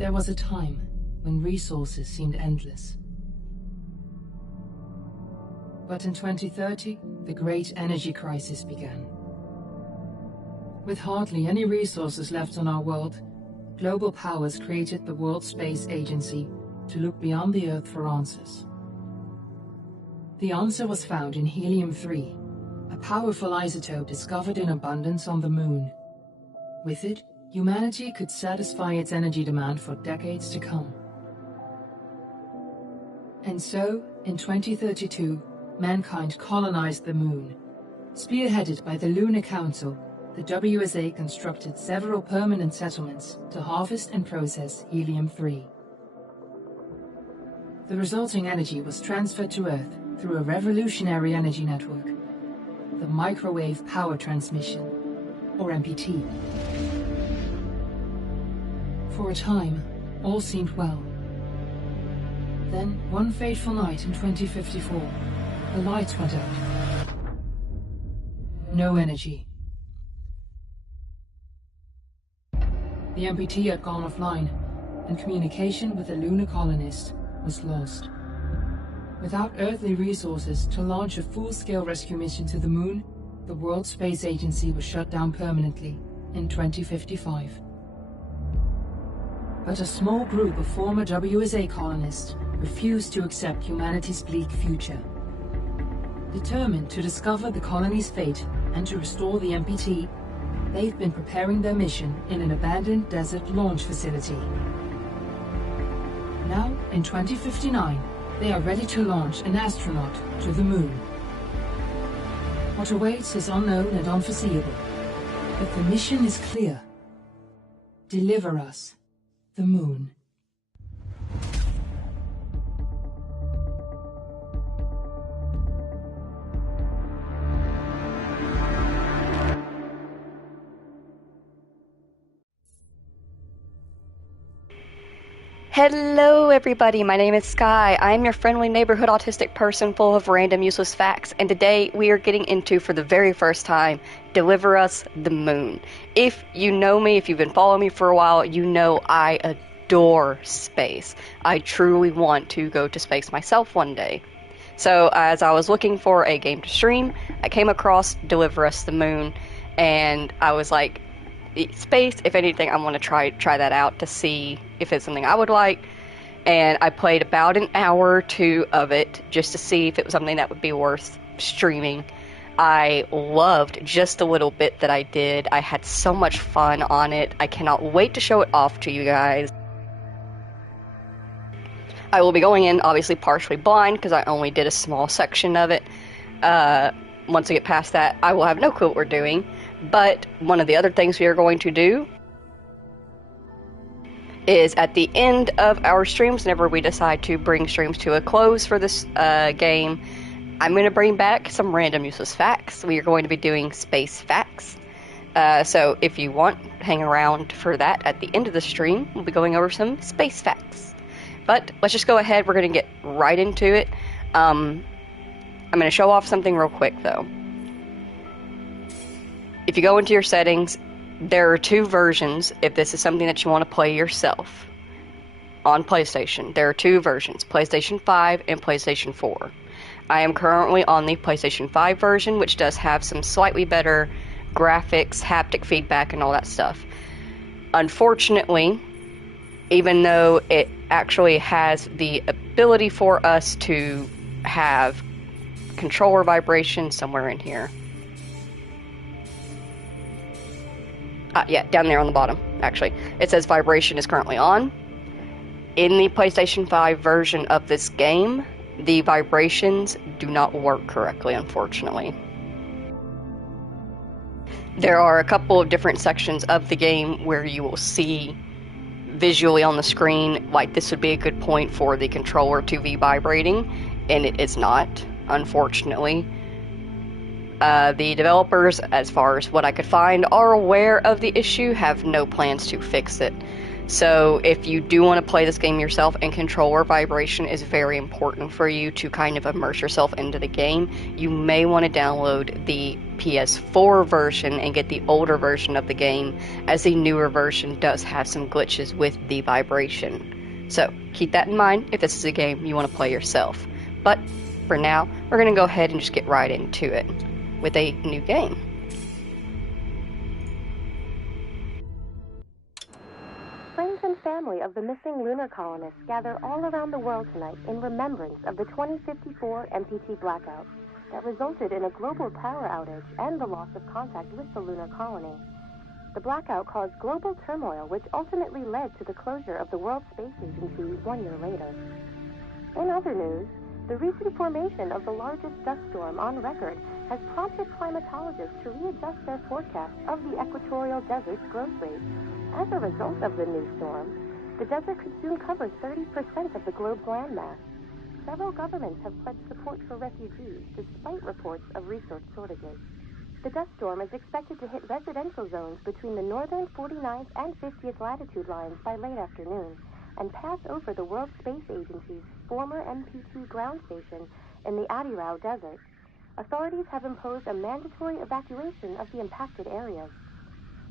There was a time when resources seemed endless. But in 2030, the great energy crisis began. With hardly any resources left on our world, global powers created the World Space Agency to look beyond the Earth for answers. The answer was found in helium-3, a powerful isotope discovered in abundance on the Moon. With it, humanity could satisfy its energy demand for decades to come. And so, in 2032, mankind colonized the Moon. Spearheaded by the Lunar Council, the WSA constructed several permanent settlements to harvest and process helium-3. The resulting energy was transferred to Earth through a revolutionary energy network, the Microwave Power Transmission, or MPT. For a time, all seemed well. Then, one fateful night in 2054, the lights went out. No energy. The MPT had gone offline, and communication with the lunar colonist was lost. Without earthly resources to launch a full-scale rescue mission to the Moon, the World Space Agency was shut down permanently in 2055. But a small group of former WSA colonists refused to accept humanity's bleak future. Determined to discover the colony's fate and to restore the MPT, they've been preparing their mission in an abandoned desert launch facility. Now, in 2059, they are ready to launch an astronaut to the Moon. What awaits is unknown and unforeseeable, but the mission is clear. Deliver us the Moon. Hello everybody, my name is Sky. I am your friendly neighborhood autistic person full of random useless facts, and today we are getting into, for the very first time, Deliver Us the Moon. If you know me, if you've been following me for a while, you know I adore space. I truly want to go to space myself one day. So as I was looking for a game to stream, I came across Deliver Us the Moon, and I was like, space, if anything, I want to try that out to see if it's something I would like. And I played about an hour or two of it just to see if it was something that would be worth streaming. I loved just a little bit that I did. I had so much fun on it. I cannot wait to show it off to you guys. I will be going in obviously partially blind because I only did a small section of it. Once I get past that, I will have no clue what we're doing. But one of the other things we are going to do is at the end of our streams, whenever we decide to bring streams to a close for this game, I'm going to bring back some random useless facts. We are going to be doing space facts. So if you want, hang around for that at the end of the stream. We'll be going over some space facts. But let's just go ahead. We're going to get right into it. I'm going to show off something real quick, though. If you go into your settings, there are two versions if this is something that you want to play yourself on PlayStation. There are two versions, PlayStation 5 and PlayStation 4. I am currently on the PlayStation 5 version, which does have some slightly better graphics, haptic feedback, and all that stuff. Unfortunately, even though it actually has the ability for us to have controller vibration somewhere in here. Yeah, down there on the bottom, actually. It says vibration is currently on. In the PlayStation 5 version of this game, the vibrations do not work correctly, unfortunately. There are a couple of different sections of the game where you will see visually on the screen, like this would be a good point for the controller to be vibrating, and it is not, unfortunately. The developers, as far as what I could find, are aware of the issue, have no plans to fix it. So if you do want to play this game yourself, and controller vibration is very important for you to kind of immerse yourself into the game, you may want to download the PS4 version and get the older version of the game, as the newer version does have some glitches with the vibration. So keep that in mind if this is a game you want to play yourself. But for now, we're going to go ahead and just get right into it with a new game. Friends and family of the missing lunar colonists gather all around the world tonight in remembrance of the 2054 MPT blackout that resulted in a global power outage and the loss of contact with the lunar colony. The blackout caused global turmoil, which ultimately led to the closure of the World Space Agency 1 year later. In other news, the recent formation of the largest dust storm on record has prompted climatologists to readjust their forecast of the equatorial desert's growth rate. As a result of the new storm, the desert could soon cover 30% of the globe's landmass. Several governments have pledged support for refugees, despite reports of resource shortages. The dust storm is expected to hit residential zones between the northern 49th and 50th latitude lines by late afternoon, and pass over the World Space Agency's former MPT ground station in the Adirau Desert. Authorities have imposed a mandatory evacuation of the impacted areas.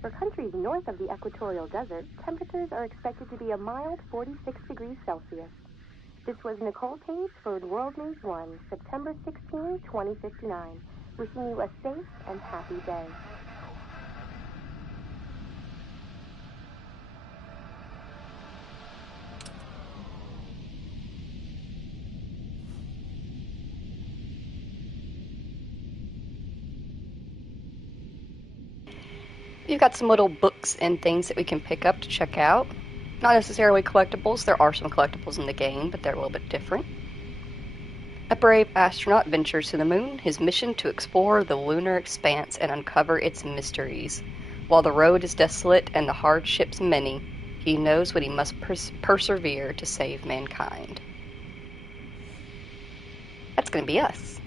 For countries north of the equatorial desert, temperatures are expected to be a mild 46 degrees Celsius. This was Nicole Page for World News 1, September 16, 2059. Wishing you a safe and happy day. You've got some little books and things that we can pick up to check out. Not necessarily collectibles. There are some collectibles in the game, but they're a little bit different. A brave astronaut ventures to the moon, his mission to explore the lunar expanse and uncover its mysteries. While the road is desolate and the hardships many, he knows what he must persevere to save mankind. That's going to be us.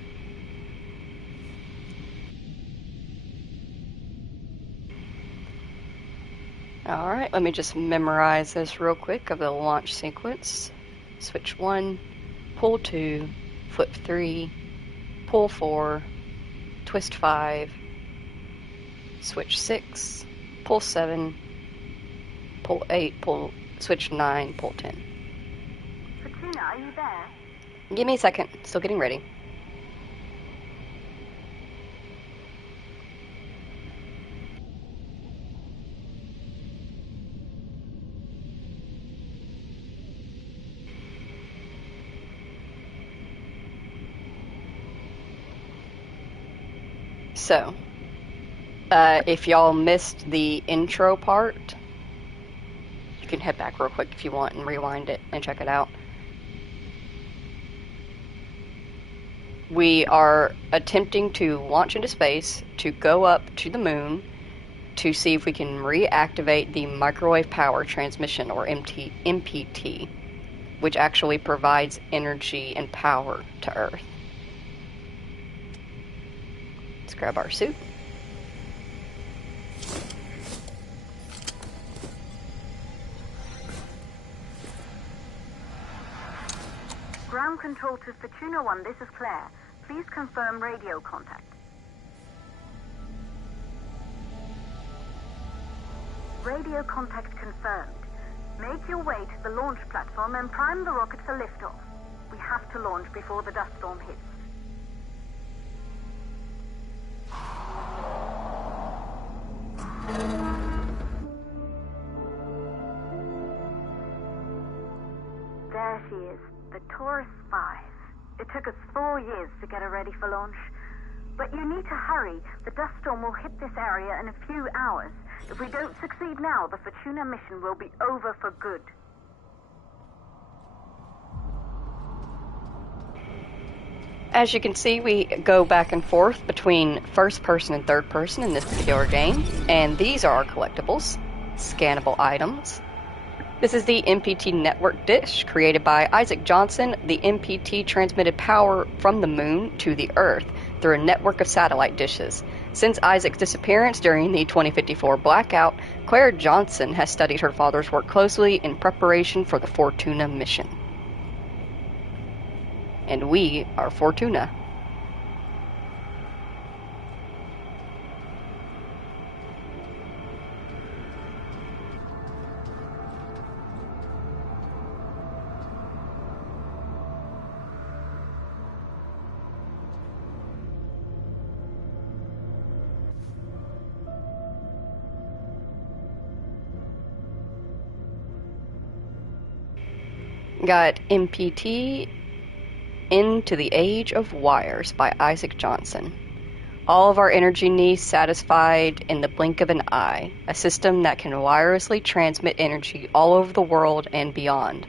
Alright, let me just memorize this real quick of the launch sequence. Switch 1, pull 2, flip 3, pull 4, twist 5, switch 6, pull 7, pull 8, switch 9, pull 10. Katrina, are you there? Give me a second, still getting ready. So, if y'all missed the intro part, you can head back real quick if you want and rewind it and check it out. We are attempting to launch into space to go up to the moon to see if we can reactivate the microwave power transmission, or MPT, which actually provides energy and power to Earth. Let's grab our suit. Ground control to Fortuna 1, this is Claire. Please confirm radio contact. Radio contact confirmed. Make your way to the launch platform and prime the rocket for liftoff. We have to launch before the dust storm hits. There she is, the Taurus 5. It took us 4 years to get her ready for launch. But you need to hurry. The dust storm will hit this area in a few hours. If we don't succeed now, the Fortuna mission will be over for good. As you can see, we go back and forth between first person and third person in this particular game, and these are our collectibles, scannable items. This is the MPT network dish created by Isaac Johnson. The MPT transmitted power from the moon to the Earth through a network of satellite dishes. Since Isaac's disappearance during the 2054 blackout, Claire Johnson has studied her father's work closely in preparation for the Fortuna mission. And we are Fortuna. Got MPT Into the Age of Wires by Isaac Johnson. All of our energy needs satisfied in the blink of an eye. A system that can wirelessly transmit energy all over the world and beyond.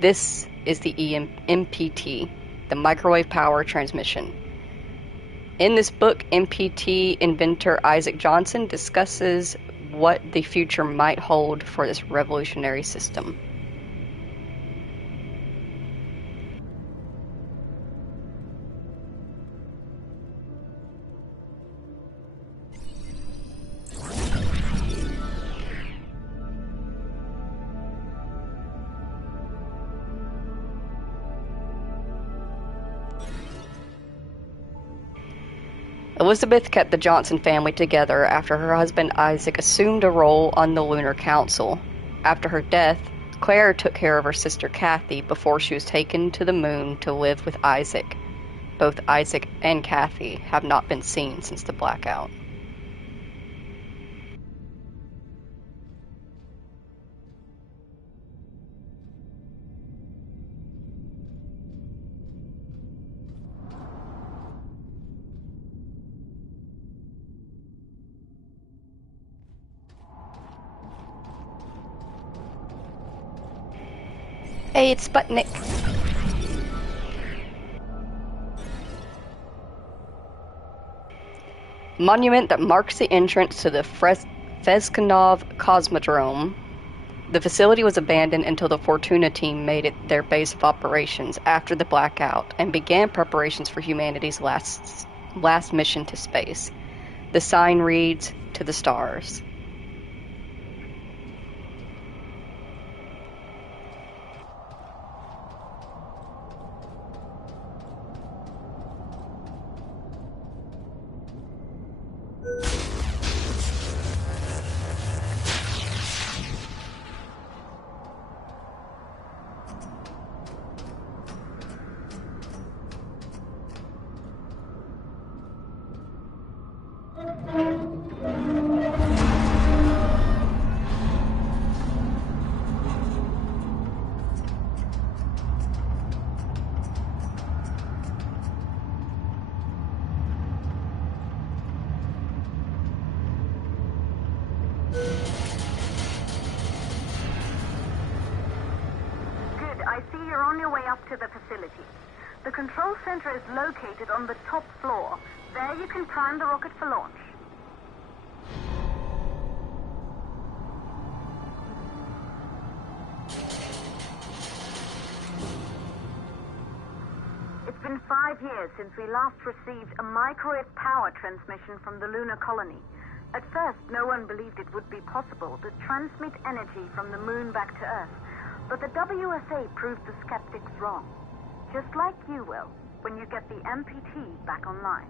This is the MPT, the microwave power transmission. In this book, MPT inventor Isaac Johnson discusses what the future might hold for this revolutionary system. Elizabeth kept the Johnson family together after her husband Isaac assumed a role on the Lunar Council. After her death, Claire took care of her sister Kathy before she was taken to the moon to live with Isaac. Both Isaac and Kathy have not been seen since the blackout. Hey, it's Sputnik. Monument that marks the entrance to the Feskanov Cosmodrome. The facility was abandoned until the Fortuna team made it their base of operations after the blackout and began preparations for humanity's last mission to space. The sign reads, "To the stars." I see you're on your way up to the facility. The control center is located on the top floor. There you can prime the rocket for launch. It's been 5 years since we last received a microwave power transmission from the lunar colony. At first, no one believed it would be possible to transmit energy from the moon back to Earth. But the WSA proved the skeptics wrong. Just like you will, when you get the MPT back online.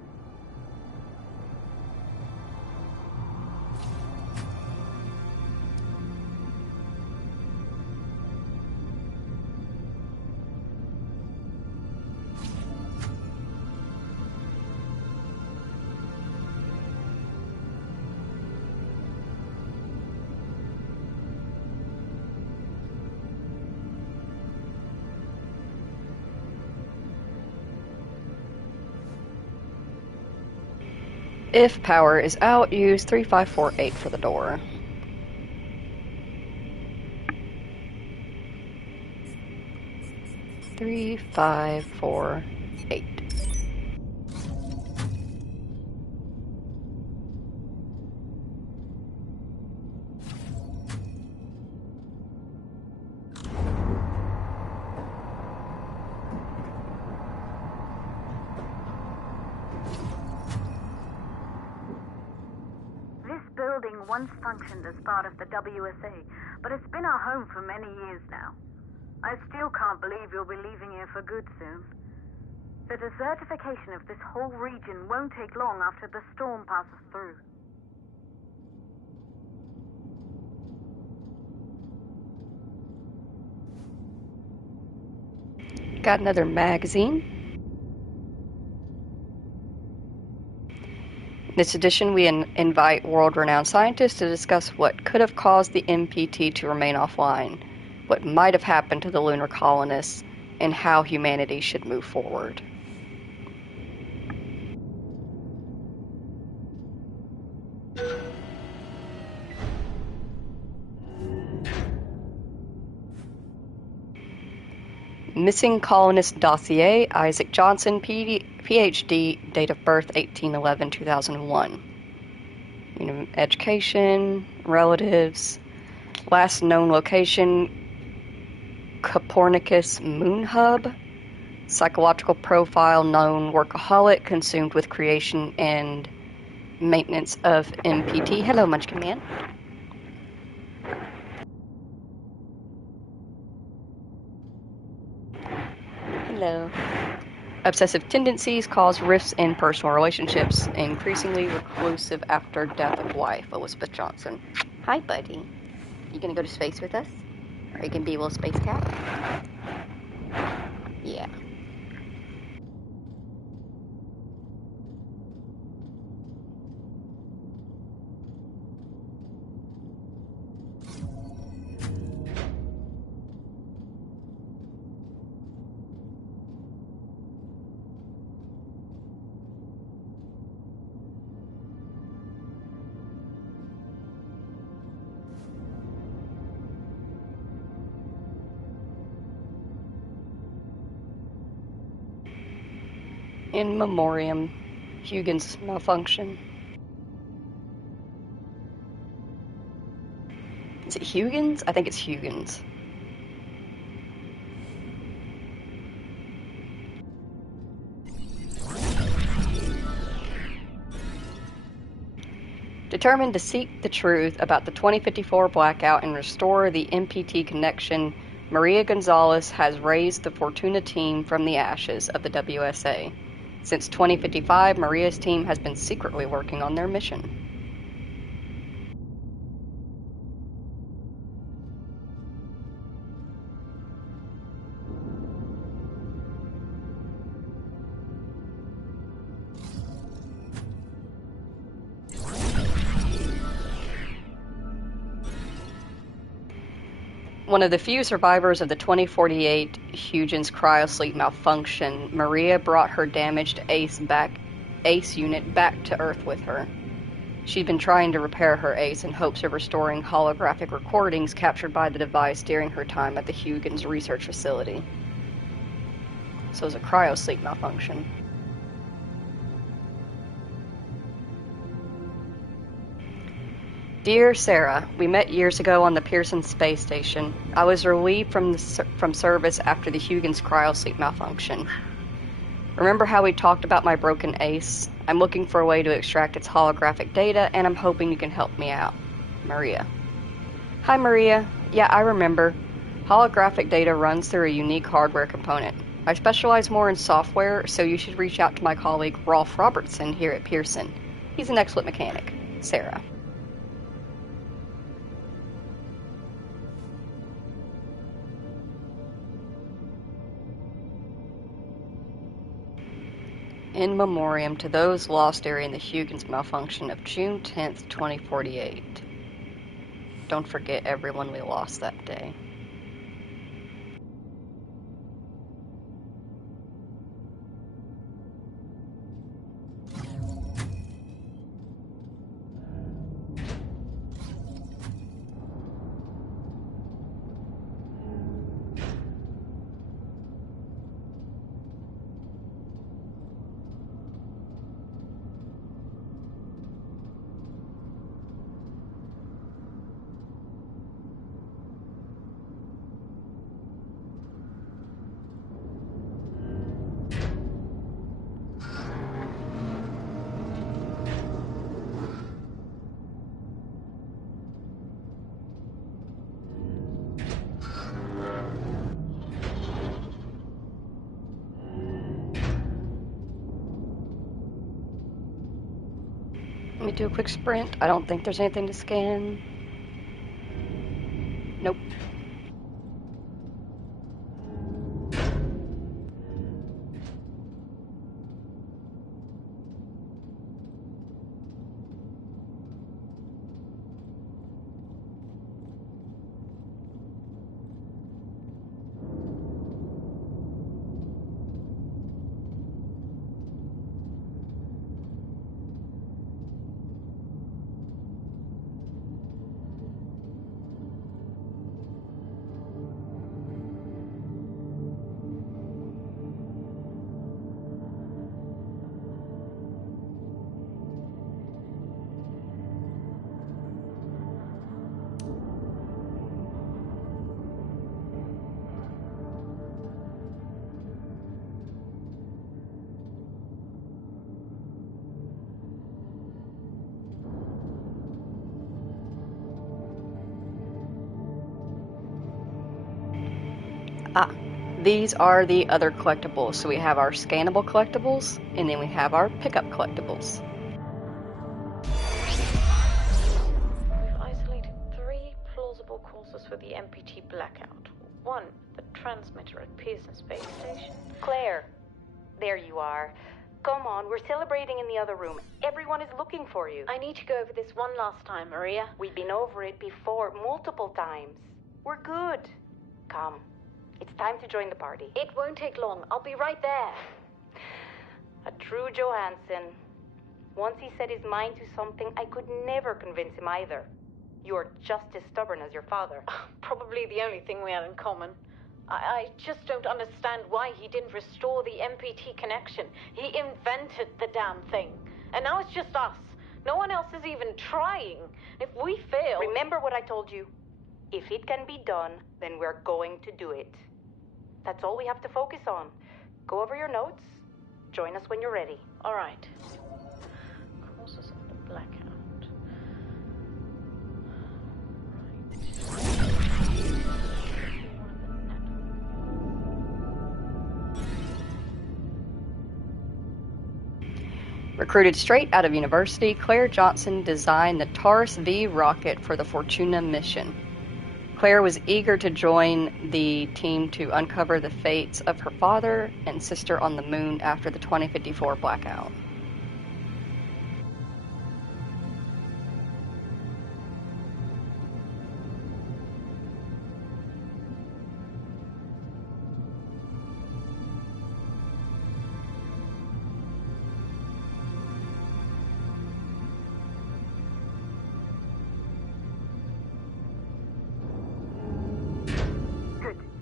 If power is out, use 3548 for the door. Three, 5, 4, 8. Once functioned as part of the WSA, but it's been our home for many years now. I still can't believe you'll be leaving here for good soon. The desertification of this whole region won't take long after the storm passes through. Got another magazine. In this edition, we invite world-renowned scientists to discuss what could have caused the MPT to remain offline. what might have happened to the lunar colonists, and how humanity should move forward. Missing Colonist Dossier, Isaac Johnson, Ph.D., date of birth 1811-2001. Education, relatives, last known location, Copernicus Moon Hub, psychological profile, known workaholic, consumed with creation and maintenance of MPT. Hello, Munchkin Man. Hello. Obsessive tendencies cause rifts in personal relationships, increasingly reclusive after death of wife. Elizabeth Johnson. Hi, buddy. You gonna go to space with us? Or you can be a little space cat? Yeah. In memoriam, Huygens malfunction. Is it Huygens? I think it's Huygens. Determined to seek the truth about the 2054 blackout and restore the MPT connection, Maria Gonzalez has raised the Fortuna team from the ashes of the WSA. Since 2055, Maria's team has been secretly working on their mission. One of the few survivors of the 2048 Huygens cryosleep malfunction, Maria brought her damaged ACE unit back to Earth with her. She'd been trying to repair her ACE in hopes of restoring holographic recordings captured by the device during her time at the Huygens research facility. So it was a cryosleep malfunction. Dear Sarah, we met years ago on the Pearson space station. I was relieved from service after the Huygens cryosleep malfunction. Remember how we talked about my broken ACE? I'm looking for a way to extract its holographic data, and I'm hoping you can help me out. Maria. Hi, Maria. Yeah, I remember. Holographic data runs through a unique hardware component. I specialize more in software, so you should reach out to my colleague Rolf Robertson here at Pearson. He's an excellent mechanic. Sarah. In memoriam to those lost during the Huygens malfunction of June 10th, 2048. Don't forget everyone we lost that day. Let me do a quick sprint. I don't think there's anything to scan. Nope. Ah, these are the other collectibles. So we have our scannable collectibles, and then we have our pickup collectibles. We've isolated 3 plausible causes for the MPT blackout. 1, the transmitter at Pearson Space Station. Claire, there you are. Come on, we're celebrating in the other room. Everyone is looking for you. I need to go over this one last time, Maria. We've been over it before, multiple times. We're good. Come. It's time to join the party. It won't take long. I'll be right there. A true Johansson. Once he set his mind to something, I could never convince him either. You're just as stubborn as your father. Probably the only thing we had in common. I just don't understand why he didn't restore the MPT connection. He invented the damn thing. And now it's just us. No one else is even trying. If we fail... Remember what I told you. If it can be done, then we're going to do it. That's all we have to focus on. Go over your notes. Join us when you're ready. All right. Causes of the blackout. Recruited straight out of university, Claire Johnson designed the Taurus V rocket for the Fortuna mission. Claire was eager to join the team to uncover the fates of her father and sister on the moon after the 2054 blackout.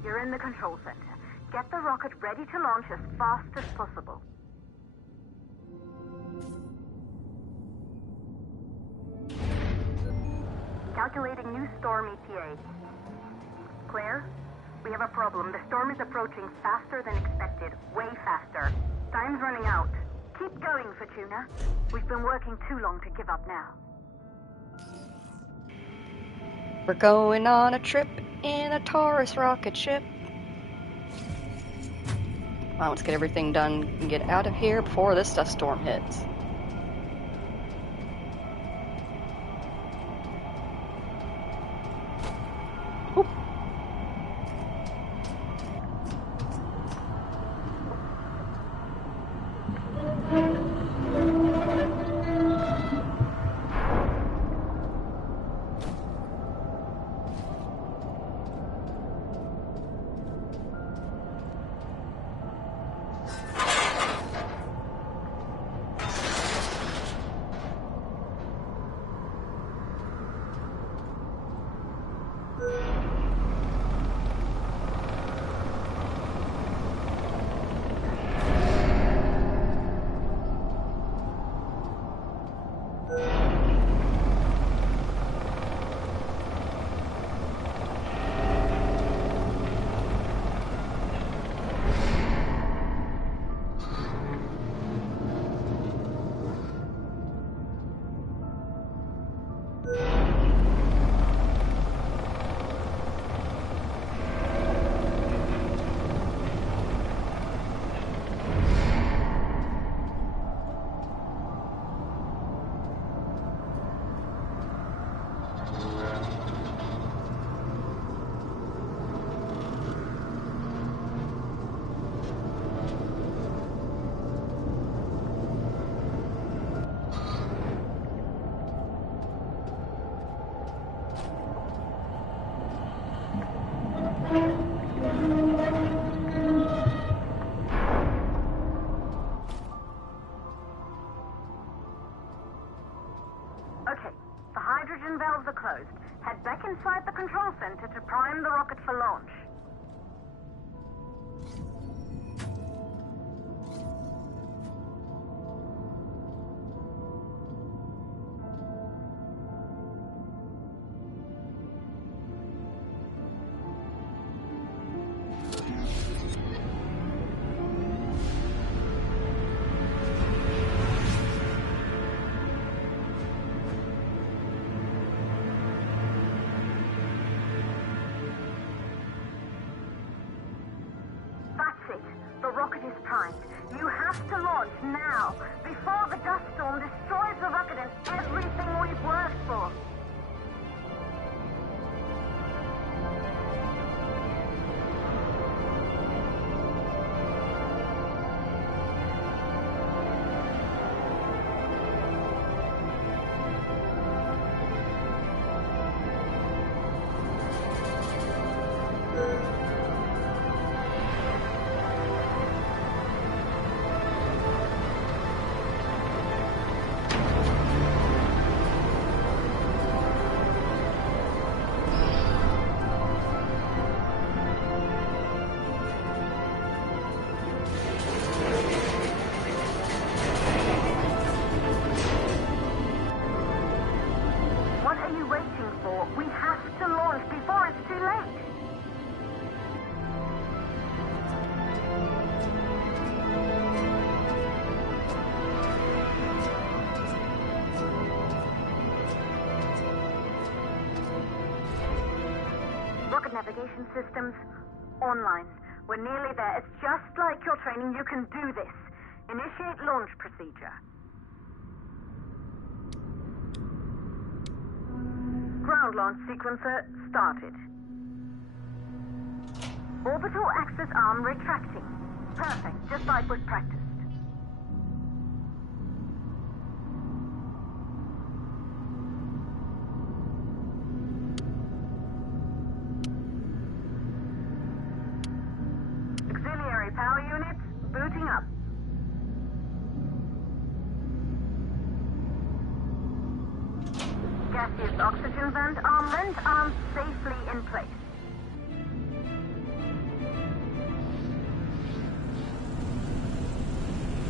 You're in the control center. Get the rocket ready to launch as fast as possible. Calculating new storm ETA. Claire, we have a problem. The storm is approaching faster than expected. Way faster. Time's running out. Keep going, Fortuna. We've been working too long to give up now. We're going on a trip in a Taurus rocket ship. Well, let's get everything done and get out of here before this dust storm hits. Whoop. Okay, the hydrogen valves are closed. Head back inside the control center to prime the rocket for launch. rocket is primed. You have to launch now, before the dust storm destroys the rocket and everything we've worked for. We have to launch before it's too late. Rocket navigation systems online. We're nearly there. It's just like your training. You can do this. Initiate launch procedure. Ground launch sequencer started. Orbital axis arm retracting. Perfect, just like was practiced. Auxiliary power units booting up. Gaseous oxygen vent arms safely in place.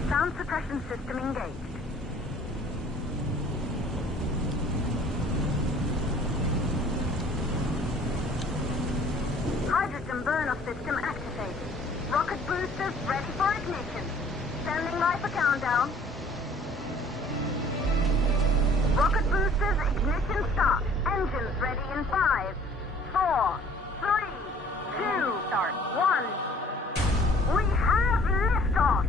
Sound suppression system engaged. Hydrogen burn-off system activated. Rocket boosters ready for ignition. Standing by for countdown. Rocket boosters, ignition start. Engines ready in 5, 4, 3, 2, start, 1. We have liftoff!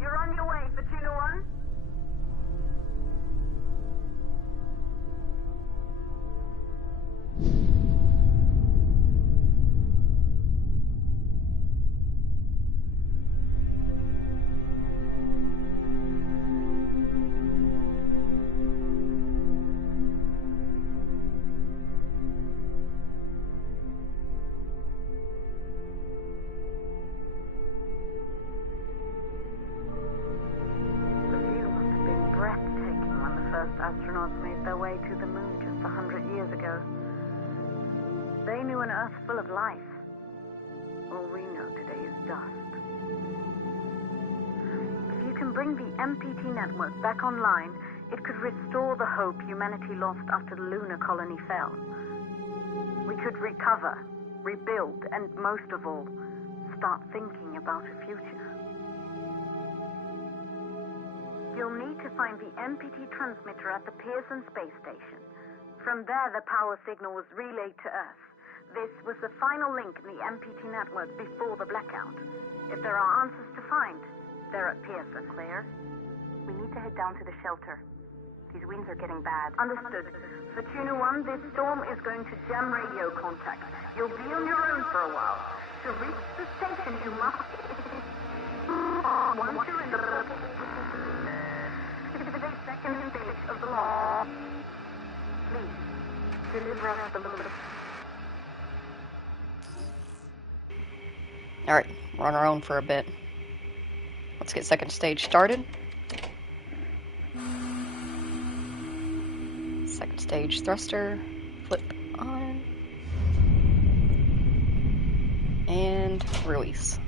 You're on your way, Fortuna 1. Astronauts made their way to the moon just 100 years ago. They knew an Earth full of life. All we know today is dust. If you can bring the MPT network back online, it could restore the hope humanity lost after the lunar colony fell. We could recover, rebuild, and most of all, start thinking about a future. You'll need to find the MPT transmitter at the Pearson space station. From there, the power signal was relayed to Earth. This was the final link in the MPT network before the blackout. If there are answers to find, they're at Pearson. Claire, we need to head down to the shelter. These winds are getting bad. Understood. Fortuna 1, this storm is going to jam radio contact. You'll be on your own for a while. To reach the station, you must... Once you're in the... the second stage of the launch. Please, deliver us the load. Alright, we're on our own for a bit. Let's get second stage started. Stage thruster, flip on, and release.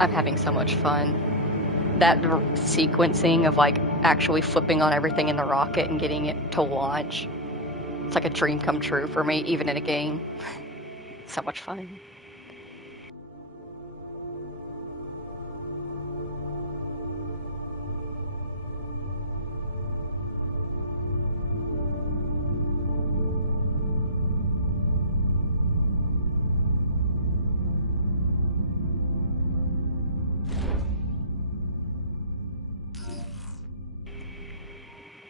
I'm having so much fun. That sequencing of like actually flipping on everything in the rocket and getting it to launch. It's like a dream come true for me, even in a game. So much fun.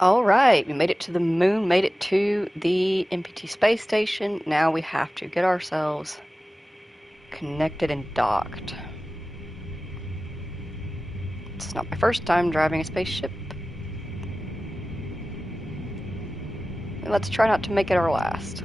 All right, we made it to the moon, made it to the MPT space station. Now we have to get ourselves connected and docked. It's not my first time driving a spaceship. And let's try not to make it our last.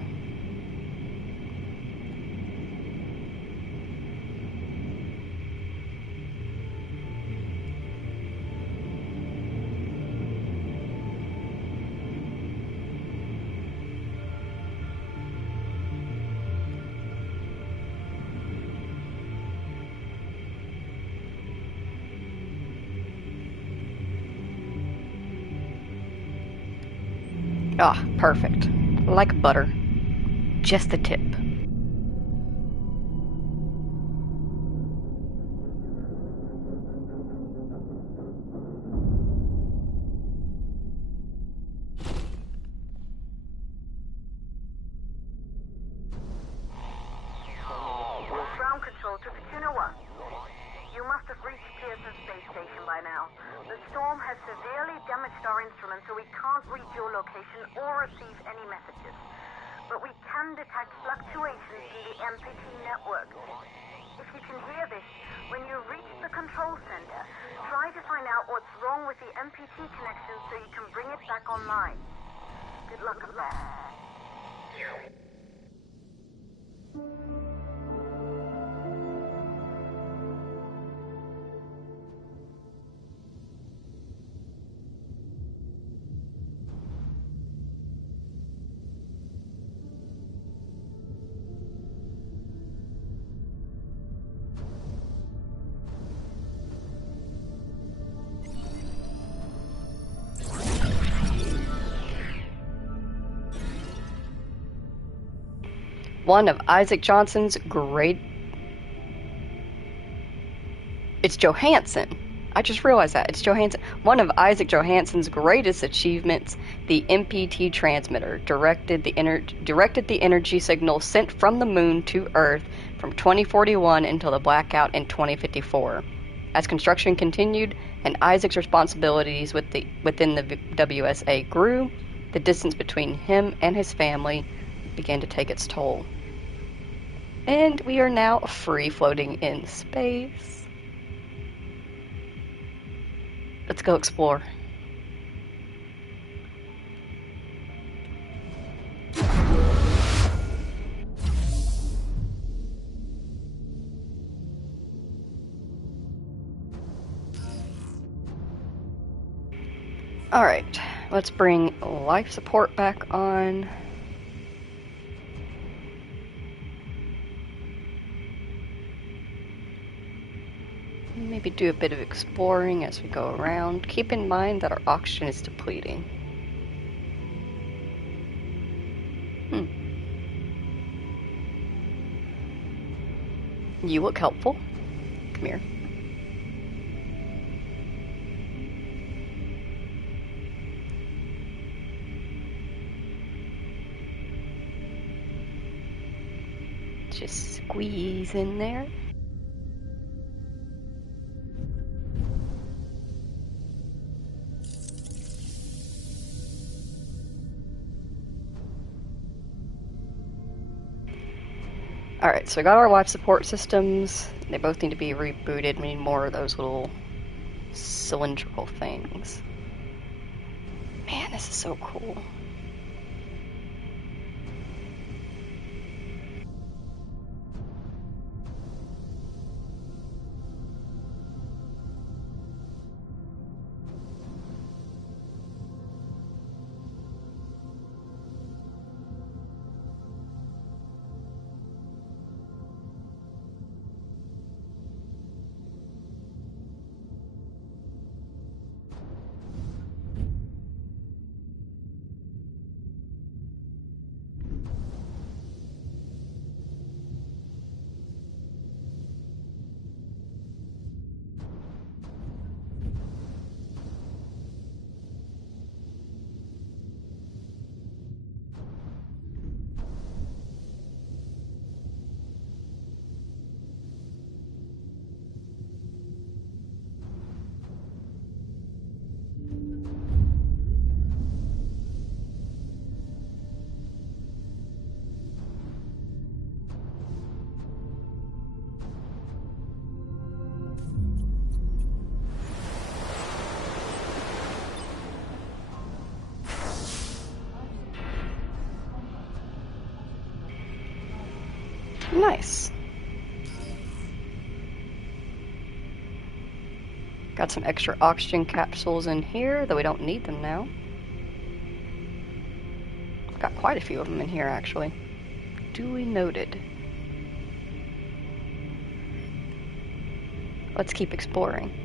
Ah, perfect. Like butter. Just the tip. Ground control to Fortuna 1. You must have reached Pearson Space Station by now. The storm has severely damaged our instruments, so we can't reach your location or receive any messages. But we can detect fluctuations in the MPT network. If you can hear this, when you reach the control center, try to find out what's wrong with the MPT connection so you can bring it back online. Good luck up there. One of Isaac Johnson's great... It's Johansson. I just realized that. It's Johansson. One of Isaac Johansson's greatest achievements, the MPT transmitter, directed the energy signal sent from the moon to Earth from 2041 until the blackout in 2054. As construction continued and Isaac's responsibilities within the WSA grew, the distance between him and his family began to take its toll. And we are now free floating in space. Let's go explore. Alright, let's bring life support back on. Maybe do a bit of exploring as we go around. Keep in mind that our oxygen is depleting. You look helpful. Come here. Just squeeze in there. Alright, so we got our life support systems. They both need to be rebooted. We need more of those little cylindrical things. Man, this is so cool. Nice. Got some extra oxygen capsules in here, though we don't need them now. Got quite a few of them in here, actually. Duly noted. Let's keep exploring.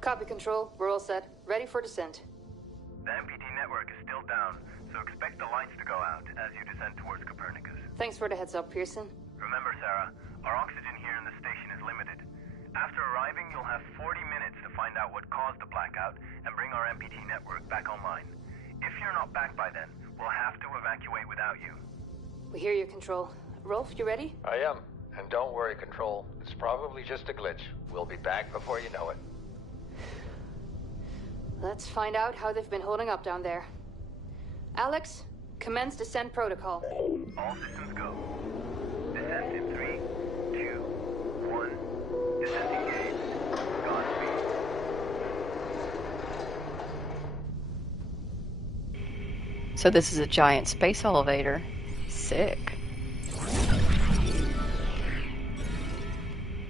Copy, Control. We're all set. Ready for descent. The MPT network is still down, so expect the lights to go out as you descend towards Copernicus. Thanks for the heads up, Pearson. Remember, Sarah, our oxygen here in the station is limited. After arriving, you'll have 40 minutes to find out what caused the blackout and bring our MPT network back online. If you're not back by then, we'll have to evacuate without you. We hear you, Control. Rolf, you ready? I am. And don't worry, Control. It's probably just a glitch. We'll be back before you know it. Let's find out how they've been holding up down there. Alex, commence descent protocol. All systems go. Descent in 3, 2, 1. Descent engaged. Godspeed. So this is a giant space elevator. Sick.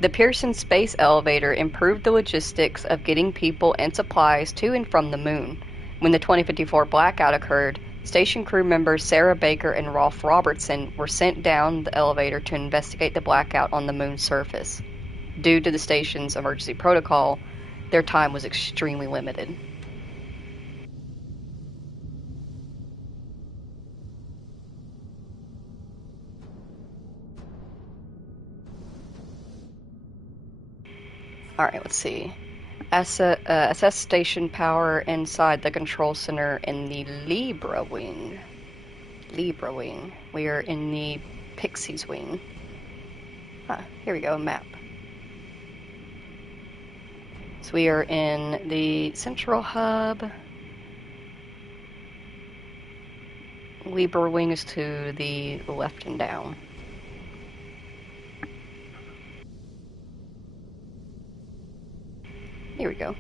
The Pearson space elevator improved the logistics of getting people and supplies to and from the moon. When the 2054 blackout occurred, station crew members Sarah Baker and Rolf Robertson were sent down the elevator to investigate the blackout on the moon's surface. Due to the station's emergency protocol, their time was extremely limited. Alright, let's see. Assess station power inside the control center in the Libra wing. Libra wing. We are in the Pixies wing. Here we go, map. So we are in the central hub. Libra wing is to the left and down. Here we go.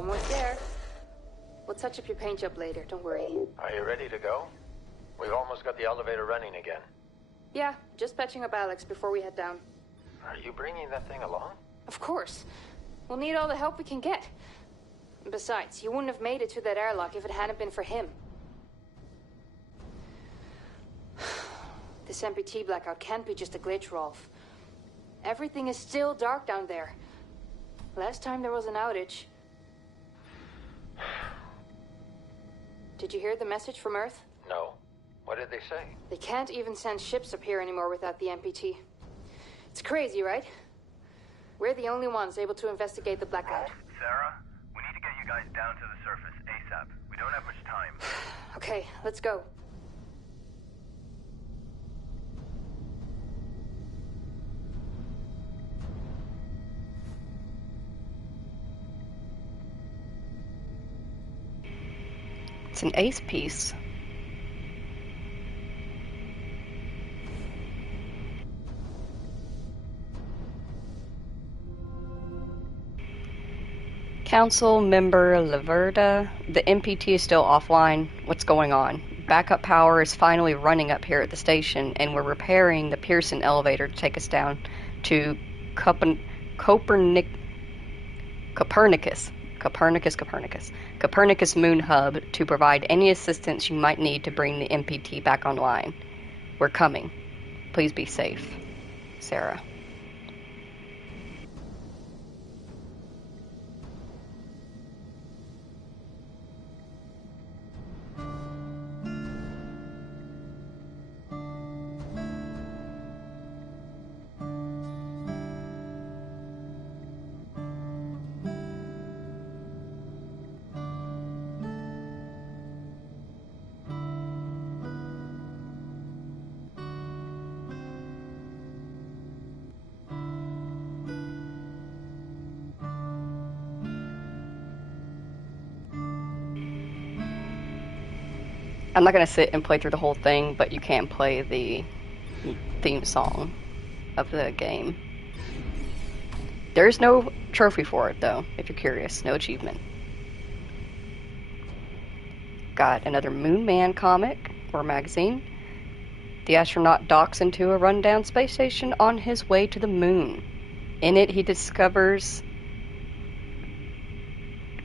Almost there. We'll touch up your paint job later, don't worry. Are you ready to go? We've almost got the elevator running again. Yeah, just patching up Alex before we head down. Are you bringing that thing along? Of course. We'll need all the help we can get. Besides, you wouldn't have made it to that airlock if it hadn't been for him. This MPT blackout can't be just a glitch, Rolf. Everything is still dark down there. Last time there was an outage... Did you hear the message from Earth? No. What did they say? They can't even send ships up here anymore without the MPT. It's crazy, right? We're the only ones able to investigate the blackout. Sarah, we need to get you guys down to the surface ASAP. We don't have much time. Okay, let's go. It's an ace piece. Council member Laverda, the MPT is still offline. What's going on? Backup power is finally running up here at the station, and we're repairing the Pearson elevator to take us down to Copernicus Moon Hub to provide any assistance you might need to bring the MPT back online. We're coming. Please be safe. Sarah. I'm not going to sit and play through the whole thing, but you can play the theme song of the game. There's no trophy for it, though, if you're curious. No achievement. Got another Moon Man comic, or magazine. The astronaut docks into a rundown space station on his way to the moon. In it, he discovers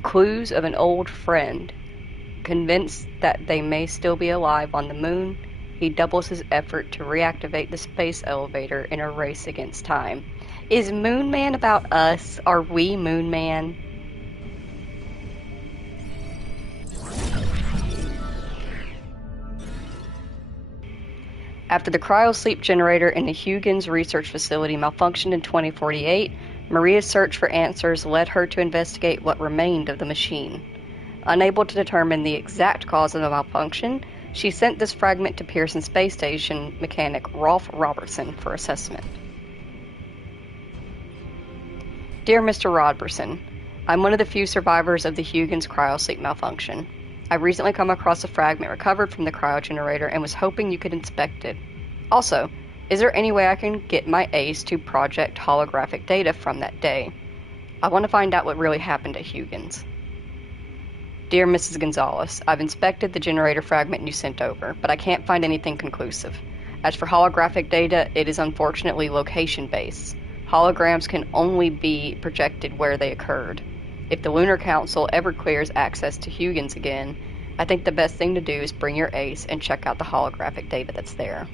clues of an old friend. Convinced that they may still be alive on the moon, he doubles his effort to reactivate the space elevator in a race against time. Is Moon Man about us? Are we Moon Man? After the cryosleep generator in the Huygens research facility malfunctioned in 2048, Maria's search for answers led her to investigate what remained of the machine. Unable to determine the exact cause of the malfunction, she sent this fragment to Pearson Space Station mechanic Rolf Robertson for assessment. Dear Mr. Robertson, I'm one of the few survivors of the Huygens cryosleep malfunction. I've recently come across a fragment recovered from the cryogenerator and was hoping you could inspect it. Also, is there any way I can get my ace to project holographic data from that day? I want to find out what really happened at Huygens. Dear Mrs. Gonzalez, I've inspected the generator fragment you sent over, but I can't find anything conclusive. As for holographic data, it is unfortunately location-based. Holograms can only be projected where they occurred. If the Lunar Council ever clears access to Huygens again, I think the best thing to do is bring your ace and check out the holographic data that's there.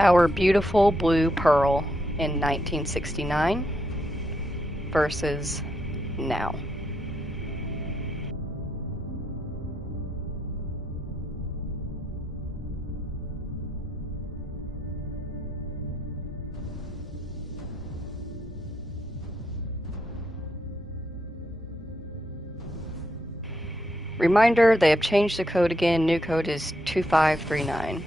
Our Beautiful Blue Pearl in 1969 versus now. Reminder, they have changed the code again. New code is 2539.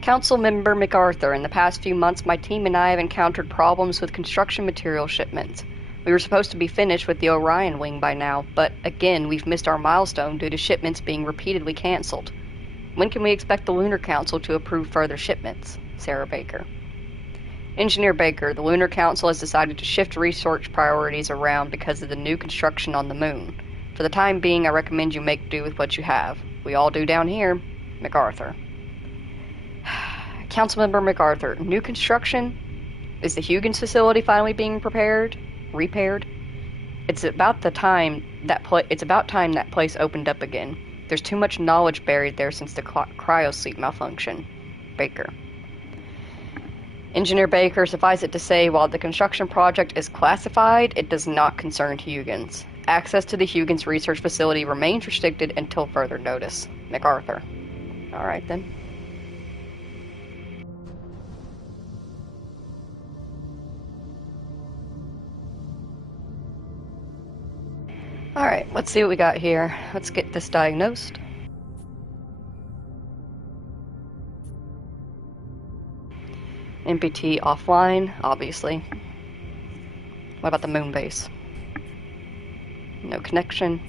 Council Member MacArthur, in the past few months, my team and I have encountered problems with construction material shipments. We were supposed to be finished with the Orion wing by now, but again, we've missed our milestone due to shipments being repeatedly cancelled. When can we expect the Lunar Council to approve further shipments? Sarah Baker. Engineer Baker, the Lunar Council has decided to shift research priorities around because of the new construction on the moon. For the time being, I recommend you make do with what you have. We all do down here. MacArthur. Councilmember MacArthur, new construction? Is the Huygens facility finally being repaired? It's about time that place opened up again. There's too much knowledge buried there since the cryosleep malfunction. Baker. Engineer Baker, suffice it to say, while the construction project is classified, it does not concern Huygens. Access to the Huygens research facility remains restricted until further notice. MacArthur. Alright then. Alright, let's see what we got here. Let's get this diagnosed. MPT offline, obviously. What about the moon base? No connection.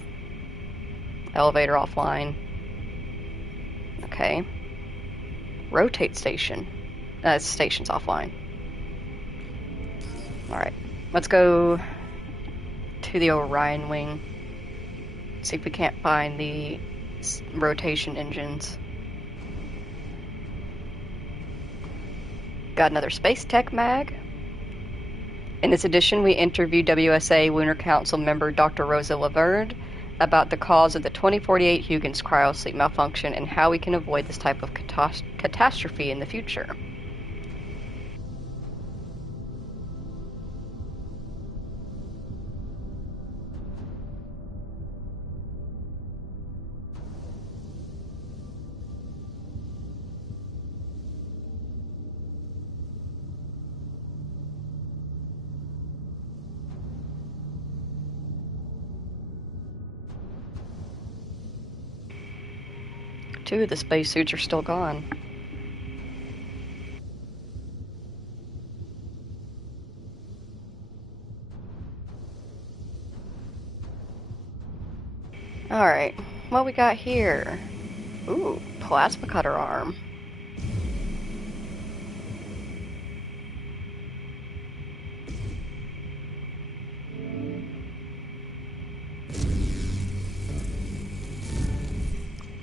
Elevator offline. Okay. Rotate station. Station's offline. Alright, let's go to the Orion wing. See if we can't find the rotation engines. Got another Space Tech mag. In this edition, we interview WSA Lunar Council member Dr. Rosa Laverde about the cause of the 2048 Huygens cryosleep malfunction and how we can avoid this type of catastrophe in the future. Two of the spacesuits are still gone. Alright, what we got here? Ooh, plasma cutter arm.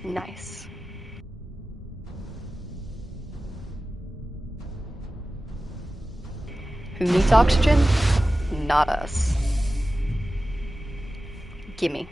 Nice. Who needs oxygen? Not us. Gimme.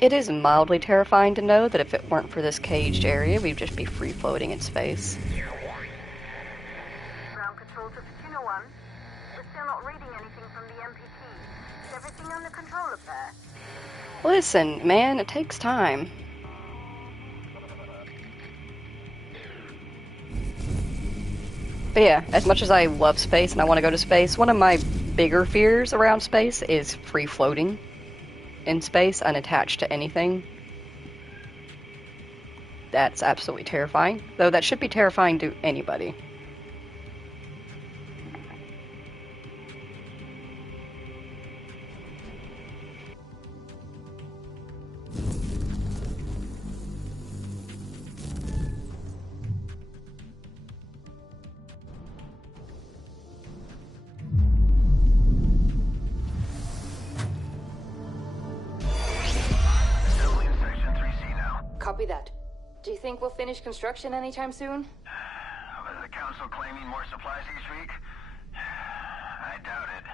It is mildly terrifying to know that if it weren't for this caged area, we'd just be free-floating in space. Ground control to Juno 1. We're still not reading anything from the MPT. Is everything under control up there? Listen, man, it takes time. But yeah, as much as I love space and I want to go to space, one of my bigger fears around space is free floating in space, unattached to anything. That's absolutely terrifying. Though that should be terrifying to anybody. Assembly in Section 3C now. Copy that. Do you think we'll finish construction anytime soon? With the council claiming more supplies each week? I doubt it.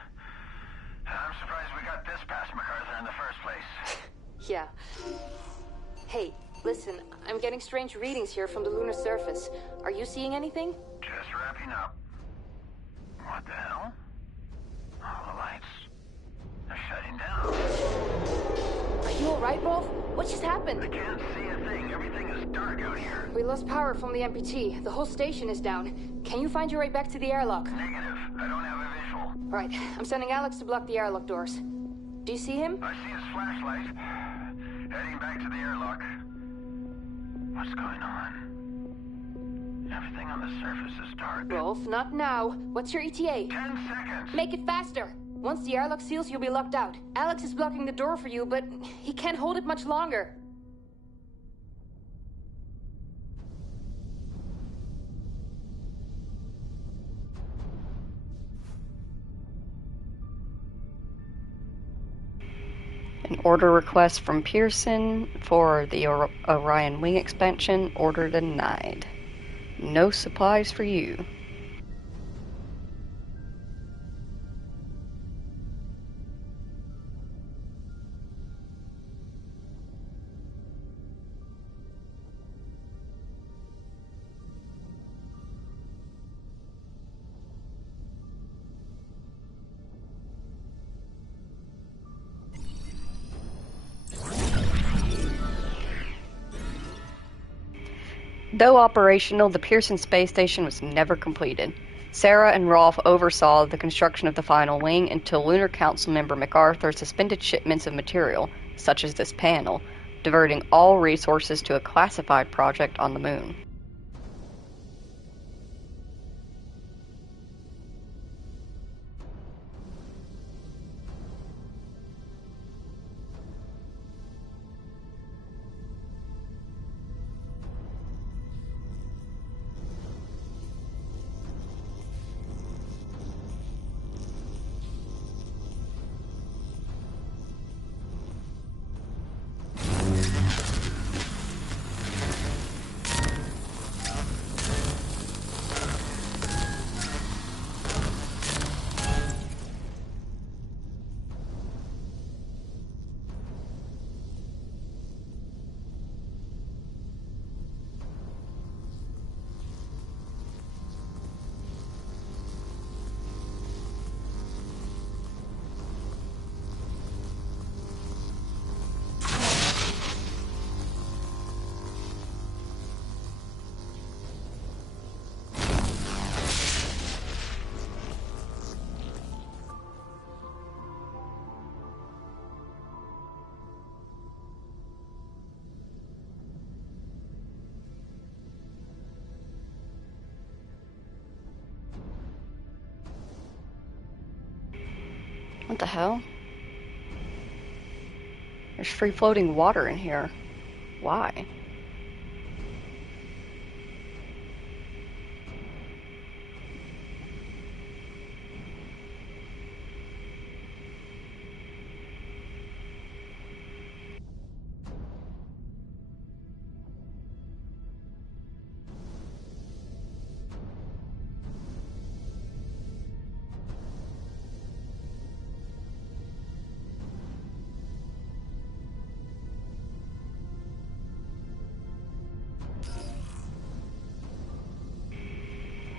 I'm surprised we got this past MacArthur in the first place. Yeah. Hey, listen, I'm getting strange readings here from the lunar surface. Are you seeing anything? Just wrapping up. What the hell? All the lights. They're shutting down. Are you alright, Rolf? What just happened? I can't see a thing. Everything is dark out here. We lost power from the MPT. The whole station is down. Can you find your way back to the airlock? Negative. I don't have a visual. Right. I'm sending Alex to block the airlock doors. Do you see him? I see his flashlight. Heading back to the airlock. What's going on? Everything on the surface is dark. Rolf, not now. What's your ETA? 10 seconds. Make it faster. Once the airlock seals, you'll be locked out. Alex is blocking the door for you, but he can't hold it much longer. An order request from Pearson for the Orion wing expansion. Order denied. No supplies for you. Though operational, the Pearson space station was never completed. Sarah and Rolf oversaw the construction of the final wing until Lunar Council member MacArthur suspended shipments of material, such as this panel, diverting all resources to a classified project on the moon. What the hell? There's free-floating water in here. Why?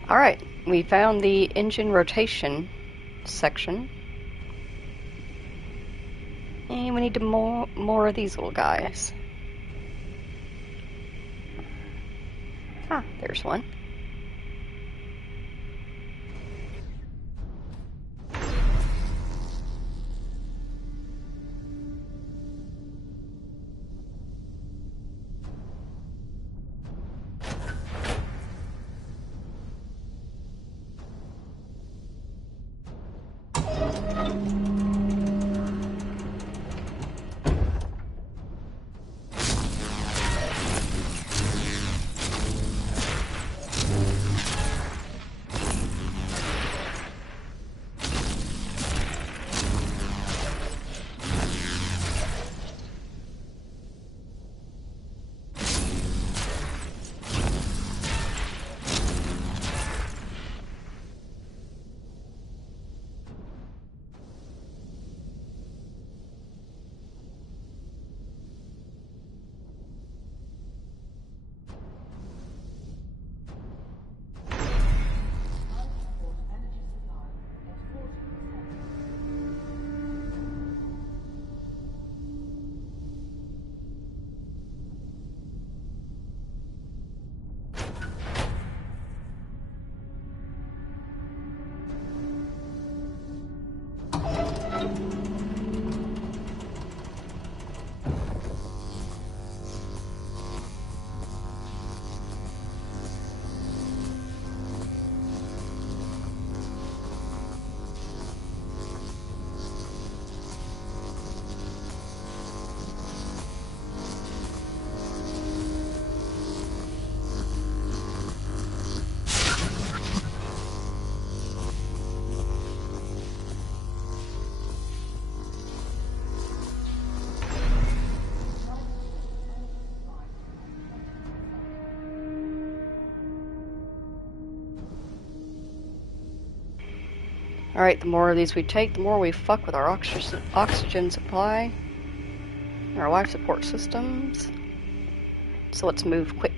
Alright, we found the engine rotation section. And we need more of these little guys. Ah, there's one. Alright, the more of these we take, the more we fuck with our oxygen supply, our life support systems. So let's move quick.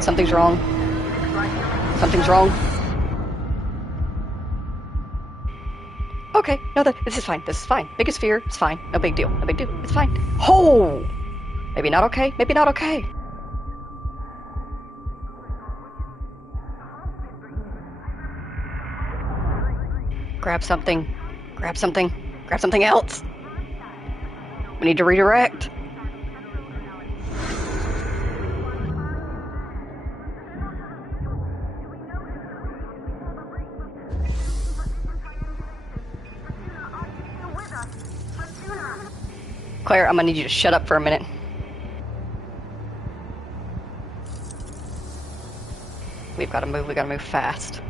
Something's wrong. Something's wrong. Okay, no, this is fine. This is fine. Biggest fear, it's fine. No big deal. No big deal. It's fine. Oh! Maybe not okay. Maybe not okay. Grab something. Grab something. Grab something else. We need to redirect. Claire, I'm gonna need you to shut up for a minute. We've gotta move fast.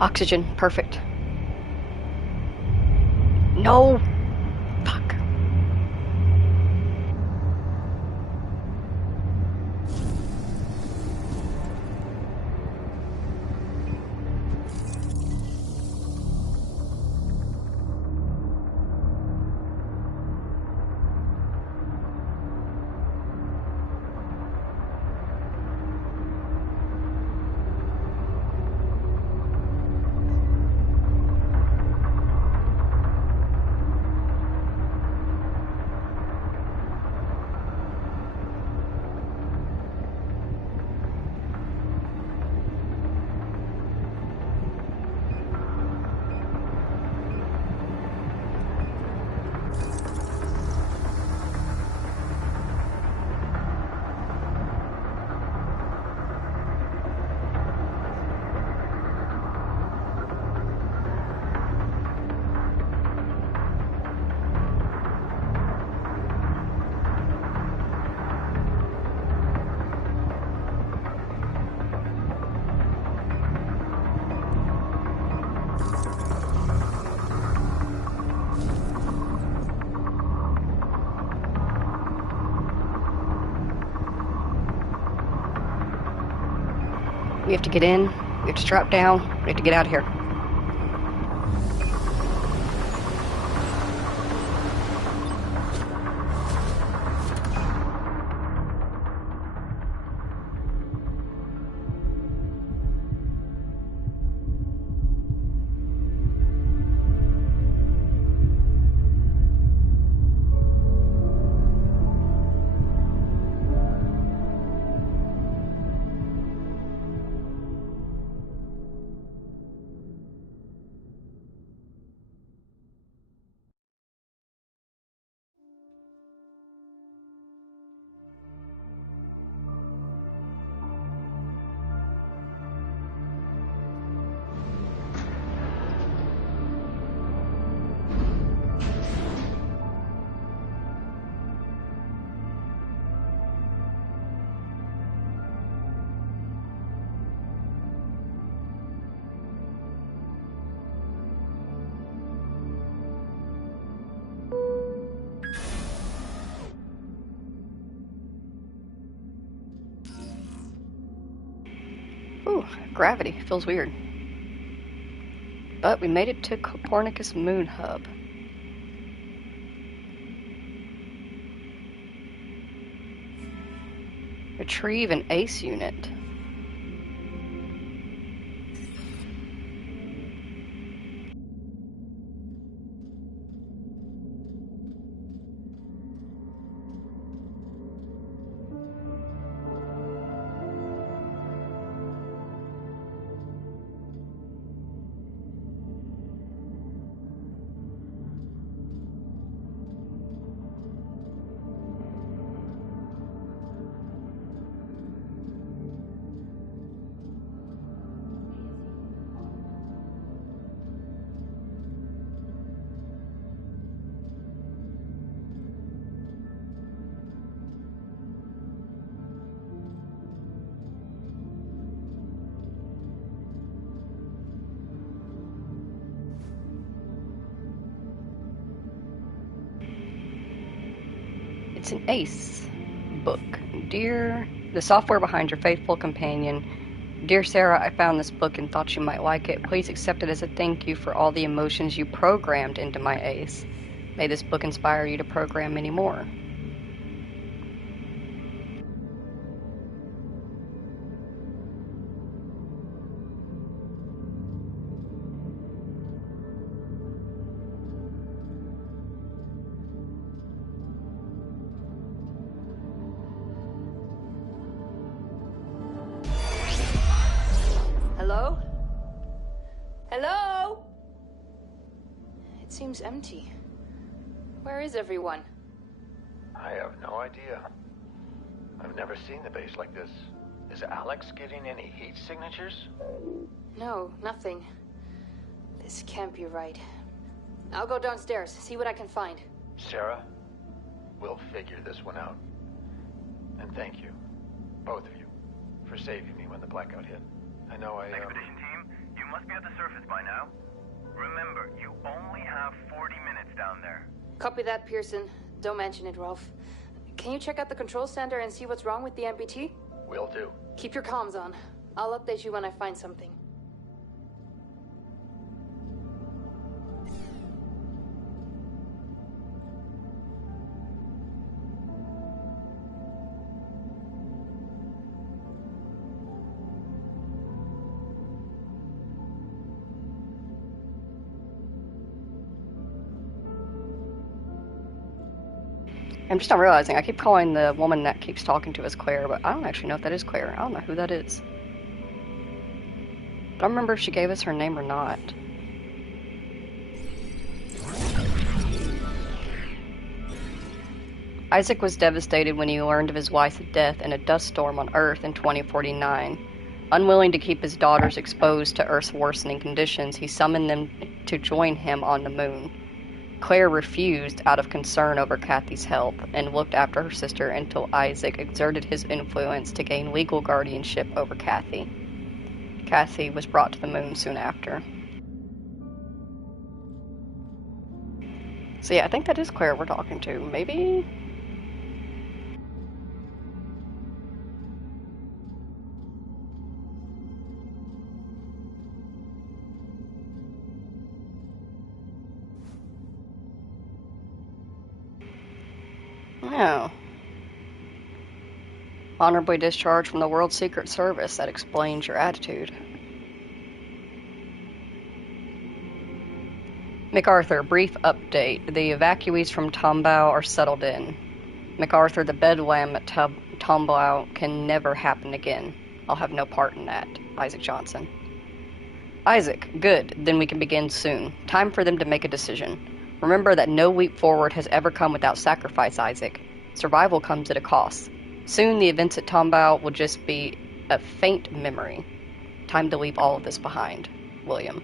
Oxygen, perfect. No! Fuck. have to get in, we have to strap down, we have to get out of here. Ooh, gravity. Feels weird. But we made it to Copernicus Moon Hub. Retrieve an ACE unit. It's an ACE book. Dear, the software behind your faithful companion. Dear Sarah, I found this book and thought you might like it. Please accept it as a thank you for all the emotions you programmed into my ACE. May this book inspire you to program many more. Hello? Hello? It seems empty. Where is everyone? I have no idea. I've never seen the base like this. Is Alex getting any heat signatures? No, nothing. This can't be right. I'll go downstairs, see what I can find. Sarah, we'll figure this one out. And thank you, both of you, for saving me when the blackout hit. I know Expedition team, you must be at the surface by now. Remember, you only have 40 minutes down there. Copy that, Pearson. Don't mention it, Rolf. Can you check out the control center and see what's wrong with the MPT? Will do. Keep your comms on. I'll update you when I find something. I'm just not realizing, I keep calling the woman that keeps talking to us Claire, but I don't actually know if that is Claire. I don't know who that is. I don't remember if she gave us her name or not. Isaac was devastated when he learned of his wife's death in a dust storm on Earth in 2049. Unwilling to keep his daughters exposed to Earth's worsening conditions, he summoned them to join him on the moon. Claire refused out of concern over Kathy's health and looked after her sister until Isaac exerted his influence to gain legal guardianship over Kathy. Kathy was brought to the moon soon after. So yeah, I think that is Claire we're talking to. Maybe? Oh. Honorably discharged from the World Secret Service. That explains your attitude. MacArthur, brief update. The evacuees from Tombau are settled in. MacArthur, the bedlam at Tombau can never happen again. I'll have no part in that. Isaac Johnson. Isaac, good. Then we can begin soon. Time for them to make a decision. Remember that no leap forward has ever come without sacrifice, Isaac. Survival comes at a cost. Soon the events at Tombau will just be a faint memory. Time to leave all of this behind. William.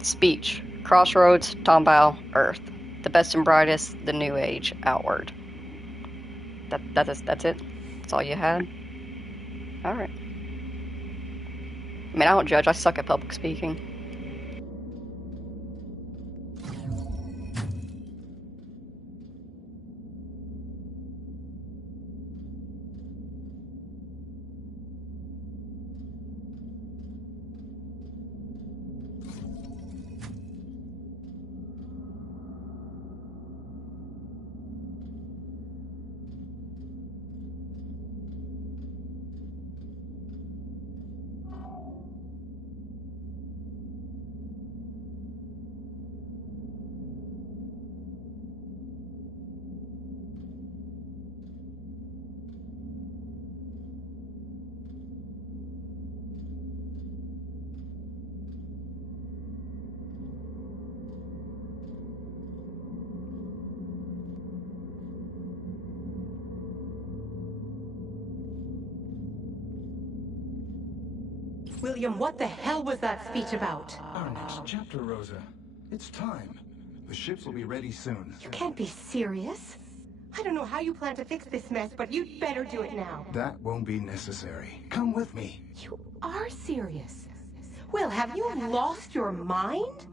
Speech. Crossroads, Tombau, Earth. The best and brightest, the new age, outward. That's it? That's all you had? Alright. I mean, I don't judge. I suck at public speaking. William, what the hell was that speech about? Our next chapter, Rosa. It's time. The ships will be ready soon. You can't be serious. I don't know how you plan to fix this mess, but you'd better do it now. That won't be necessary. Come with me. You are serious. Will, have you lost your mind?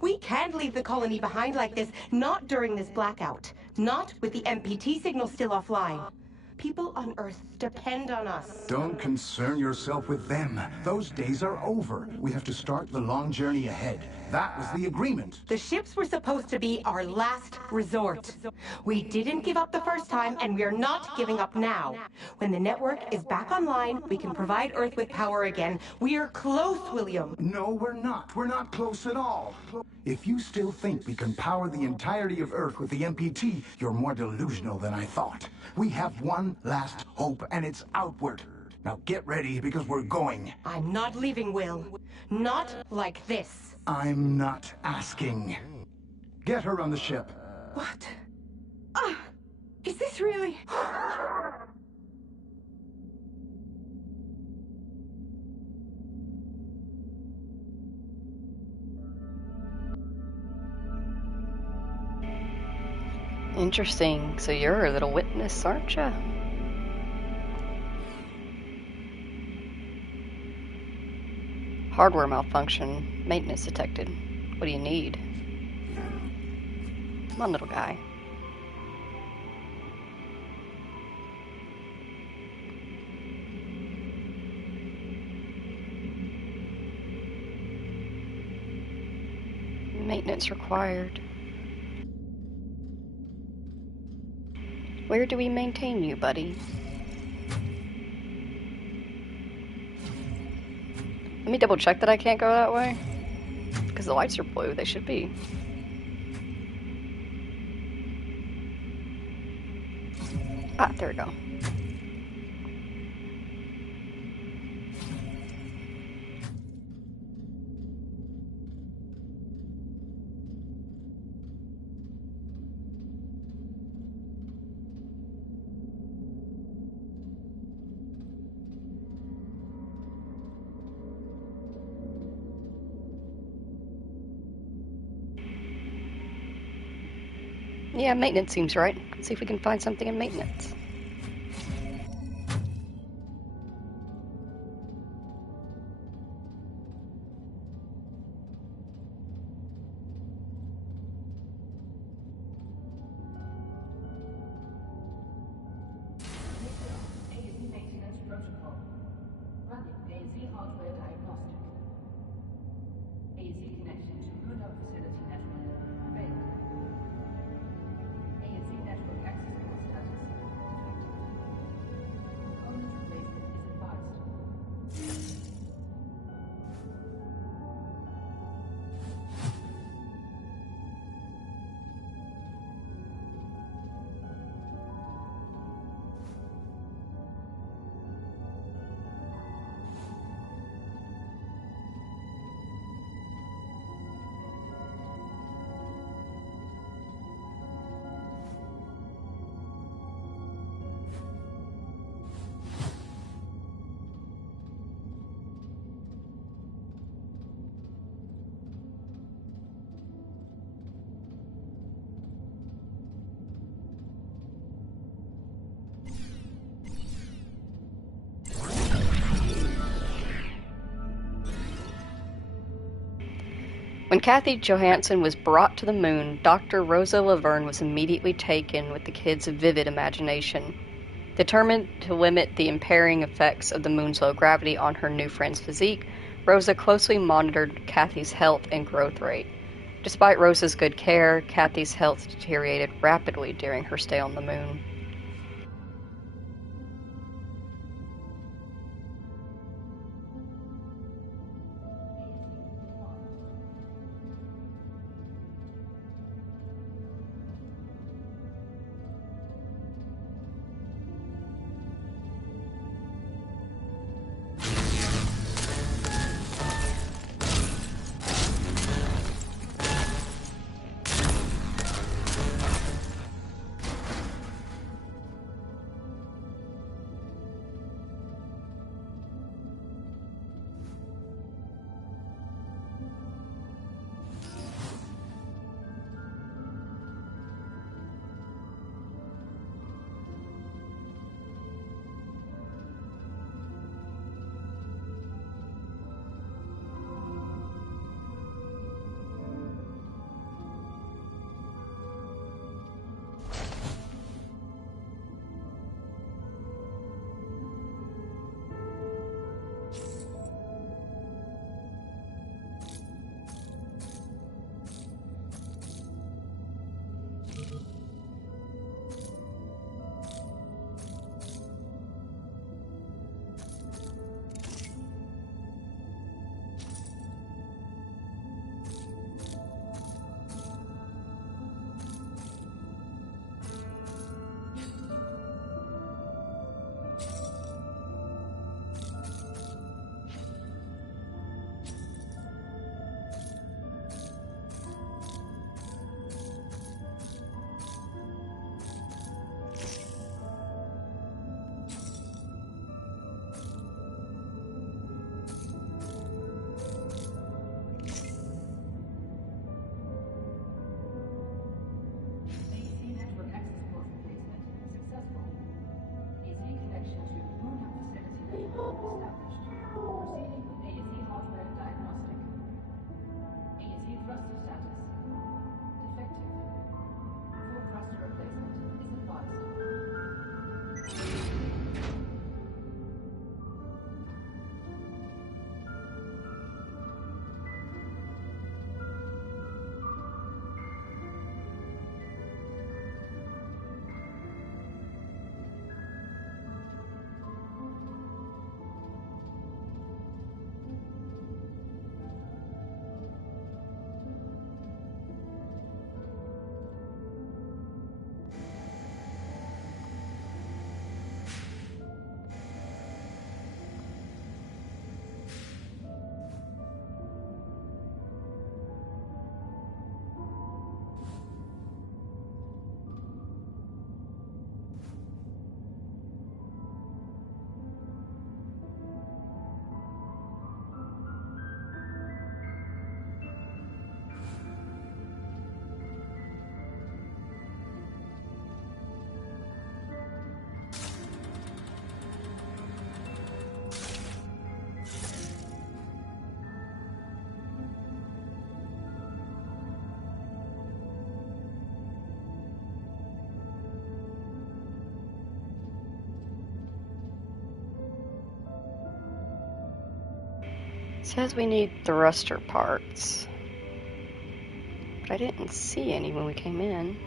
We can't leave the colony behind like this, not during this blackout. Not with the MPT signal still offline. People on Earth depend on us. Don't concern yourself with them. Those days are over. We have to start the long journey ahead. That was the agreement. The ships were supposed to be our last resort. We didn't give up the first time, and we're not giving up now. When the network is back online, we can provide Earth with power again. We're close, William. No, we're not. We're not close at all. If you still think we can power the entirety of Earth with the MPT, you're more delusional than I thought. We have one last hope, and it's outward. Now get ready, because we're going. I'm not leaving, Will. Not like this. I'm not asking. Get her on the ship. What? Is this really... Interesting. So you're a little witness, aren't you? Hardware malfunction. Maintenance detected. What do you need? Come on, little guy. Maintenance required. Where do we maintain you, buddy? Let me double check that I can't go that way. Because the lights are blue, they should be. Ah, there we go. Yeah, maintenance seems right. Let's see if we can find something in maintenance. When Kathy Johansson was brought to the moon, Dr. Rosa Laverne was immediately taken with the kid's vivid imagination. Determined to limit the impairing effects of the moon's low gravity on her new friend's physique, Rosa closely monitored Kathy's health and growth rate. Despite Rosa's good care, Kathy's health deteriorated rapidly during her stay on the moon. It says we need thruster parts. But I didn't see any when we came in.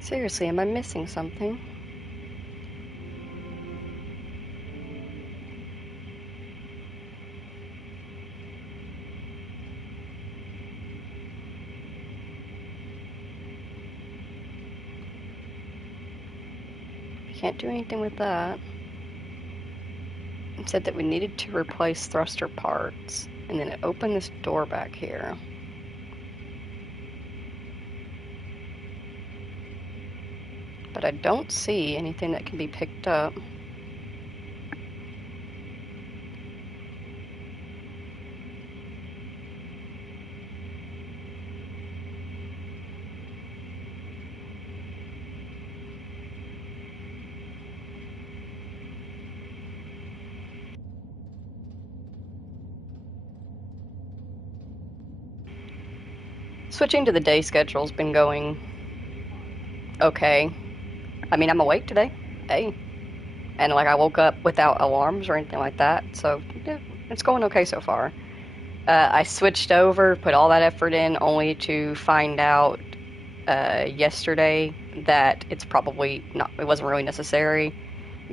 Seriously, am I missing something? Can't do anything with that. It said that we needed to replace thruster parts, and then it opened this door back here. But I don't see anything that can be picked up. Switching to the day schedule's been going okay. I mean, I'm awake today. Hey. And, like, I woke up without alarms or anything like that. So, yeah, it's going okay so far. I switched over, put all that effort in, only to find out yesterday that it's probably not, it wasn't really necessary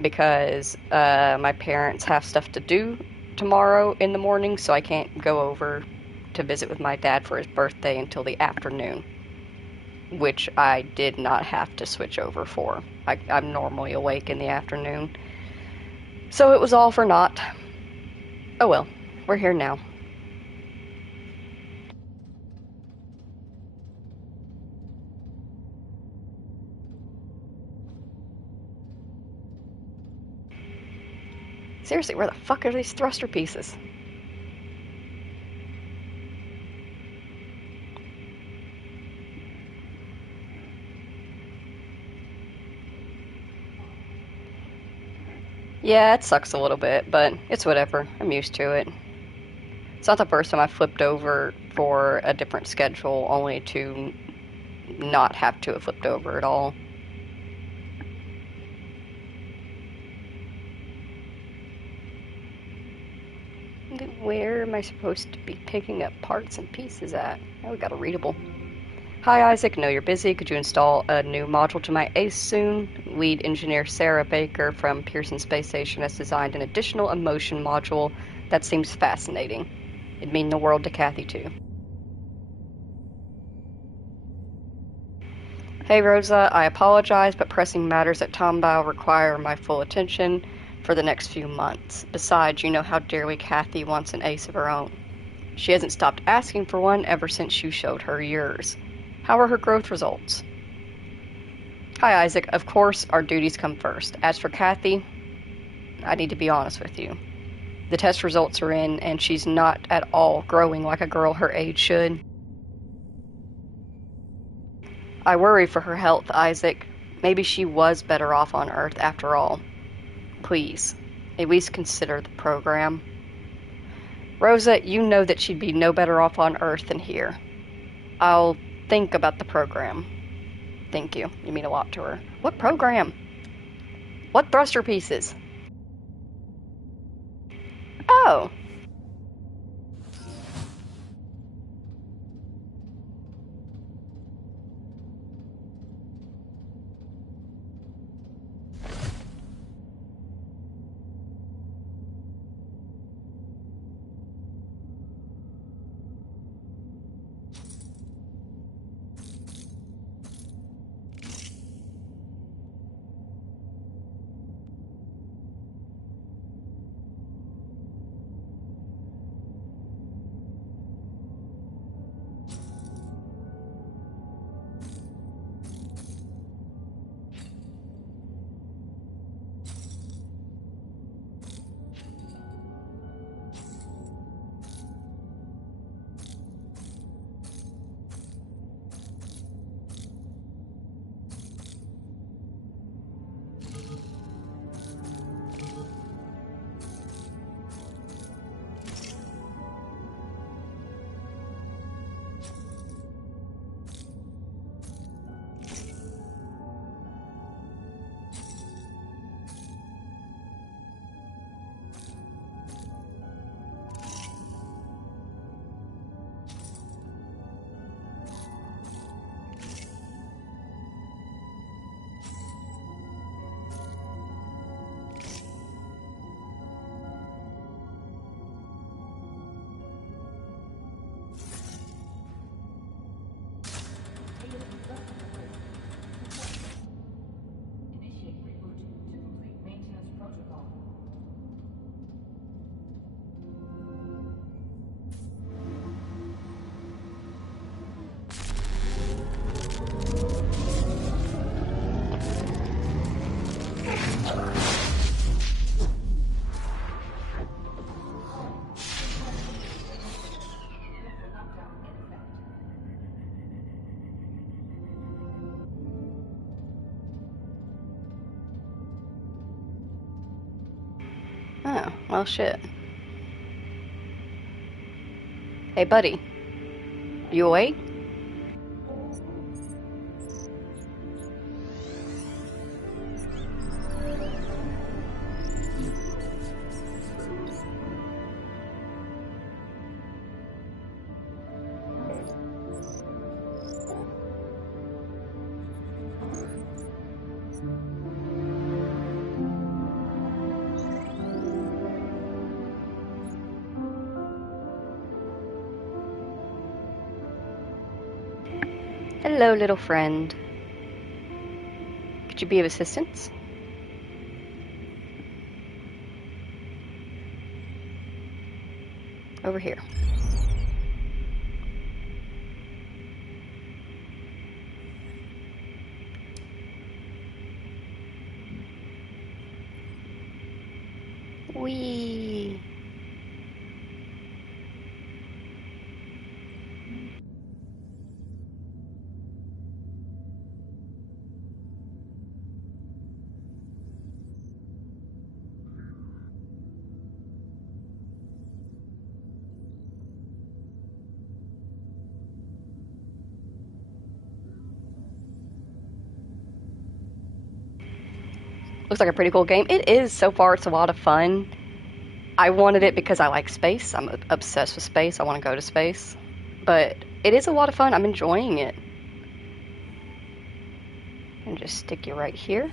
because my parents have stuff to do tomorrow in the morning, so I can't go over to visit with my dad for his birthday until the afternoon. which I did not have to switch over for. I'm normally awake in the afternoon. So it was all for naught. Oh well, we're here now. Seriously, where the fuck are these thruster pieces? Yeah, it sucks a little bit, but it's whatever. I'm used to it. It's not the first time I flipped over for a different schedule, only to not have to have flipped over at all. Where am I supposed to be picking up parts and pieces at? Oh, we got a readable. Hi Isaac, know you're busy. Could you install a new module to my ACE soon? Lead engineer Sarah Baker from Pearson Space Station has designed an additional emotion module that seems fascinating. It'd mean the world to Kathy too. Hey Rosa, I apologize, but pressing matters at Tombao require my full attention for the next few months. Besides, you know how dearly Kathy wants an ace of her own. She hasn't stopped asking for one ever since you showed her yours. How are her growth results? Hi Isaac, of course our duties come first. As for Kathy, I need to be honest with you. The test results are in, and she's not at all growing like a girl her age should. I worry for her health, Isaac. Maybe she was better off on Earth after all. Please, at least consider the program. Rosa, you know that she'd be no better off on Earth than here. I'll think about the program. Thank you. You mean a lot to her. What program? What thruster pieces? Oh. Oh, well shit. Hey buddy, you awake? Hello, little friend. Could you be of assistance? Over here. Whee! Looks like a pretty cool game. It is, so far. It's a lot of fun. I wanted it because I like space. I'm obsessed with space. I want to go to space. But it is a lot of fun. I'm enjoying it. And just stick you right here.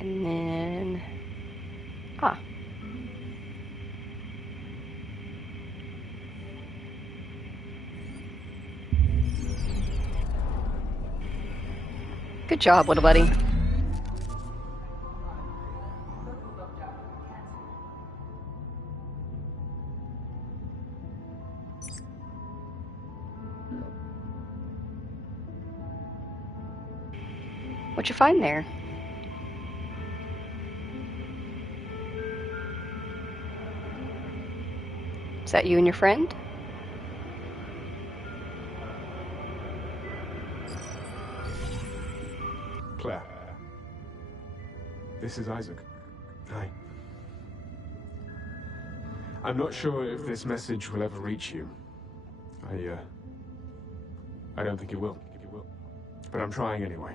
And then... Ah. Good job, little buddy. What'd you find there? Is that you and your friend? Claire. This is Isaac. Hi. I'm not sure if this message will ever reach you. I don't think it will. But I'm trying anyway.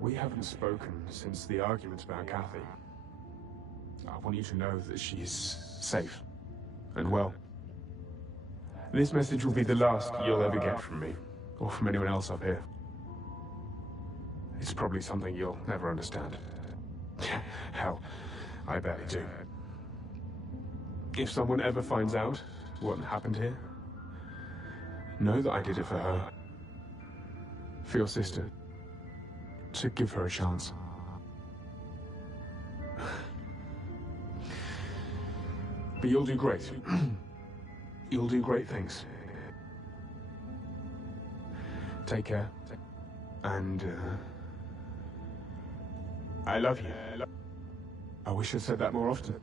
We haven't spoken since the argument about Kathy. I want you to know that she's safe and well. This message will be the last you'll ever get from me, or from anyone else up here. It's probably something you'll never understand. Hell, I barely do. If someone ever finds out what happened here, know that I did it for her. For your sister. To give her a chance. But you'll do great. You'll do great things. Take care. And, I love you. I wish I'd said that more often.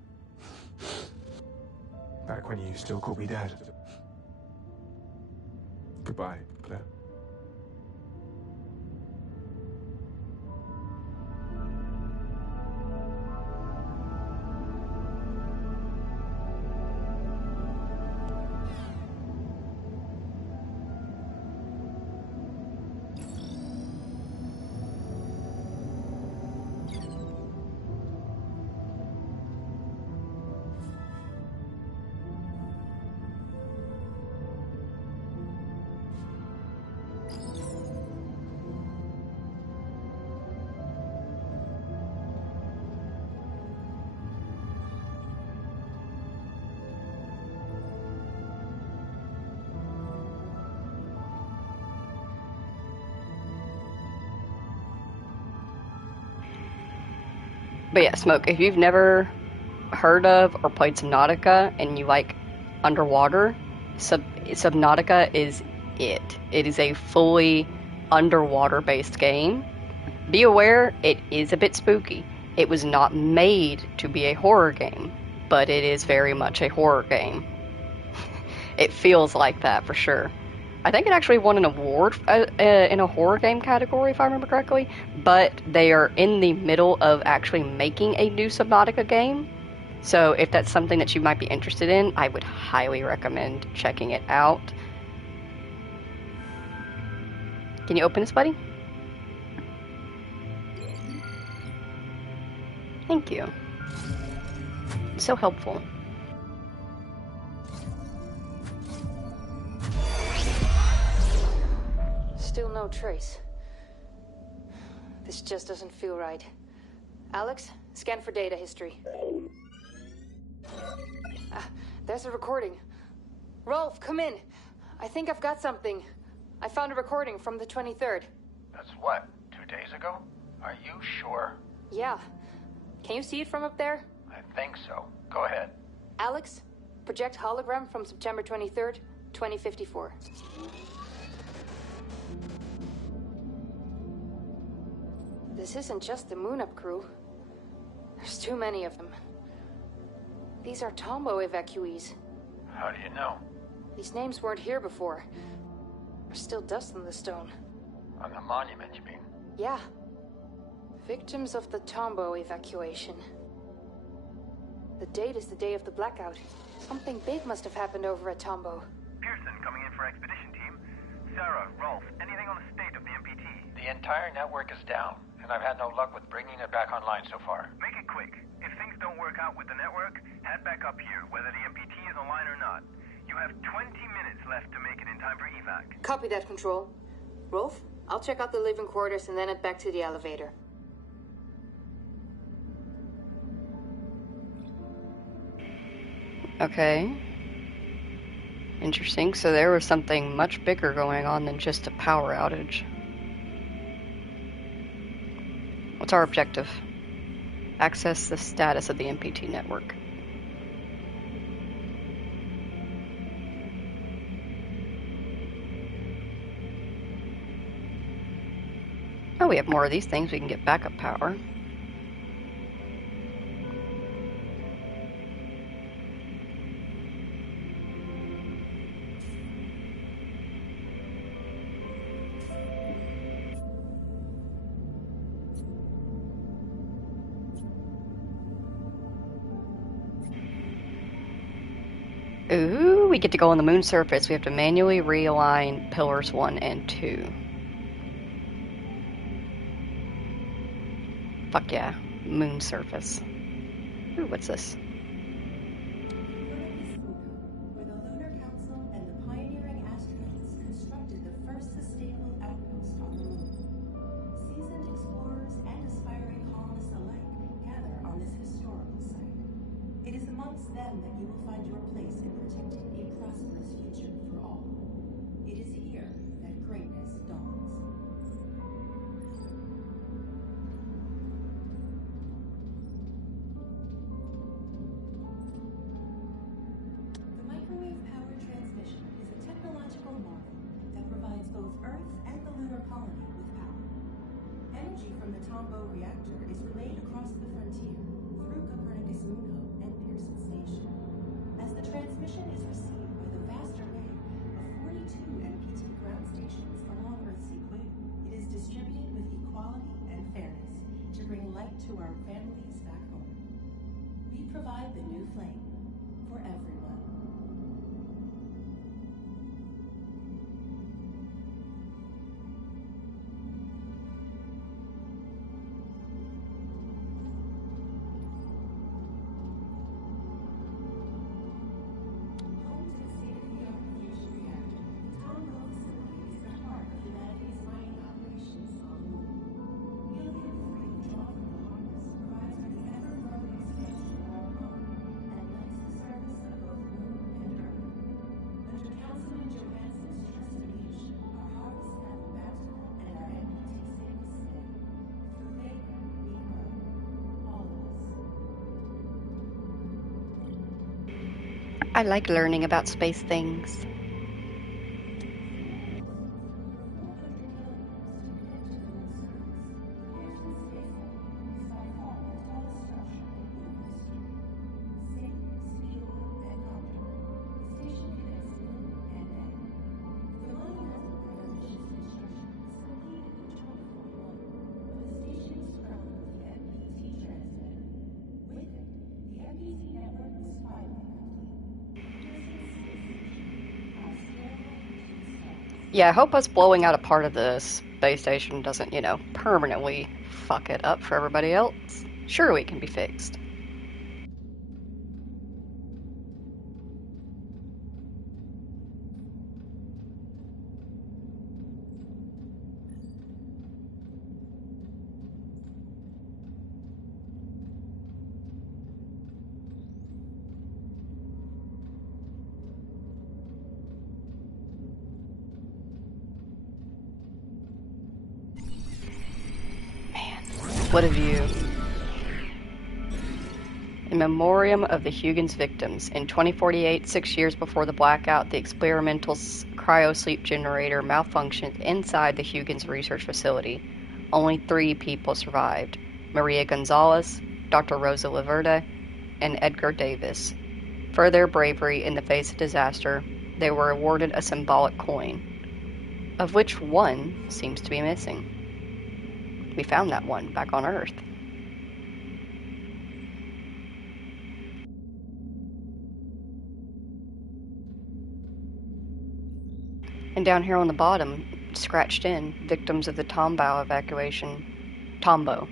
Back when you still called me Dad. Goodbye, Claire. But yeah, Smoke, if you've never heard of or played Subnautica and you like underwater, Subnautica is it. It is a fully underwater-based game. Be aware, it is a bit spooky. It was not made to be a horror game, but it is very much a horror game. It feels like that for sure. I think it actually won an award in a horror game category, if I remember correctly, but they are in the middle of actually making a new Subnautica game. So if that's something that you might be interested in, I would highly recommend checking it out. Can you open this, buddy? Thank you. So helpful. Still no trace. This just doesn't feel right. Alex, scan for data history. There's a recording. Rolf, come in. I think I've got something. I found a recording from the 23rd. That's what, 2 days ago? Are you sure? Yeah. Can you see it from up there? I think so. Go ahead. Alex, project hologram from September 23rd, 2054. This isn't just the Moon Up crew. There's too many of them. These are Tombo evacuees. How do you know? These names weren't here before. There's still dust on the stone. On the monument, you mean? Yeah. Victims of the Tombo evacuation. The date is the day of the blackout. Something big must have happened over at Tombo. Pearson coming in for expedition team. Sarah, Rolf, anything on the state of the MPT? The entire network is down, and I've had no luck with bringing it back online so far. Make it quick. If things don't work out with the network, head back up here, whether the MPT is online or not. You have 20 minutes left to make it in time for evac. Copy that, Control. Rolf, I'll check out the living quarters and then head back to the elevator. Okay. Interesting. So there was something much bigger going on than just a power outage. What's our objective? Access the status of the MPT network. Oh, we have more of these things. We can get backup power. Ooh, we get to go on the moon surface. We have to manually realign pillars 1 and 2. Fuck yeah, moon surface. Ooh, what's this? Where the Lunar Council and the pioneering astronauts constructed the first sustainable outpost on the moon. Seasoned explorers and aspiring colonists alike gather on this historical site. It is amongst them that you will find your place in protecting a prosperous future for all. It is here that greatness dawns. The microwave power transmission is a technological marvel that provides both Earth and the lunar colony with power. Energy from the Tombo reactor is relayed across the frontier through Copernicus Moon Hub and Pearson Station. As the transmission is received by the vast array of 42 MPT ground stations along Earth's equator, it is distributed with equality and fairness to bring light to our families back home. We provide the new flame for everyone. Home to the state-of-the-art fusion reactor, the Tombo facility is the heart of humanity's mining operations on the moon. Helium-3 drawn from the harvest provides for the ever-growing expansion of our home and lights the surface of both moon and Earth. Under Councilman Johansson's trusted leadership, our harvest have advanced and our MPT status stay. Through labor, we grow. All of us. I like learning about space things. Yeah, I hope us blowing out a part of the space station doesn't, you know, permanently fuck it up for everybody else. Surely it can be fixed. What a view. In memoriam of the Huygens victims, in 2048, 6 years before the blackout, the experimental cryosleep generator malfunctioned inside the Huygens research facility. Only 3 people survived: Maria Gonzalez, Dr. Rosa Laverde, and Edgar Davis. For their bravery in the face of disaster, they were awarded a symbolic coin, of which one seems to be missing. We found that one back on Earth. And down here on the bottom, scratched in, victims of the Tombow evacuation. Tombow.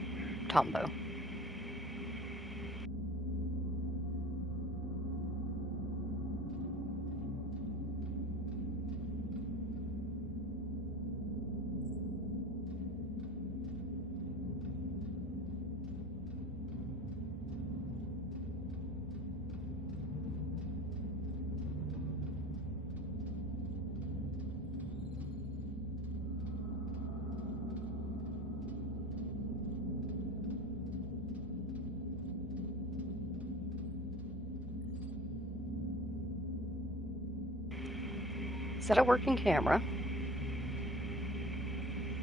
Is that a working camera?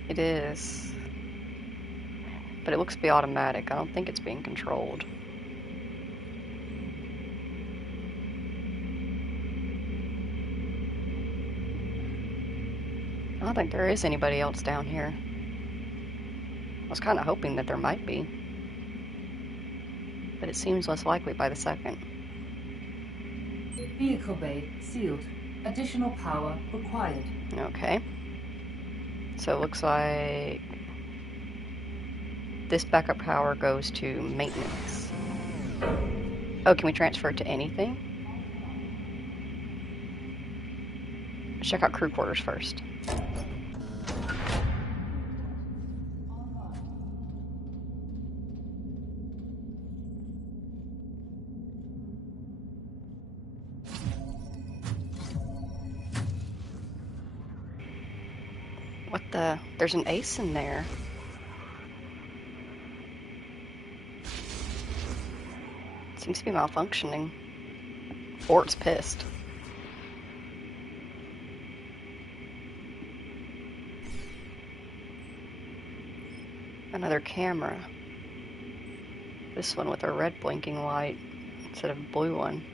It is. But it looks to be automatic. I don't think it's being controlled. I don't think there is anybody else down here. I was kind of hoping that there might be. But it seems less likely by the second. Vehicle bay sealed. Additional power required. Okay. So it looks like this backup power goes to maintenance. Oh, can we transfer it to anything? Check out crew quarters first. What the? There's an ace in there. Seems to be malfunctioning. Or it's pissed. Another camera. This one with a red blinking light instead of a blue one.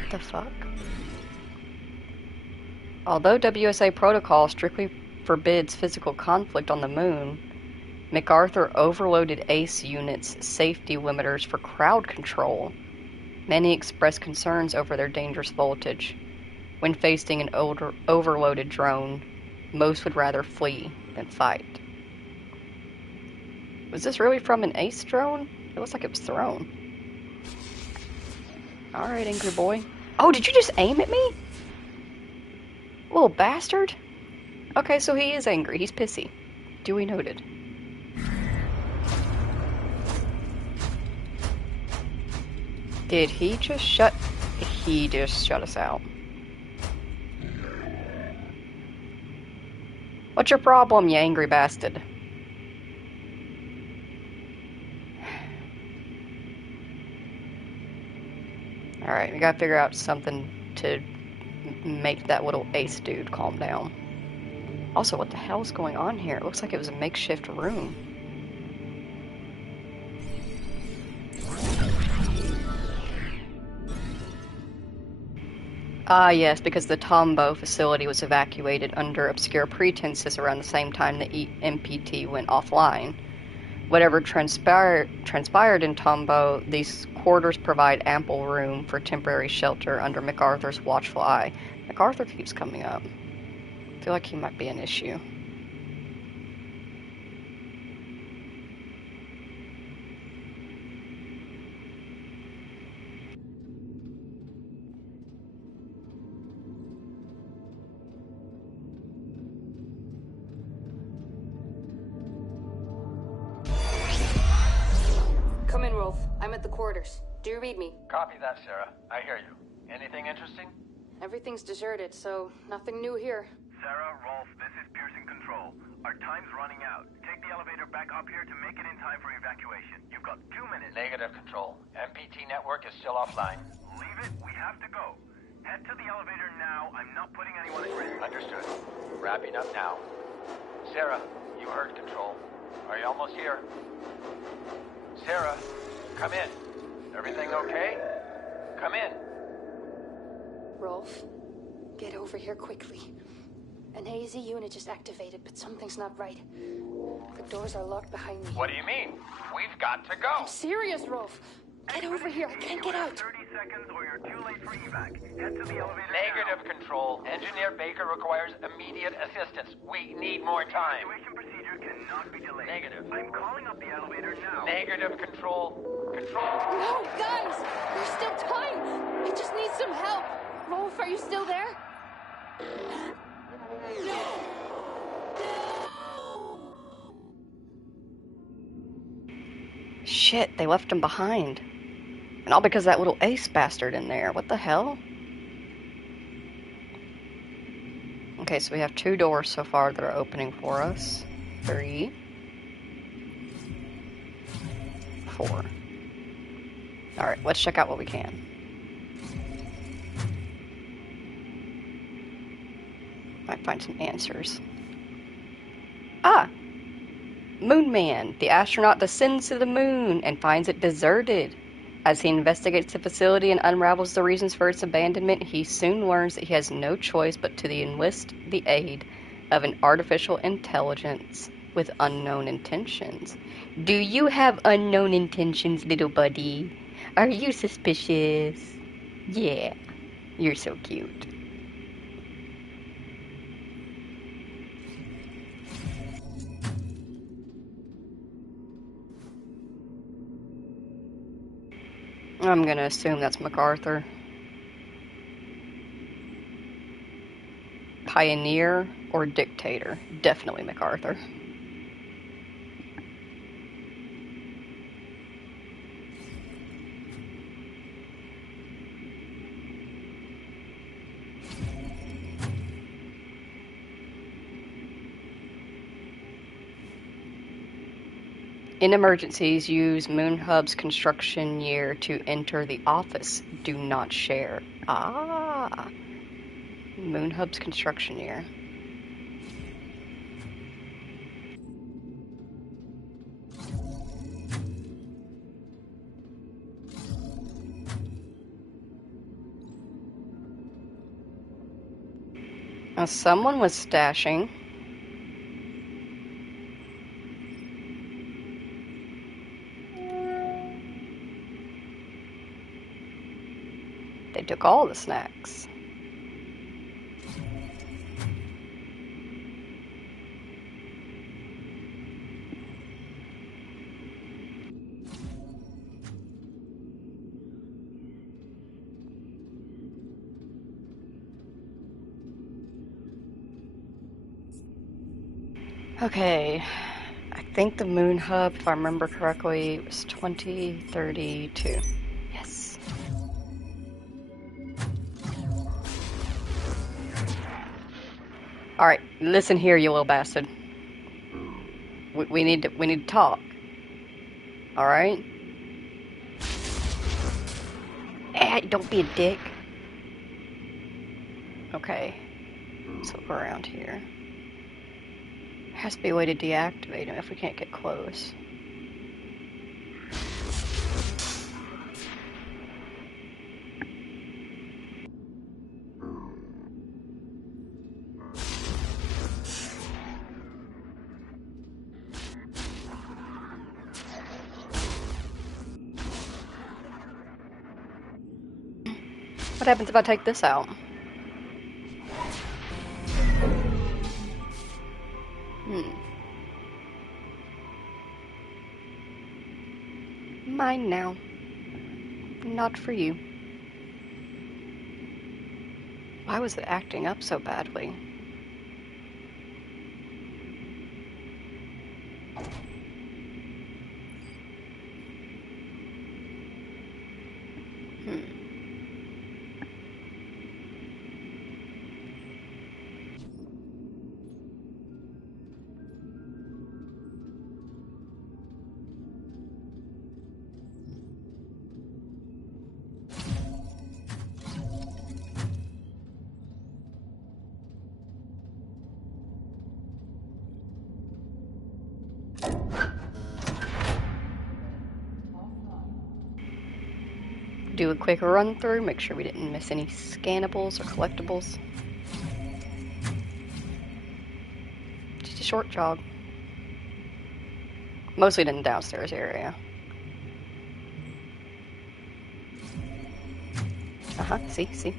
What the fuck? Although WSA protocol strictly forbids physical conflict on the moon, MacArthur overloaded ACE units' safety limiters for crowd control. Many expressed concerns over their dangerous voltage. When facing an overloaded drone, most would rather flee than fight. Was this really from an ACE drone? It looks like it was thrown. Alright, angry boy. Oh, did you just aim at me? Little bastard. Okay, so he is angry. He's pissy. Duly noted. Did he just shut... He just shut us out. What's your problem, you angry bastard? Alright, we gotta figure out something to make that little ace dude calm down. Also, what the hell's going on here? It looks like it was a makeshift room. Ah, yes, because the Tombow facility was evacuated under obscure pretenses around the same time the MPT went offline. Whatever transpired in Tombow, these quarters provide ample room for temporary shelter under MacArthur's watchful eye. MacArthur keeps coming up. I feel like he might be an issue. Come in, Rolf. I'm at the quarters. Do you read me? Copy that, Sarah. I hear you. Anything interesting? Everything's deserted, so nothing new here. Sarah, Rolf, this is Pearson Control. Our time's running out. Take the elevator back up here to make it in time for evacuation. You've got 2 minutes. Negative, Control. MPT network is still offline. Leave it. We have to go. Head to the elevator now. I'm not putting anyone at risk. Understood. Wrapping up now. Sarah, you heard Control. Are you almost here? Sarah, come in. Everything okay? Come in. Rolf, get over here quickly. An AZ unit just activated, but something's not right. The doors are locked behind me. What do you mean? We've got to go. I'm serious, Rolf. Get over here. I can't get out. 30 seconds or you're too late for evac. Head to the elevator Negative, Control. Engineer Baker requires immediate assistance. We need more time. Evacuation procedure cannot be delayed. Negative. I'm calling up the elevator now. Negative, Control. Control. No, guys! There's still time! I just need some help! Rolf, are you still there? Shit, they left him behind. And all because of that little ace bastard in there. What the hell? Okay, so we have 2 doors so far that are opening for us. 3. 4. Alright, let's check out what we can. Might find some answers. Ah! Moon Man. The astronaut descends to the moon and finds it deserted. As he investigates the facility and unravels the reasons for its abandonment, he soon learns that he has no choice but to enlist the aid of an artificial intelligence with unknown intentions. Do you have unknown intentions, little buddy? Are you suspicious? Yeah, you're so cute. I'm gonna assume that's MacArthur. Pioneer or dictator? Definitely MacArthur. In emergencies, use Moon Hub's construction year to enter the office. Do not share. Ah. Moon Hub's construction year. Now, someone was stashing. They took all the snacks. Okay, I think the Moon Hub, if I remember correctly, was 2032. Yes. All right, listen here, you little bastard. We need to talk. All right. Hey, don't be a dick. Okay, let's look around here. There has to be a way to deactivate him if we can't get close. What happens if I take this out? Mine now. Not for you. Why was it acting up so badly? do a quick run through, make sure we didn't miss any scannables or collectibles. Just a short jog. Mostly in the downstairs area. See?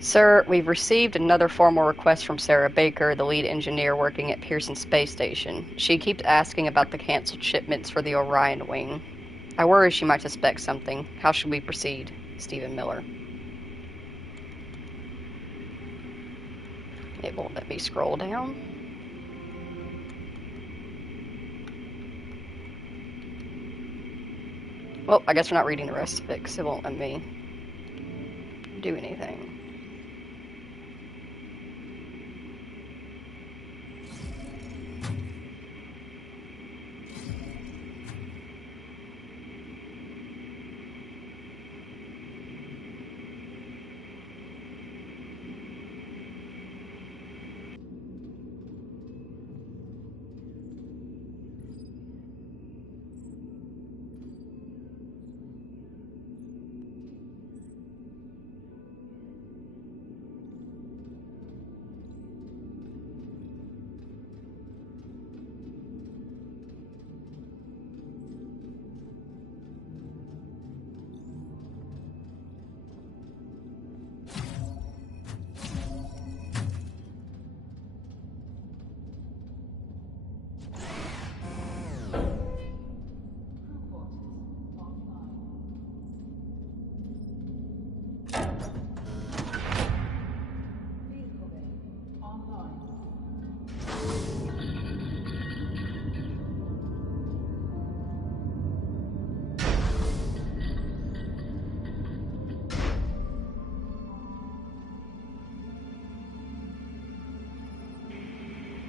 Sir, we've received another formal request from Sarah Baker, the lead engineer working at Pearson Space Station. She keeps asking about the canceled shipments for the Orion wing. I worry she might suspect something. How should we proceed? Stephen Miller. It won't let me scroll down. Well, I guess we're not reading the rest of it because it won't let me do anything.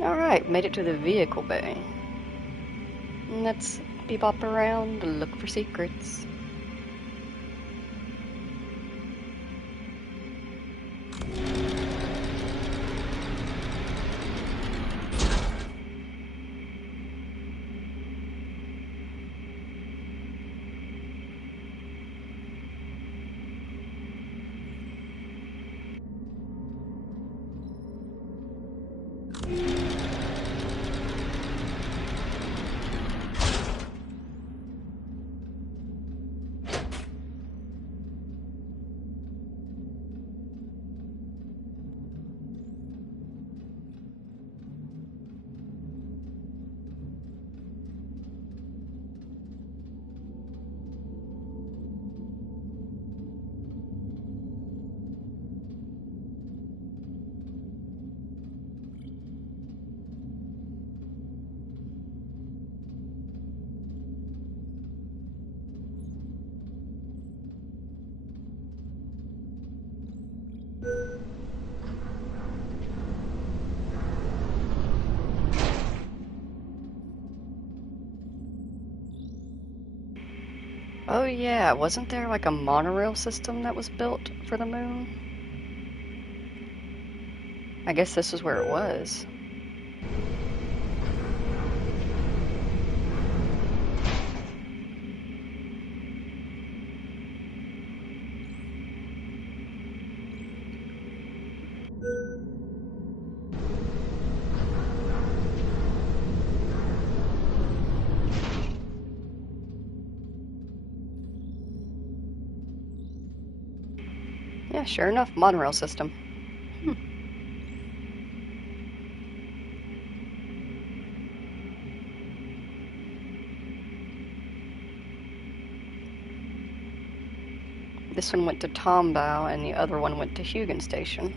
Alright, made it to the vehicle bay. Let's bebop around and look for secrets. Oh yeah, wasn't there like a monorail system that was built for the moon? I guess this is where it was. Yeah, sure enough, monorail system. This one went to Tombow and the other one went to Huygens Station.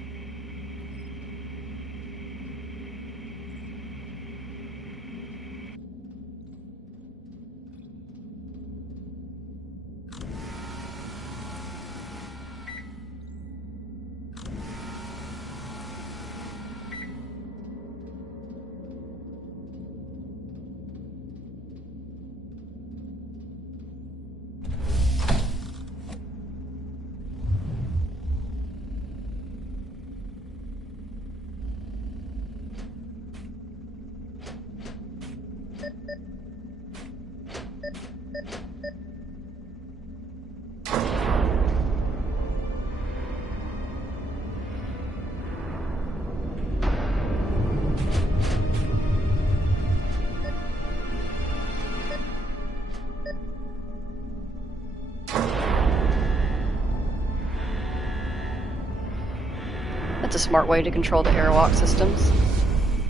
That's a smart way to control the airlock systems.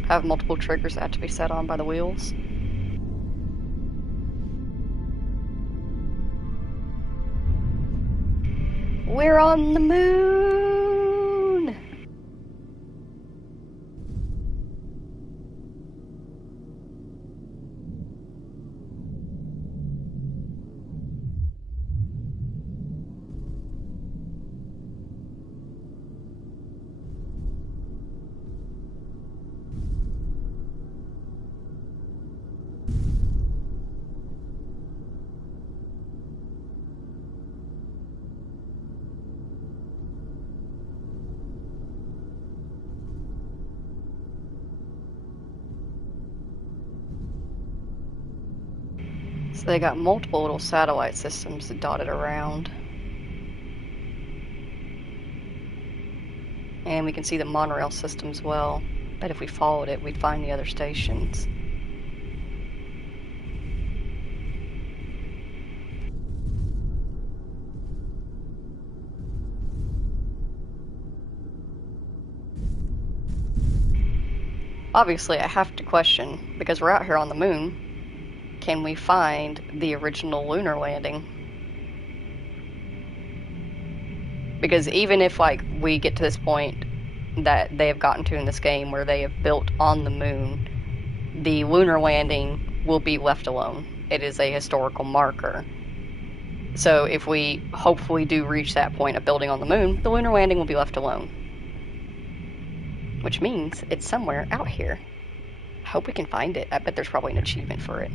Have multiple triggers that have to be set on by the wheels. We're on the moon! So they got multiple little satellite systems dotted around. And we can see the monorail system as well. Bet if we followed it, we'd find the other stations. Obviously, I have to question, because we're out here on the moon, can we find the original lunar landing? Because even if, like, we get to this point that they have gotten to in this game where they have built on the moon, the lunar landing will be left alone. It is a historical marker. So if we hopefully do reach that point of building on the moon, the lunar landing will be left alone. Which means it's somewhere out here. I hope we can find it. I bet there's probably an achievement for it.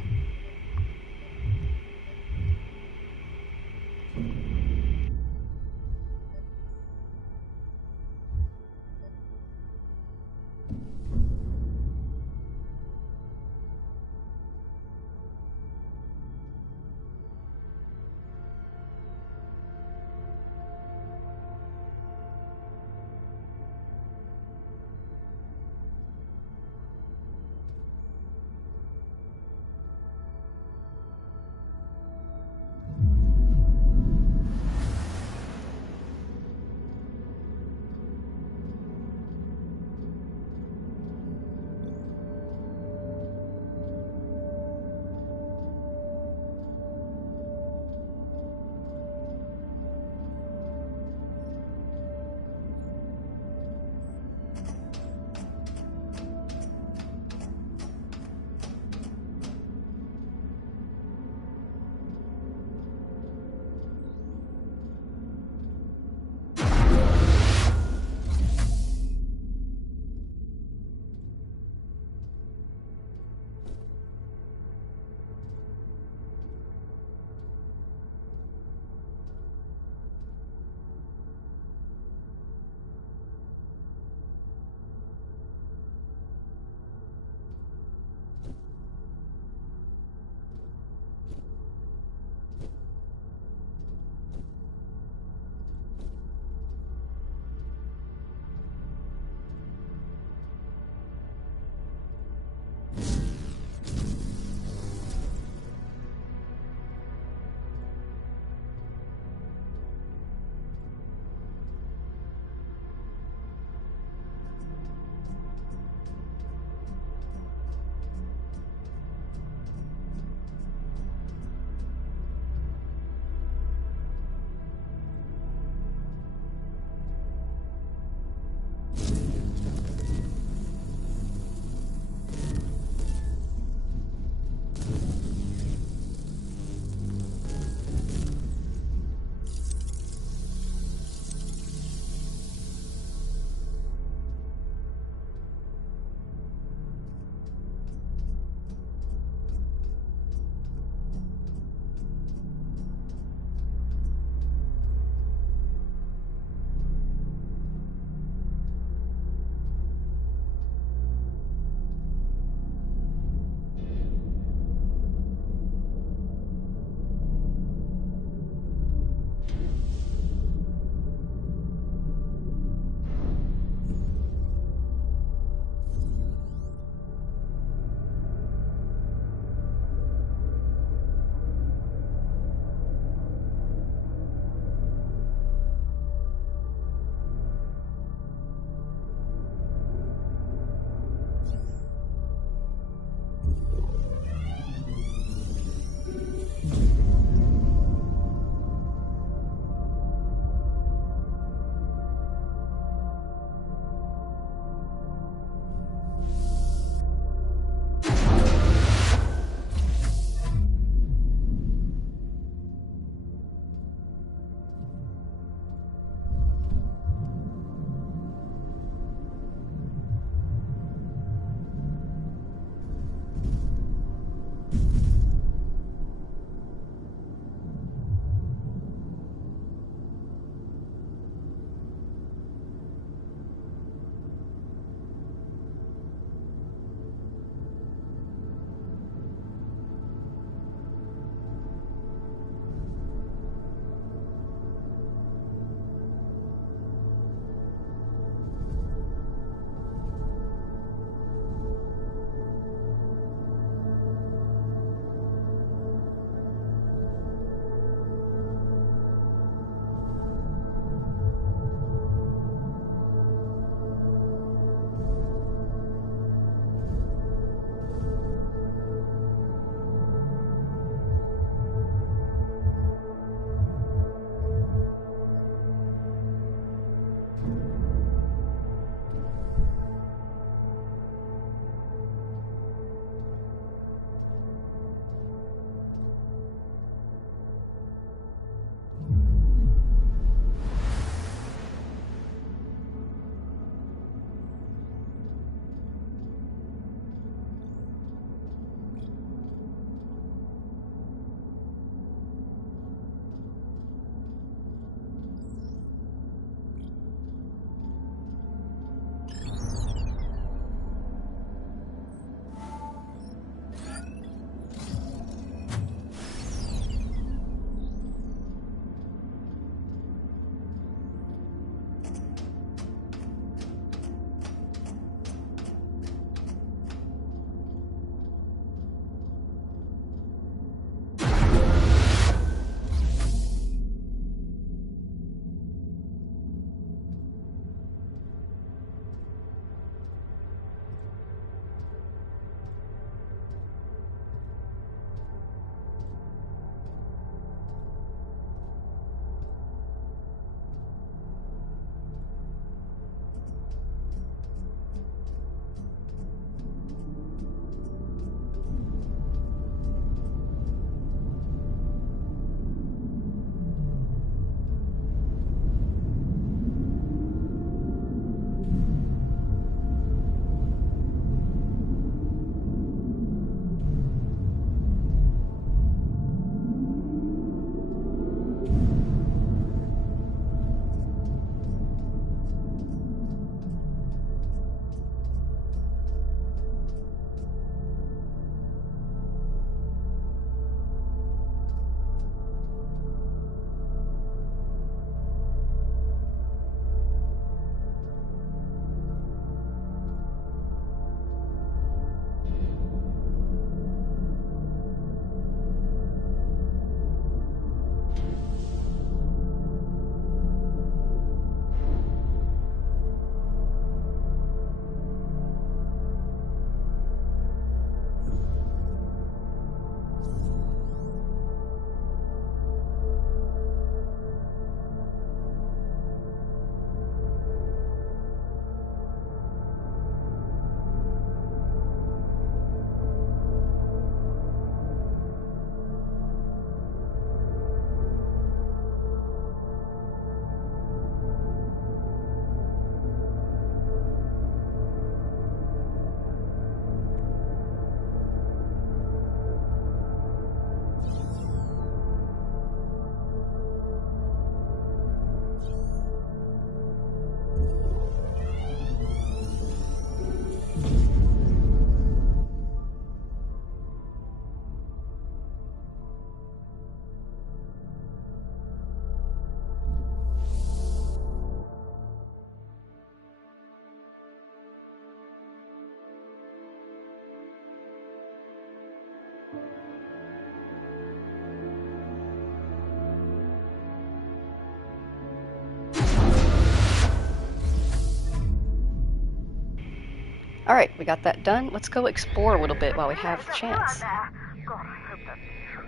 Alright, we got that done. Let's go explore a little bit while we have the chance. God, I hope that's true.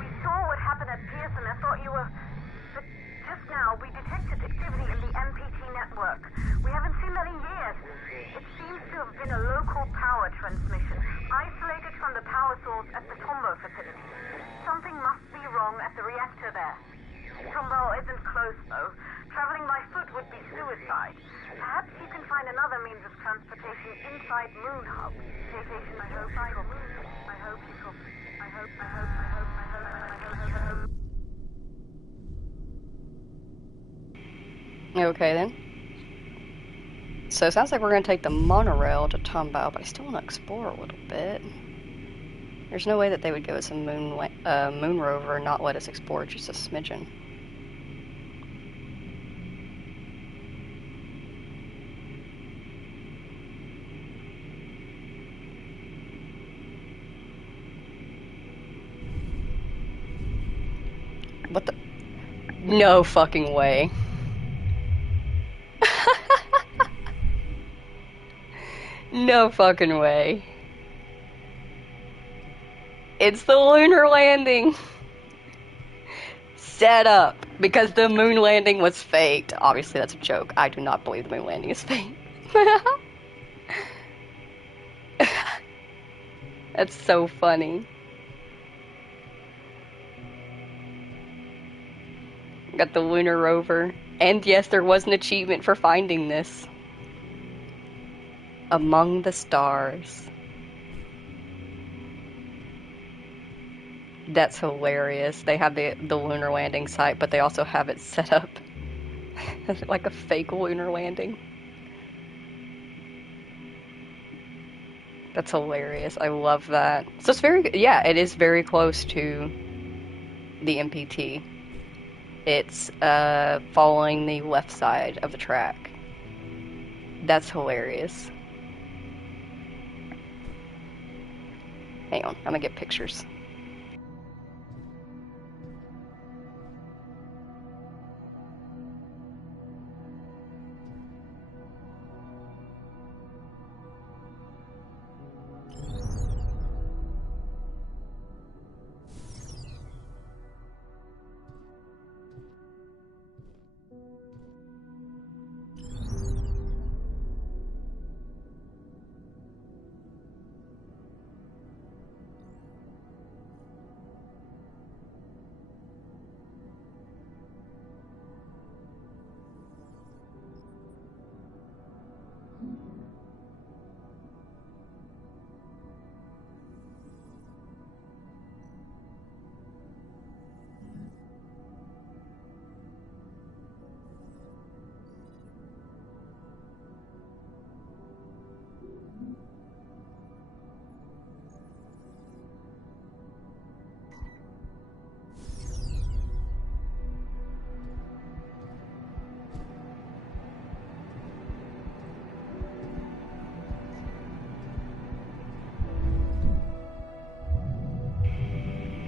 We saw what happened at Pearson. I thought you were... But just now, we detected activity in the MPT network. We haven't seen that in years. It seems to have been a local power transmission, isolated from the power source at the Tombow facility. Something must be wrong at the reactor there. Tombow isn't close, though. Traveling by foot would be suicide. Perhaps you can find another means of transportation inside Moon Hub. Vacation, I hope I will. I hope you will. I hope. Okay then. So it sounds like we're going to take the monorail to Tombow, but I still want to explore a little bit. There's no way that they would give us a moon rover and not let us explore just a smidgen. What the? No fucking way. No fucking way. It's the lunar landing. Set up. Because the moon landing was faked. Obviously that's a joke. I do not believe the moon landing is fake. That's so funny. Got the lunar rover. And yes, there was an achievement for finding this. Among the stars. That's hilarious. They have the lunar landing site, but they also have it set up like a fake lunar landing. That's hilarious. I love that. So it's yeah, it is very close to the MPT. It's following the left side of the track. That's hilarious. Hang on, I'm gonna get pictures.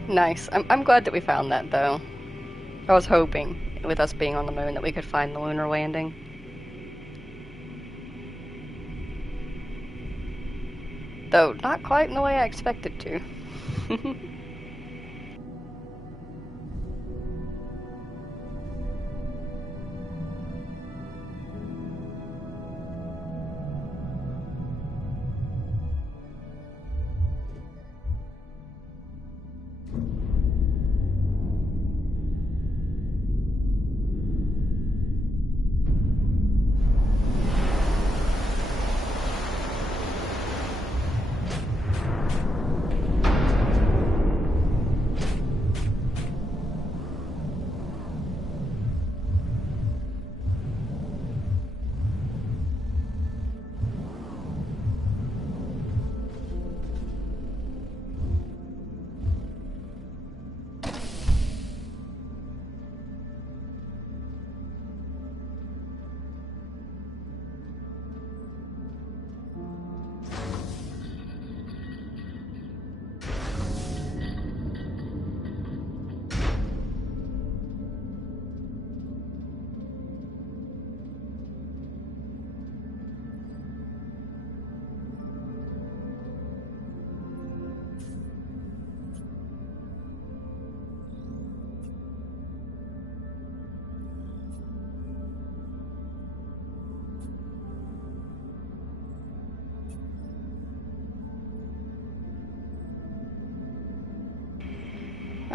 Nice. I'm glad that we found that, though. I was hoping, with us being on the moon, that we could find the lunar landing. Though, not quite in the way I expected to.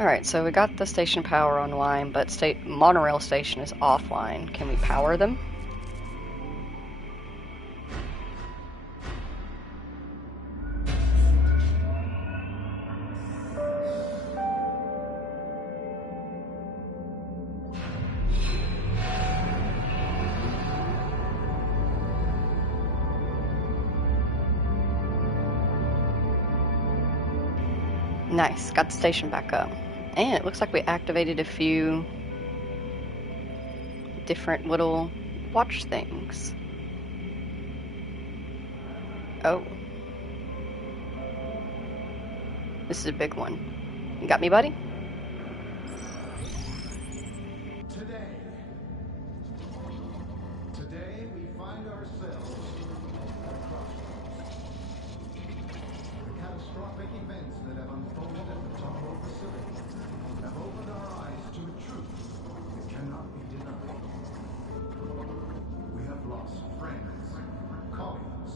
Alright, so we got the station power online, but monorail station is offline. Can we power them? Nice, got the station back up. And it looks like we activated a few different little watch things. Oh. This is a big one. You got me, buddy? Today we find ourselves at a crossroads. The catastrophic events that have unfolded at the Tombo facility have opened our eyes to a truth that cannot be denied. We have lost friends, colleagues.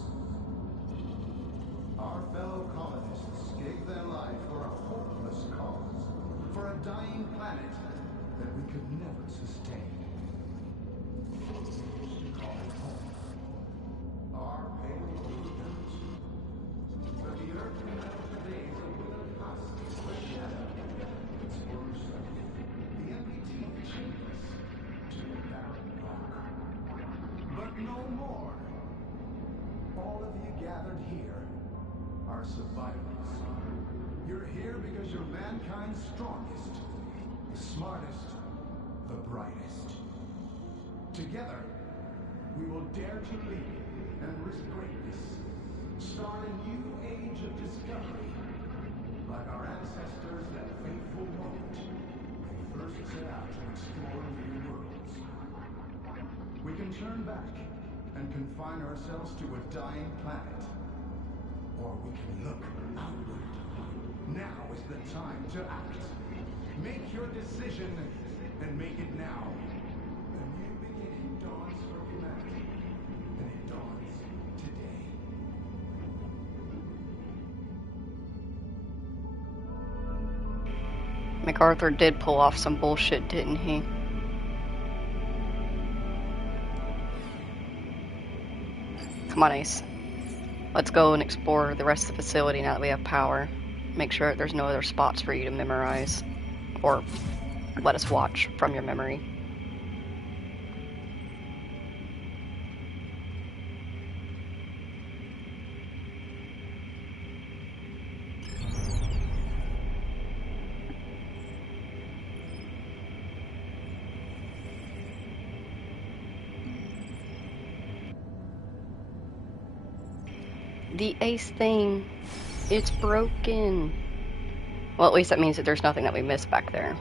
Our fellow colonists gave their life for a hopeless cause, for a dying planet that we could never sustain. Our pale earth. But the earth remembers the days of withered husks where shadow its worst self. The MPT chained us to a barren rock. But no more. All of you gathered here are survivors. You're here because you're mankind's strongest, the smartest, the brightest. Together, we will dare to lead and risk greatness. Start a new age of discovery. Like our ancestors that fateful moment they first set out to explore new worlds. We can turn back and confine ourselves to a dying planet. Or we can look outward. Now is the time to act. Make your decision and make it now. A new beginning dawns for humanity, and it dawns today. MacArthur did pull off some bullshit, didn't he? Come on, Ace. Let's go and explore the rest of the facility now that we have power. Make sure there's no other spots for you to memorize. Or let us watch from your memory. The Ace thing, it's broken. Well, at least that means that there's nothing that we missed back there.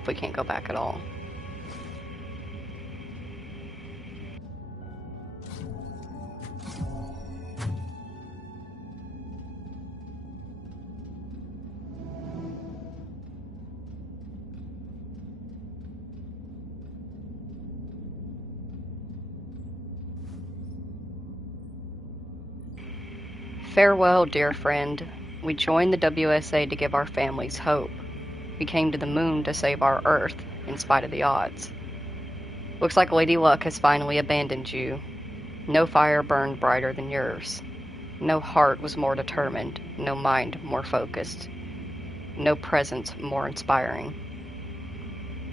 If we can't go back at all. Farewell, dear friend. We joined the WSA to give our families hope. We came to the moon to save our Earth, in spite of the odds. Looks like Lady Luck has finally abandoned you. No fire burned brighter than yours. No heart was more determined, no mind more focused. No presence more inspiring.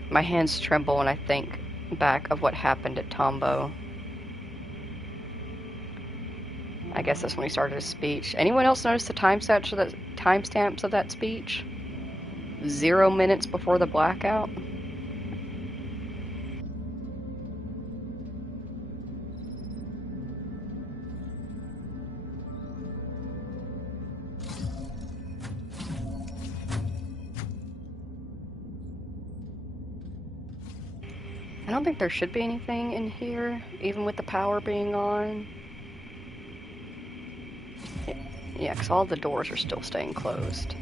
My hands tremble when I think back of what happened at Tombo. I guess that's when he started his speech. Anyone else notice the timestamps of that speech? 0 minutes before the blackout? I don't think there should be anything in here, even with the power being on. Yeah, because all the doors are still staying closed.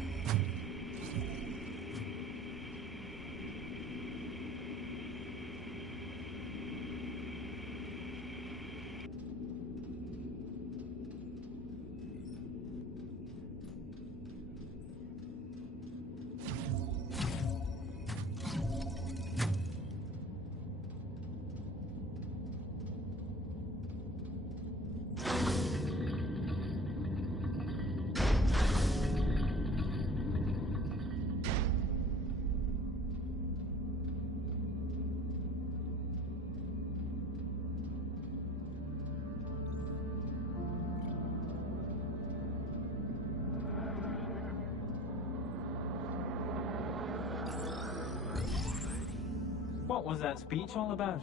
What was that speech all about?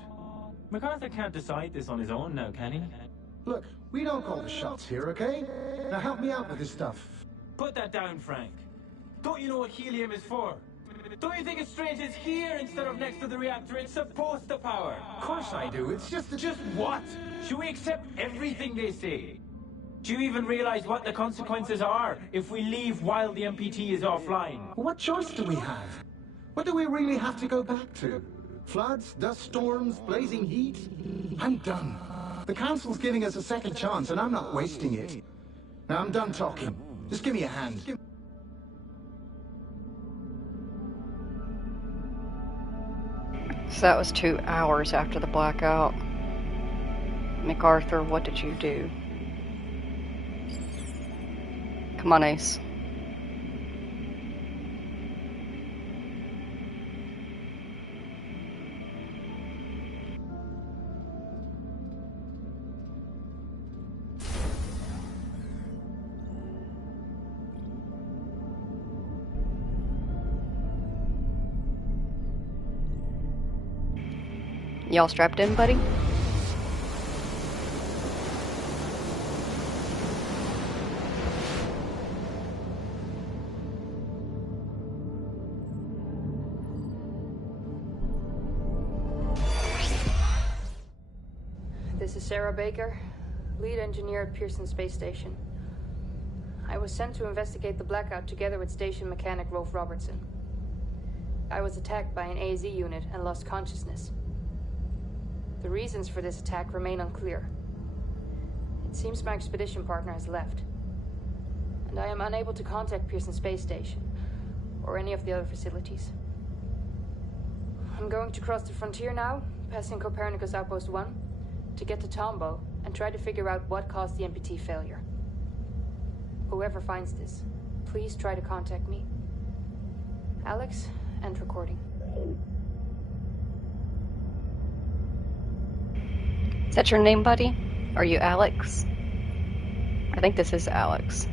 MacArthur can't decide this on his own now, can he? Look, we don't call the shots here, okay? Now help me out with this stuff. Put that down, Frank. Don't you know what helium is for? Don't you think it's strange it's here instead of next to the reactor it's supposed to power? Of course I do. It's just Just what? Should we accept everything they say? Do you even realize what the consequences are if we leave while the MPT is offline? What choice do we have? What do we really have to go back to? Floods, dust storms, blazing heat? I'm done. The Council's giving us a second chance, and I'm not wasting it. Now I'm done talking. Just give me a hand. So that was 2 hours after the blackout. MacArthur, what did you do? Come on, Ace. Y'all strapped in, buddy? This is Sarah Baker, lead engineer at Pearson Space Station. I was sent to investigate the blackout together with station mechanic Rolf Robertson. I was attacked by an AZ unit and lost consciousness. The reasons for this attack remain unclear. It seems my expedition partner has left, and I am unable to contact Pearson Space Station or any of the other facilities. I'm going to cross the frontier now, passing Copernicus Outpost 1, to get to Tombow and try to figure out what caused the MPT failure. Whoever finds this, please try to contact me. Alex, end recording. Is that your name, buddy? Are you Alex? I think this is Alex.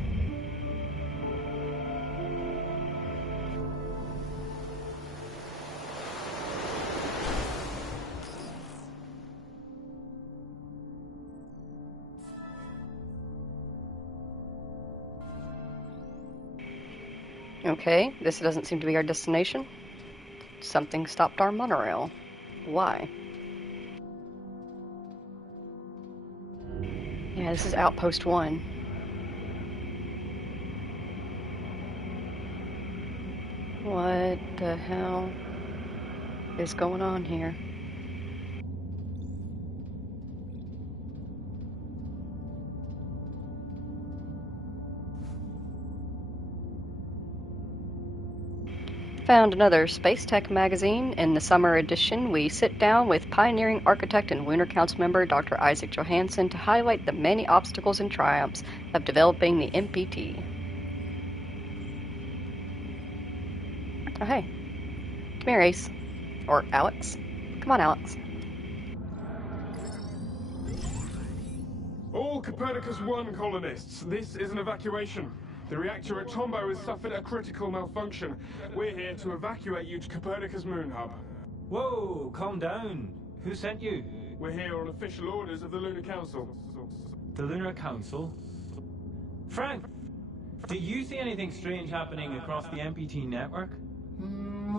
Okay, this doesn't seem to be our destination. Something stopped our monorail. Why? Yeah, this is Outpost 1. What the hell is going on here? Found another Space Tech magazine. In the summer edition, we sit down with pioneering architect and Lunar Council member Dr. Isaac Johansson to highlight the many obstacles and triumphs of developing the MPT. Oh, hey. Come here, Ace. Or Alex. Come on, Alex. All Copernicus 1 colonists, this is an evacuation. The reactor at Tombow has suffered a critical malfunction. We're here to evacuate you to Copernicus Moon Hub. Whoa, calm down. Who sent you? We're here on official orders of the Lunar Council. The Lunar Council? Frank, do you see anything strange happening across the MPT network?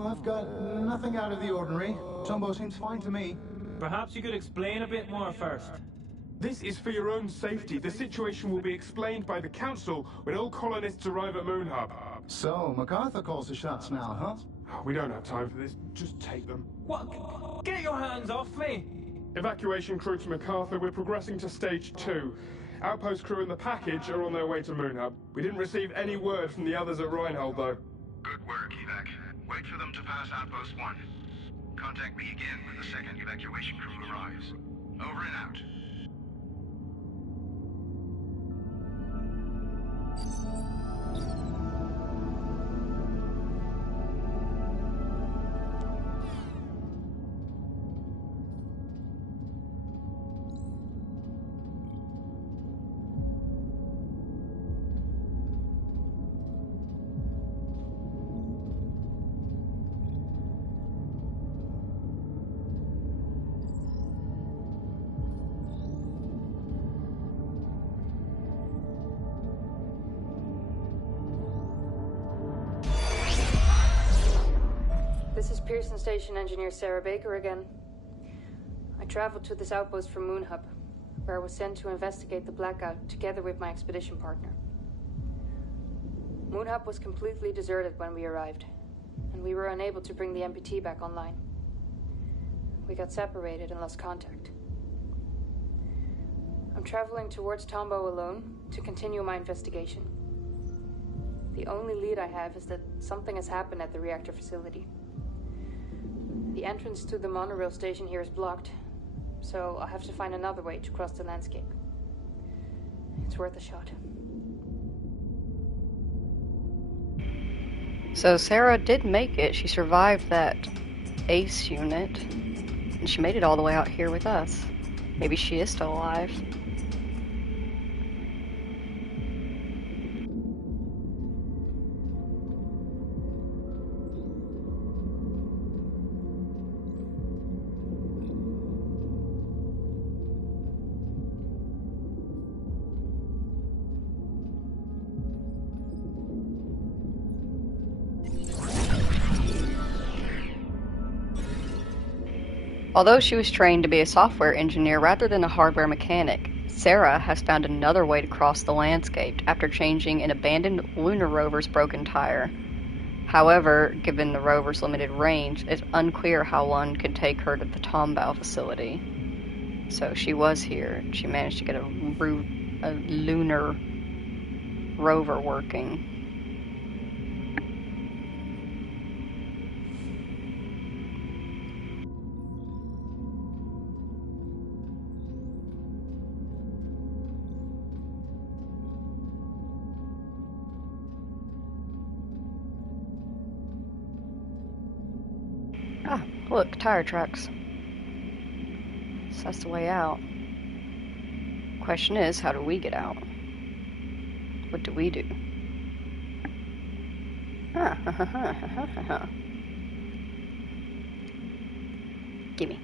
I've got nothing out of the ordinary. Tombow seems fine to me. Perhaps you could explain a bit more first. This is for your own safety. The situation will be explained by the Council when all colonists arrive at Moon Hub. So, MacArthur calls the shots now, huh? We don't have time for this. Just take them. What? Get your hands off me! Evacuation crew to MacArthur. We're progressing to stage 2. Outpost crew and the package are on their way to Moon Hub. We didn't receive any word from the others at Reinhold, though. Good work, Evac. Wait for them to pass Outpost 1. Contact me again when the second evacuation crew arrives. Over and out. Pearson Station engineer Sarah Baker again. I traveled to this outpost from Moon Hub, where I was sent to investigate the blackout together with my expedition partner. Moon Hub was completely deserted when we arrived, and we were unable to bring the MPT back online. We got separated and lost contact. I'm traveling towards Tombow alone to continue my investigation. The only lead I have is that something has happened at the reactor facility. The entrance to the monorail station here is blocked, so I'll have to find another way to cross the landscape. It's worth a shot. So Sarah did make it. She survived that ACE unit, and she made it all the way out here with us. Maybe she is still alive. Although she was trained to be a software engineer rather than a hardware mechanic, Sarah has found another way to cross the landscape after changing an abandoned lunar rover's broken tire. However, given the rover's limited range, it's unclear how one could take her to the Tombow facility. So she was here. She managed to get a lunar rover working. Ah, look, tire tracks. So that's the way out. Question is, how do we get out? What do we do? Gimme.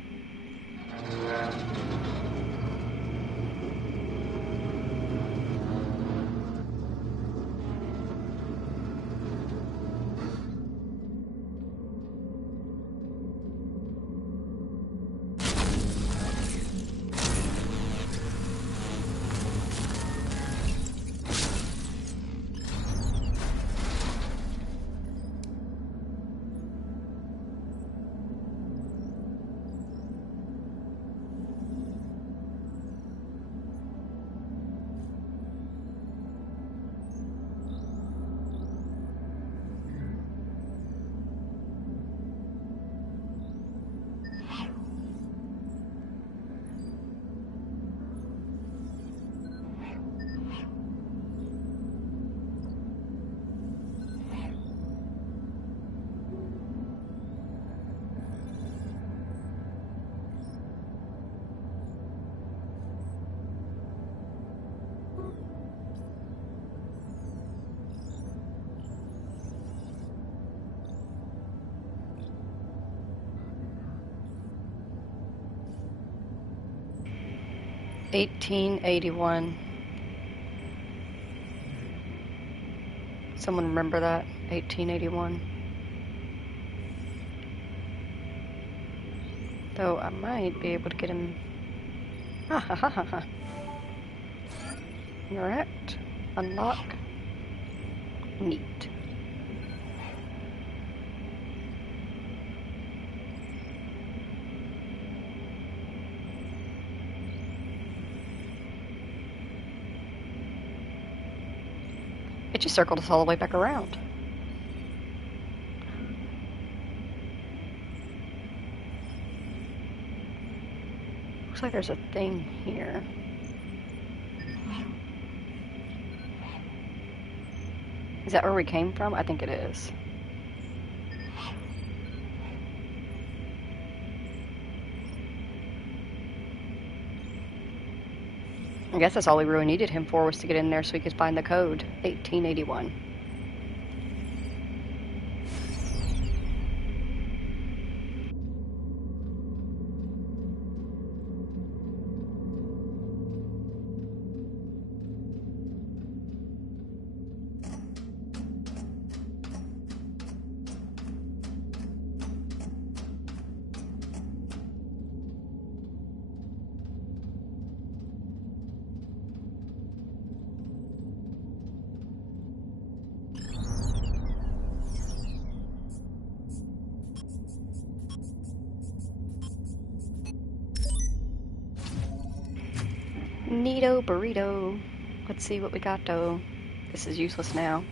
$18.81. Someone remember that? 1881. Though I might be able to get him. Ha ha ha ha ha. Interact. Unlock. Neat. It just circled us all the way back around. Looks like there's a thing here. Is that where we came from? I think it is. I guess that's all we really needed him for, was to get in there so we could find the code. 1881. Neato burrito. Let's see what we got, though. This is useless now.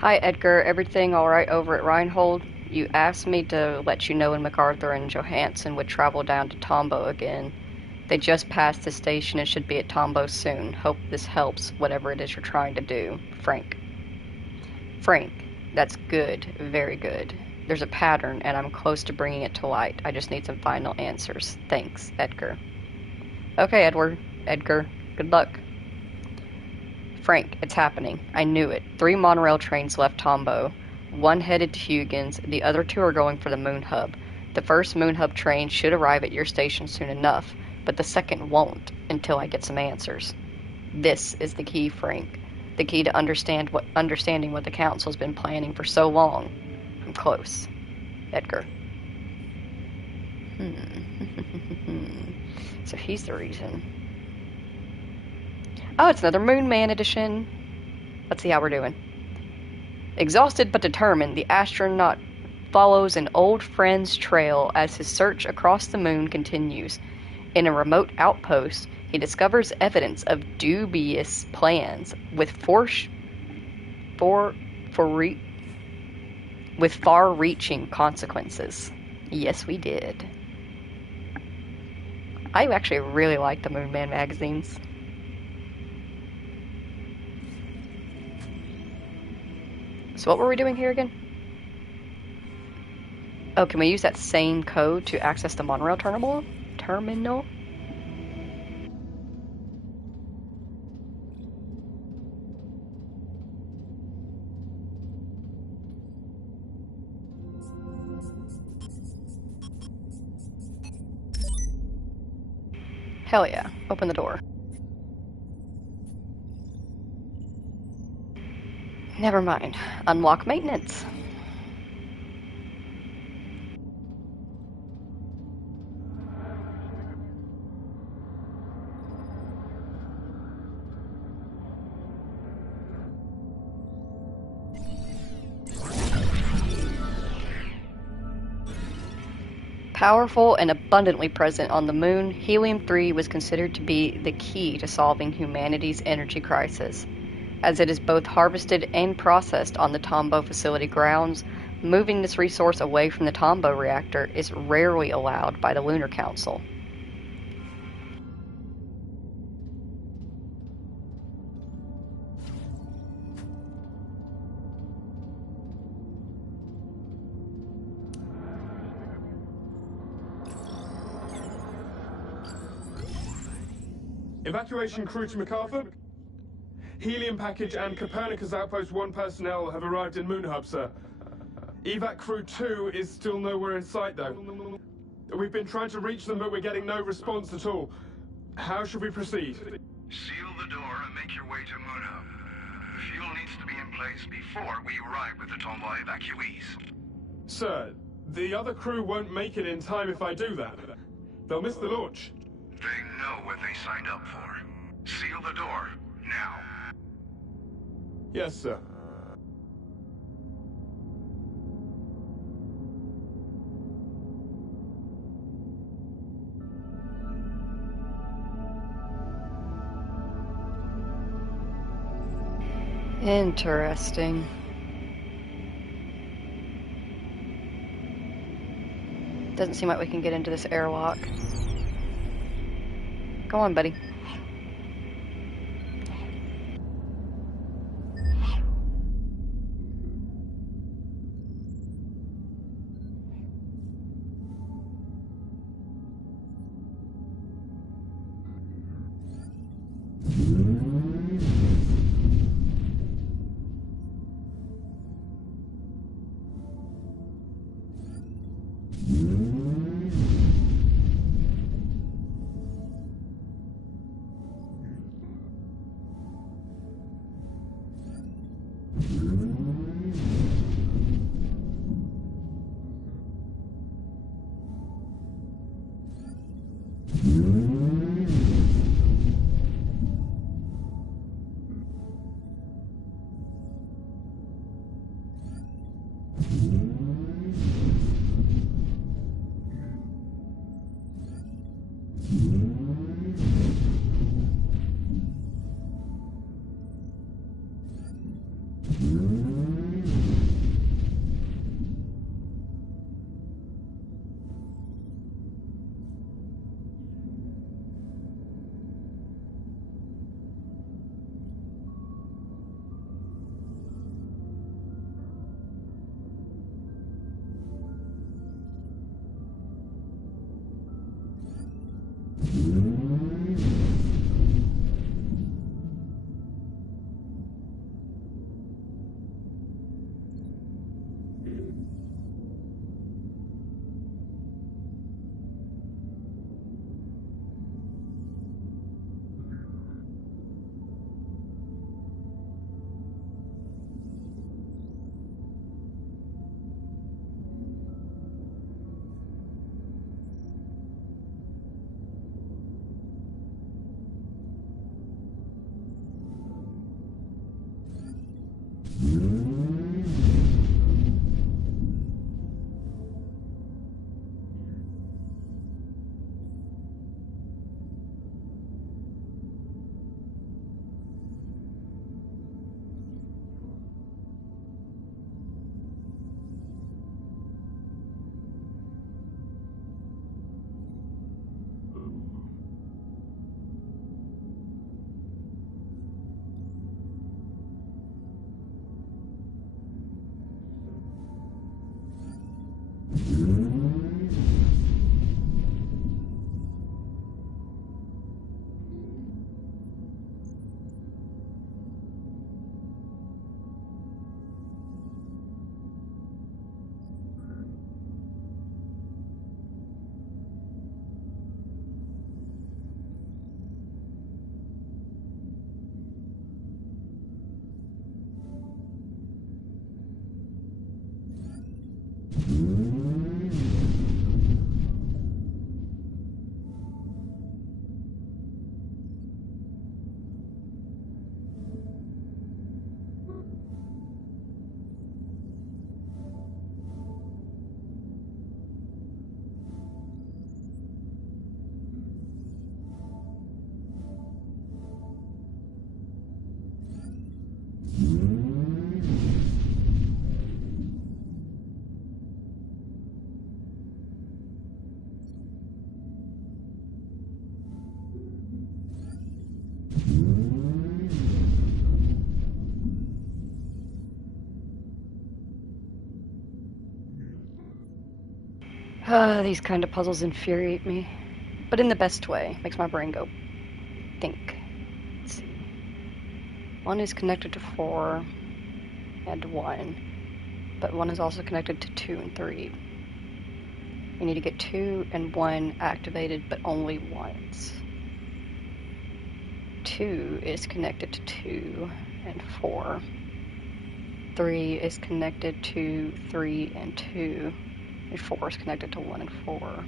Hi, Edgar. Everything all right over at Reinhold? You asked me to let you know when MacArthur and Johansson would travel down to Tombo again. They just passed the station and should be at Tombo soon. Hope this helps, whatever it is you're trying to do. Frank. Frank, that's good. Very good. There's a pattern, and I'm close to bringing it to light. I just need some final answers. Thanks, Edgar. Okay, Edgar. Good luck. Frank, it's happening. I knew it. 3 monorail trains left Tombo. 1 headed to Huygens. The other 2 are going for the Moon Hub. The first Moon Hub train should arrive at your station soon enough, but the second won't until I get some answers. This is the key, Frank. The key to understanding what the Council's been planning for so long. I'm close. Edgar. So he's the reason. Oh, it's another Moon Man edition. Let's see how we're doing. Exhausted but determined, the astronaut follows an old friend's trail as his search across the moon continues. In a remote outpost, he discovers evidence of dubious plans with far-reaching consequences. Yes, we did. I actually really like the Moon Man magazines. So what were we doing here again? Oh, can we use that same code to access the monorail terminal? Hell yeah. Open the door. Never mind. Unlock maintenance. Powerful and abundantly present on the moon, helium-3 was considered to be the key to solving humanity's energy crisis. As it is both harvested and processed on the Tombo facility grounds, moving this resource away from the Tombo reactor is rarely allowed by the Lunar Council. Evacuation crew to MacArthur. Helium package and Copernicus Outpost 1 personnel have arrived in Moon Hub, sir. Evac crew 2 is still nowhere in sight, though. We've been trying to reach them, but we're getting no response at all. How should we proceed? Seal the door and make your way to Moon Hub. The fuel needs to be in place before we arrive with the Tombo evacuees. Sir, the other crew won't make it in time if I do that. They'll miss the launch. They know what they signed up for. Seal the door, now. Yes, sir. Interesting. Doesn't seem like we can get into this airlock. Go on, buddy. These kind of puzzles infuriate me, but in the best way. Makes my brain go think. Let's see. 1 is connected to 4 and 1, but 1 is also connected to 2 and 3. We need to get 2 and 1 activated, but only once. 2 is connected to 2 and 4. 3 is connected to 3 and 2. And 4 is connected to 1 and 4.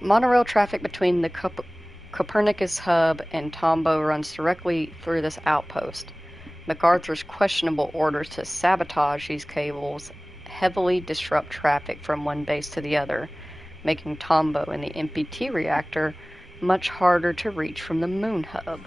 Monorail traffic between the Copernicus hub and Tombow runs directly through this outpost. MacArthur's questionable orders to sabotage these cables heavily disrupt traffic from one base to the other, making Tombow and the MPT reactor much harder to reach from the moon hub.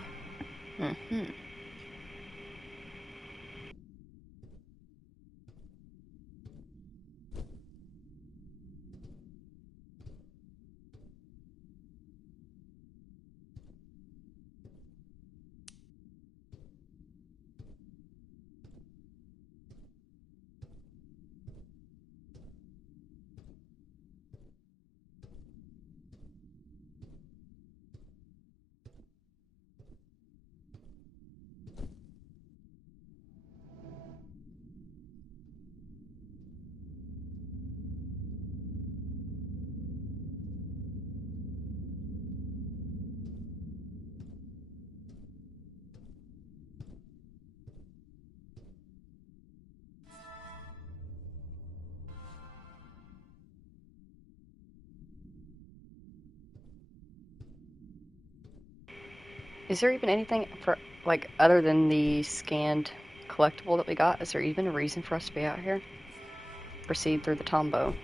Is there even anything for, like, other than the scanned collectible that we got? Is there even a reason for us to be out here? Proceed through the Tombow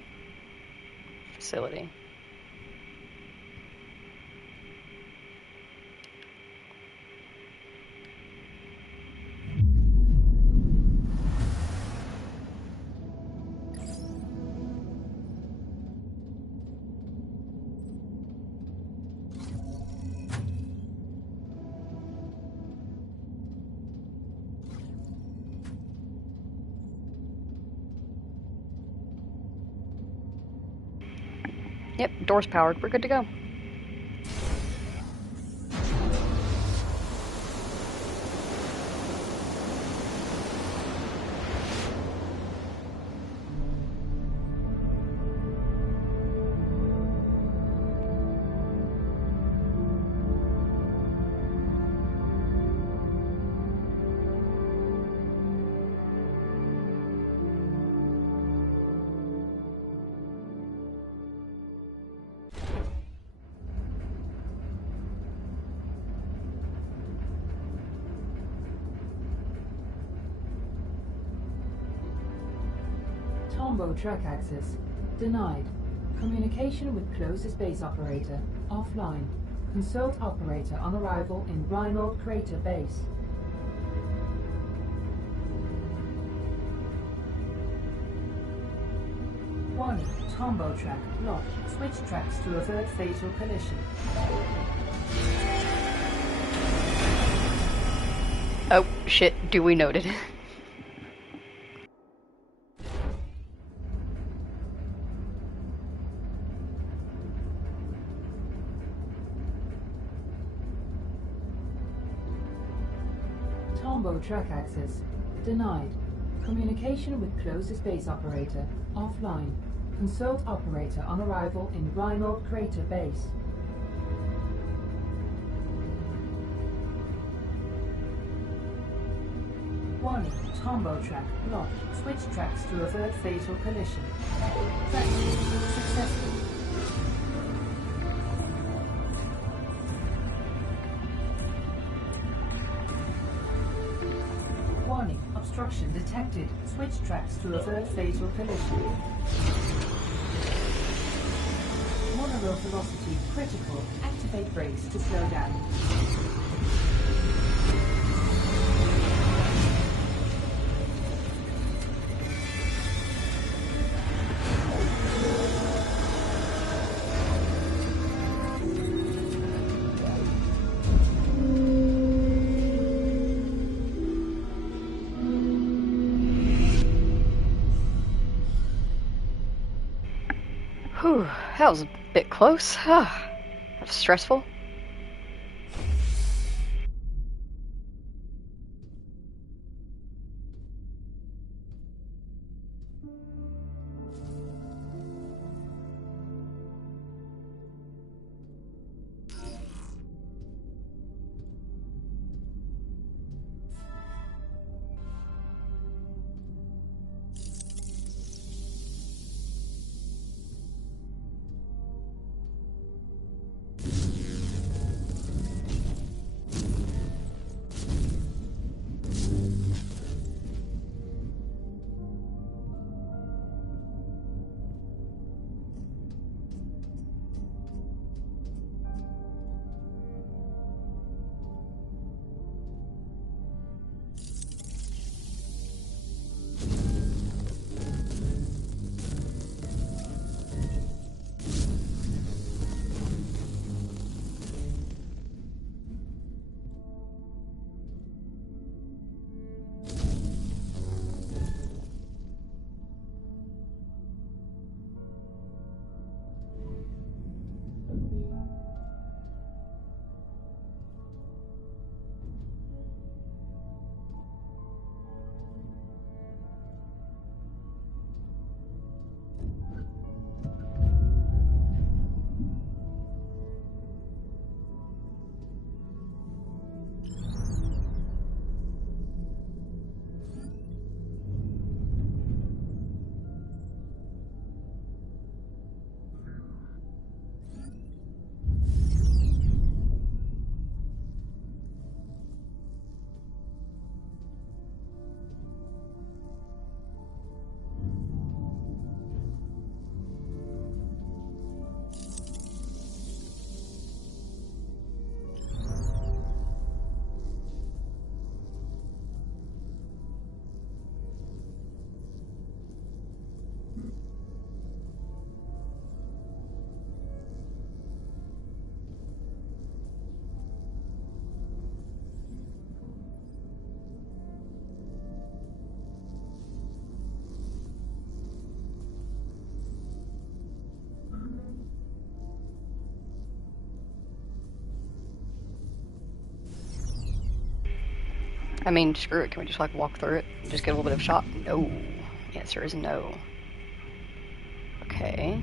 facility. Yep, door's powered. We're good to go. Tombow track access denied. Communication with closest base operator offline. Consult operator on arrival in Rhinold Crater Base. Warning, Tombow track locked. Switch tracks to avert fatal collision. Oh, shit, duly noted. Tombow track access denied. Communication with closest base operator offline. Consult operator on arrival in Rhinold Crater Base. Warning, Tombow track locked. Switch tracks to avert fatal collision. Tracking successful. Warning, obstruction detected. Switch tracks to avert fatal collision. Monorail velocity critical. Activate brakes to slow down. Whew, that was a bit close. That was stressful. I mean, screw it. Can we just like walk through it and just get a little bit of shot? No. The answer is no. Okay.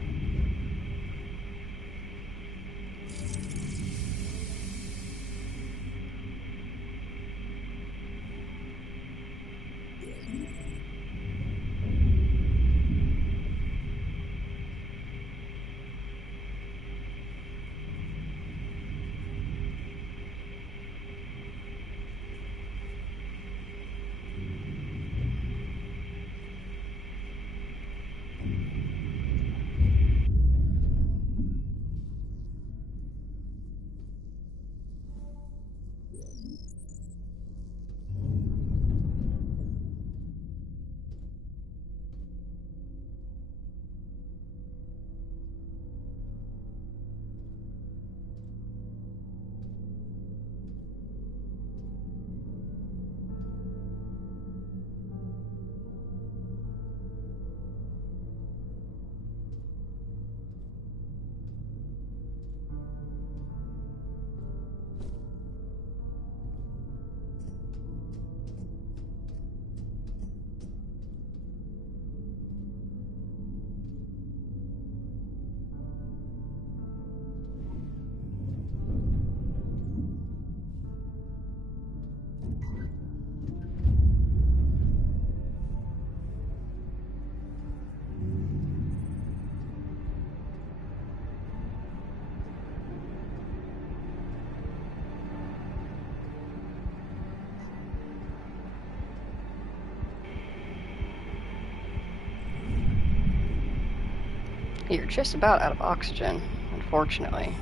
You're just about out of oxygen, unfortunately.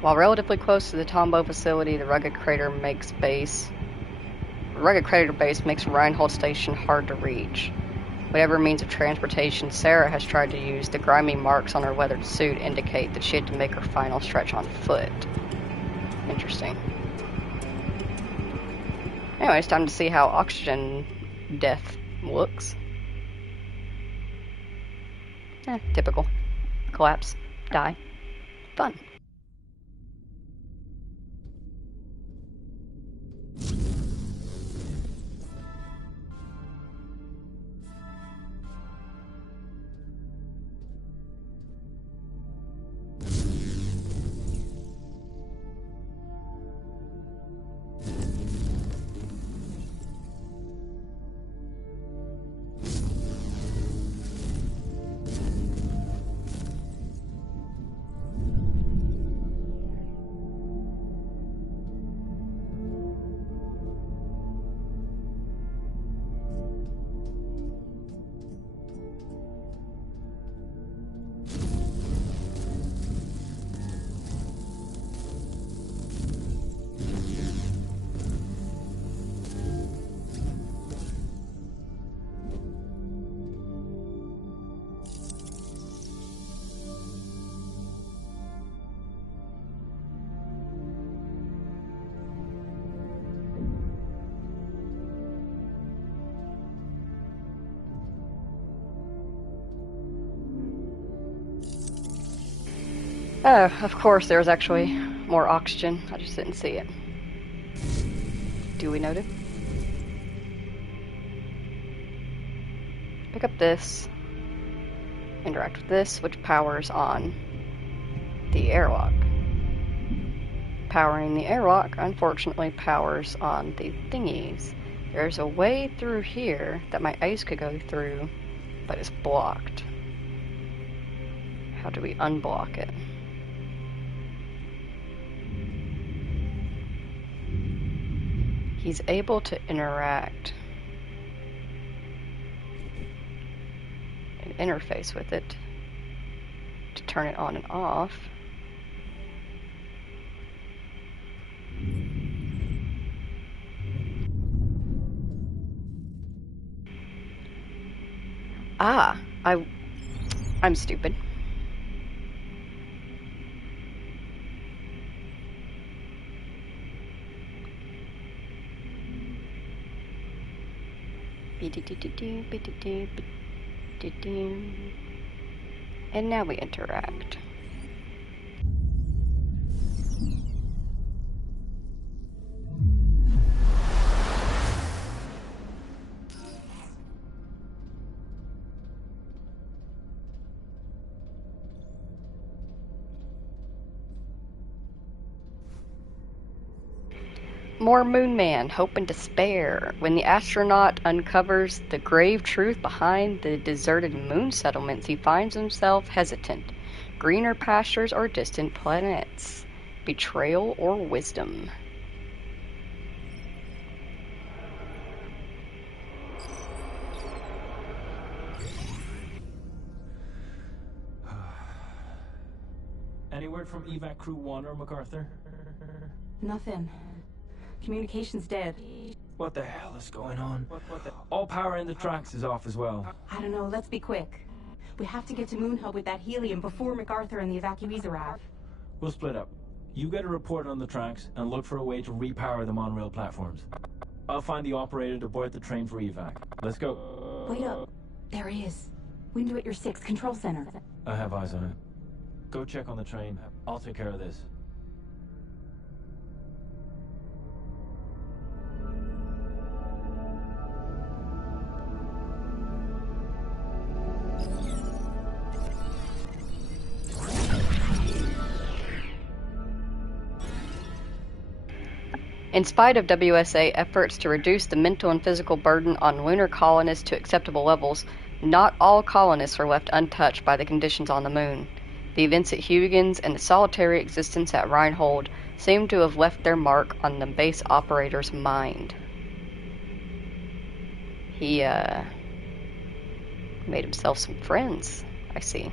While relatively close to the Tombow facility, the rugged crater base makes Reinhold Station hard to reach. Whatever means of transportation Sarah has tried to use, the grimy marks on her weathered suit indicate that she had to make her final stretch on foot. Interesting. Anyway, it's time to see how oxygen death looks. Typical. Collapse. Die. Fun. Oh, of course there's actually more oxygen. I just didn't see it. Duly noted. Pick up this. Interact with this, which powers on the airlock. Powering the airlock, unfortunately, powers on the thingies. There's a way through here that my ice could go through, but it's blocked. How do we unblock it? He's able to interact and interface with it to turn it on and off. Ah, I'm stupid. And now we interact. More Moon Man, hope and despair. When the astronaut uncovers the grave truth behind the deserted moon settlements, he finds himself hesitant. Greener pastures or distant planets? Betrayal or wisdom? Any word from Evac Crew 1 or MacArthur? Nothing. Communication's dead. What the hell is going on? All power in the tracks is off as well. I don't know, let's be quick. We have to get to Moon Hub with that helium before MacArthur and the evacuees arrive. We'll split up. You get a report on the tracks and look for a way to repower the monorail platforms. I'll find the operator to board the train for evac. Let's go. Wait up. There he is. Window at your 6, control center. I have eyes on it. Go check on the train. I'll take care of this. In spite of WSA efforts to reduce the mental and physical burden on lunar colonists to acceptable levels, not all colonists are left untouched by the conditions on the moon. The events at Huygens and the solitary existence at Reinhold seem to have left their mark on the base operator's mind. He, made himself some friends, I see.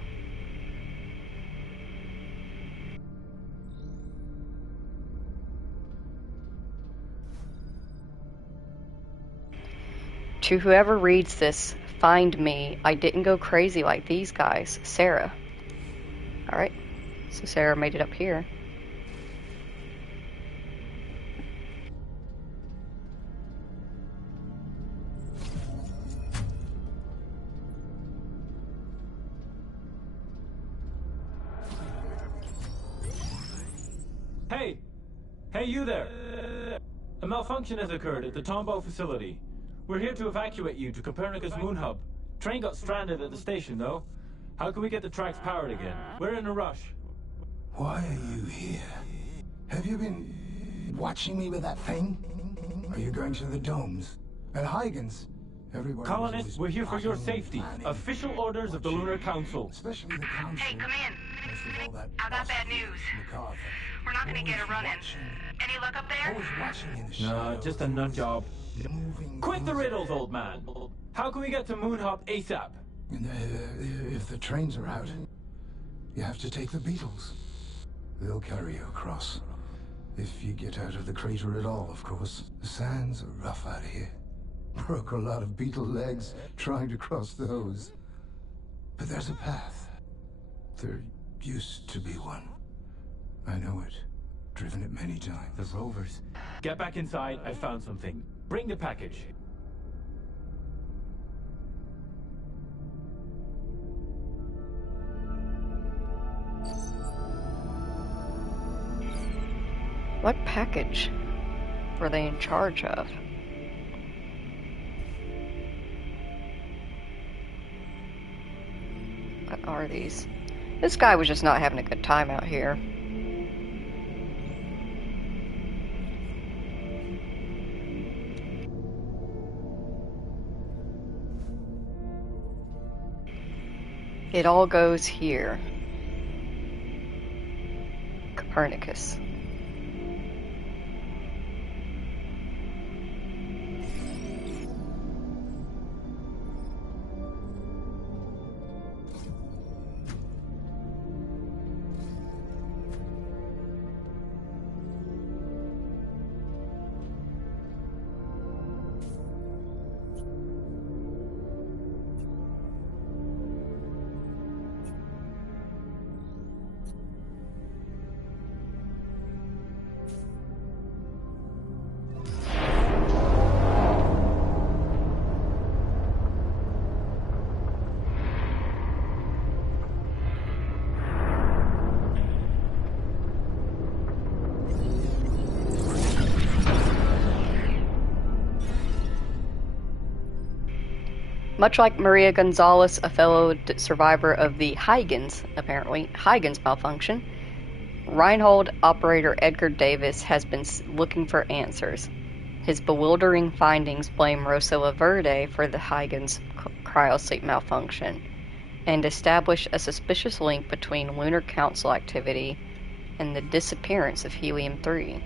To whoever reads this, find me. I didn't go crazy like these guys. Sarah. Alright. So Sarah made it up here. Hey! Hey, you there! A malfunction has occurred at the Tombow facility. We're here to evacuate you to Copernicus Moon Hub. Train got stranded at the station, though. How can we get the tracks powered again? We're in a rush. Why are you here? Have you been watching me with that thing? Are you going to the domes? At Huygens? Everybody Colonists, we're here for your safety. Official orders of the Lunar Council. Especially the council. Hey, come in. I got bad news. We're not gonna get a run-in. Any luck up there? No, just a nut job. Quit the riddles, old man. How can we get to Moon Hub ASAP? If the trains are out, you have to take the Beetles. They'll carry you across. If you get out of the crater at all, of course. The sands are rough out here. Broke a lot of beetle legs trying to cross those. But there's a path. There used to be one. I know it. Driven it many times. The rovers. Get back inside. I found something. Bring the package. What package were they in charge of? What are these? This guy was just not having a good time out here. It all goes here. Copernicus. Much like Maria Gonzalez, a fellow survivor of the Huygens malfunction, Reinhold operator Edgar Davis has been looking for answers. His bewildering findings blame Rosella Verde for the Huygens cryosleep malfunction and establish a suspicious link between Lunar Council activity and the disappearance of Helium-3.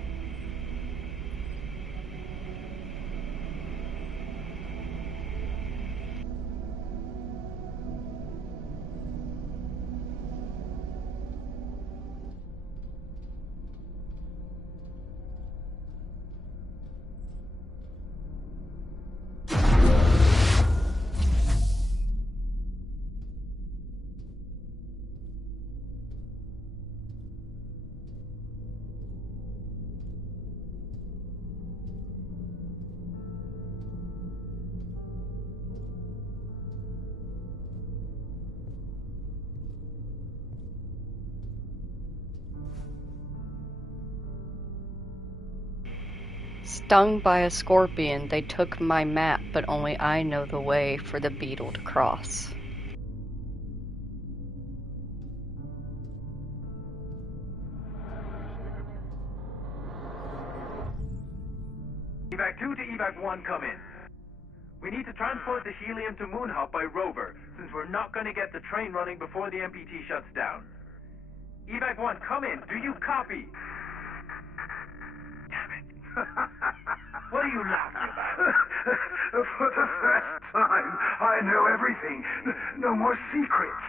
Stung by a scorpion, they took my map, but only I know the way for the beetle to cross. Evac 2 to Evac 1, come in. We need to transport the helium to Moon Hub by rover, since we're not going to get the train running before the MPT shuts down. Evac 1, come in. Do you copy? Damn it. What are you laughing about? For the first time, I know everything. No more secrets.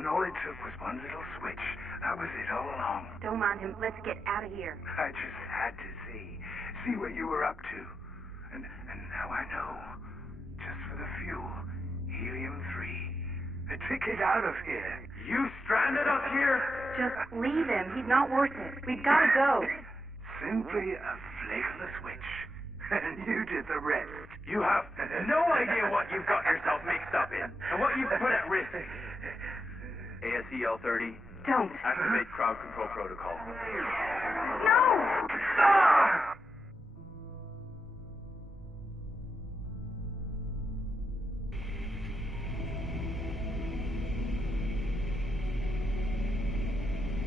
And all it took was one little switch. That was it all along. Don't mind him. Let's get out of here. I just had to see what you were up to. And now I know. Just for the fuel, helium-3. A ticket out of here. You stranded us here? Just leave him. He's not worth it. We've got to go. Simply a flick of the switch. And you did the rest. You have no idea what you've got yourself mixed up in. And what you've put at risk. ASEL-30. Don't. Activate crowd control protocol. No! Ah!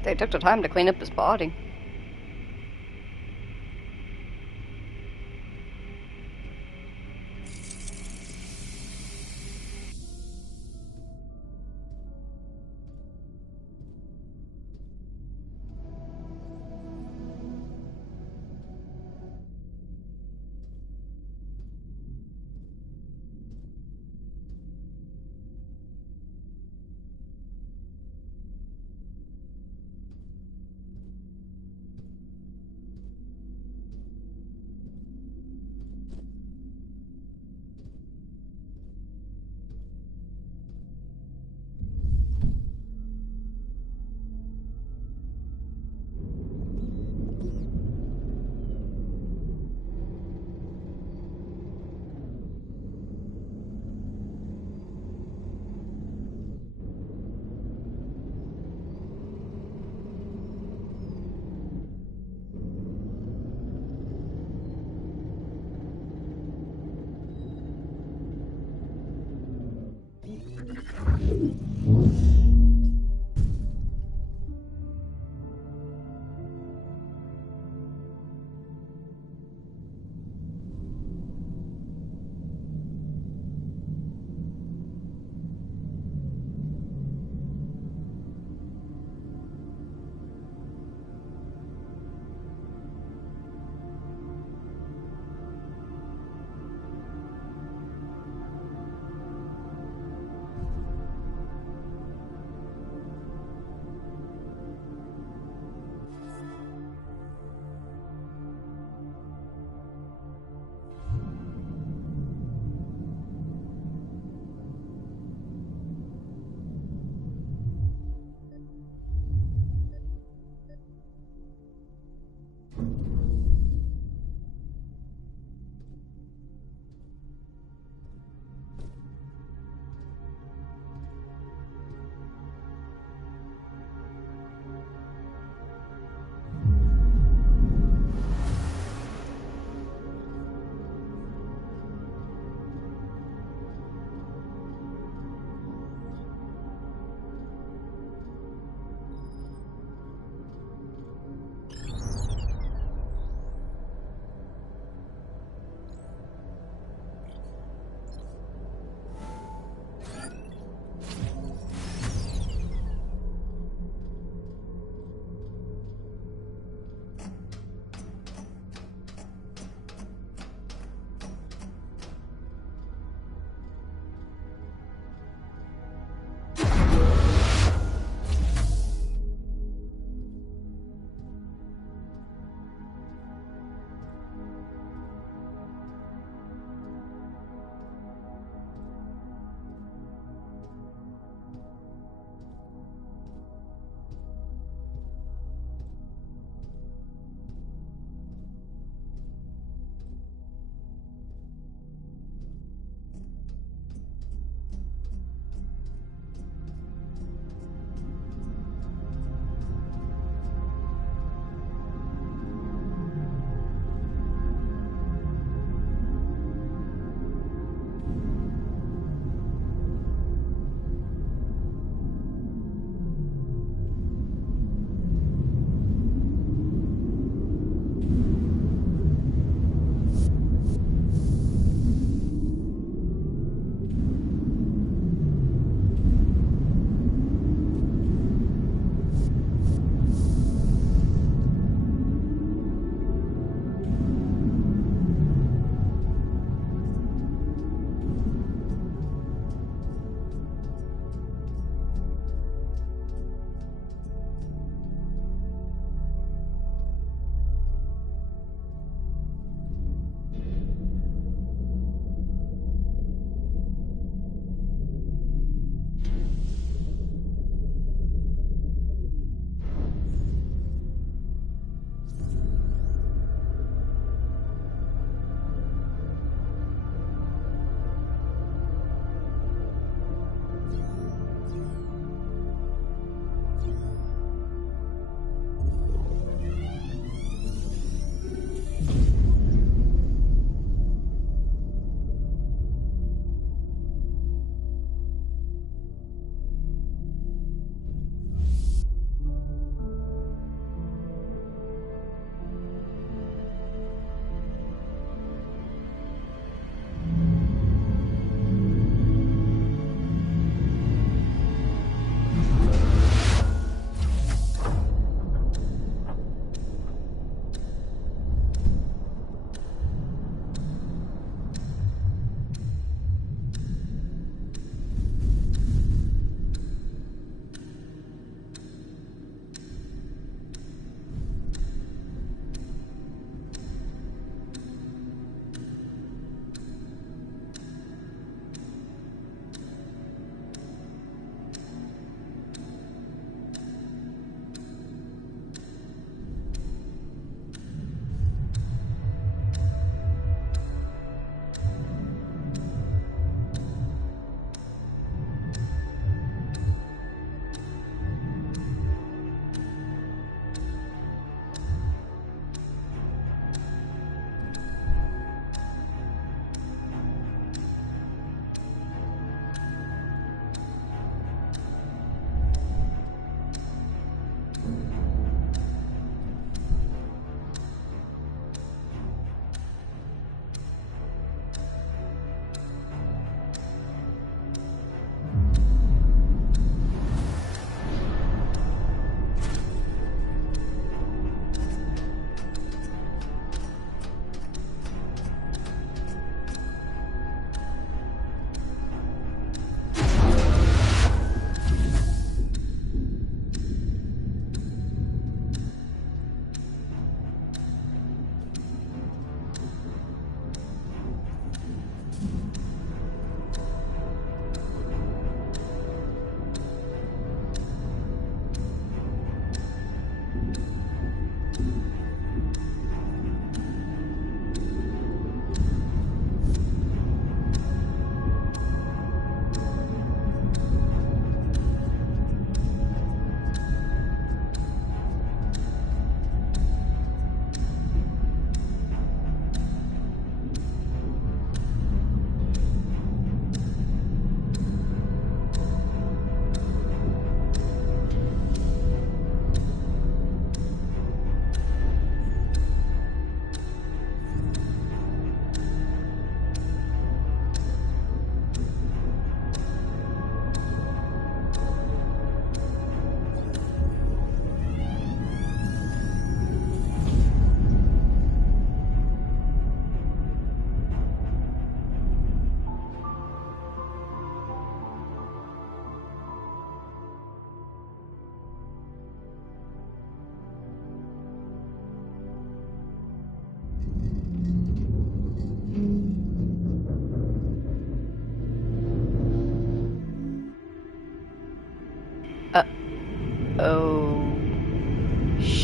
They took the time to clean up his body.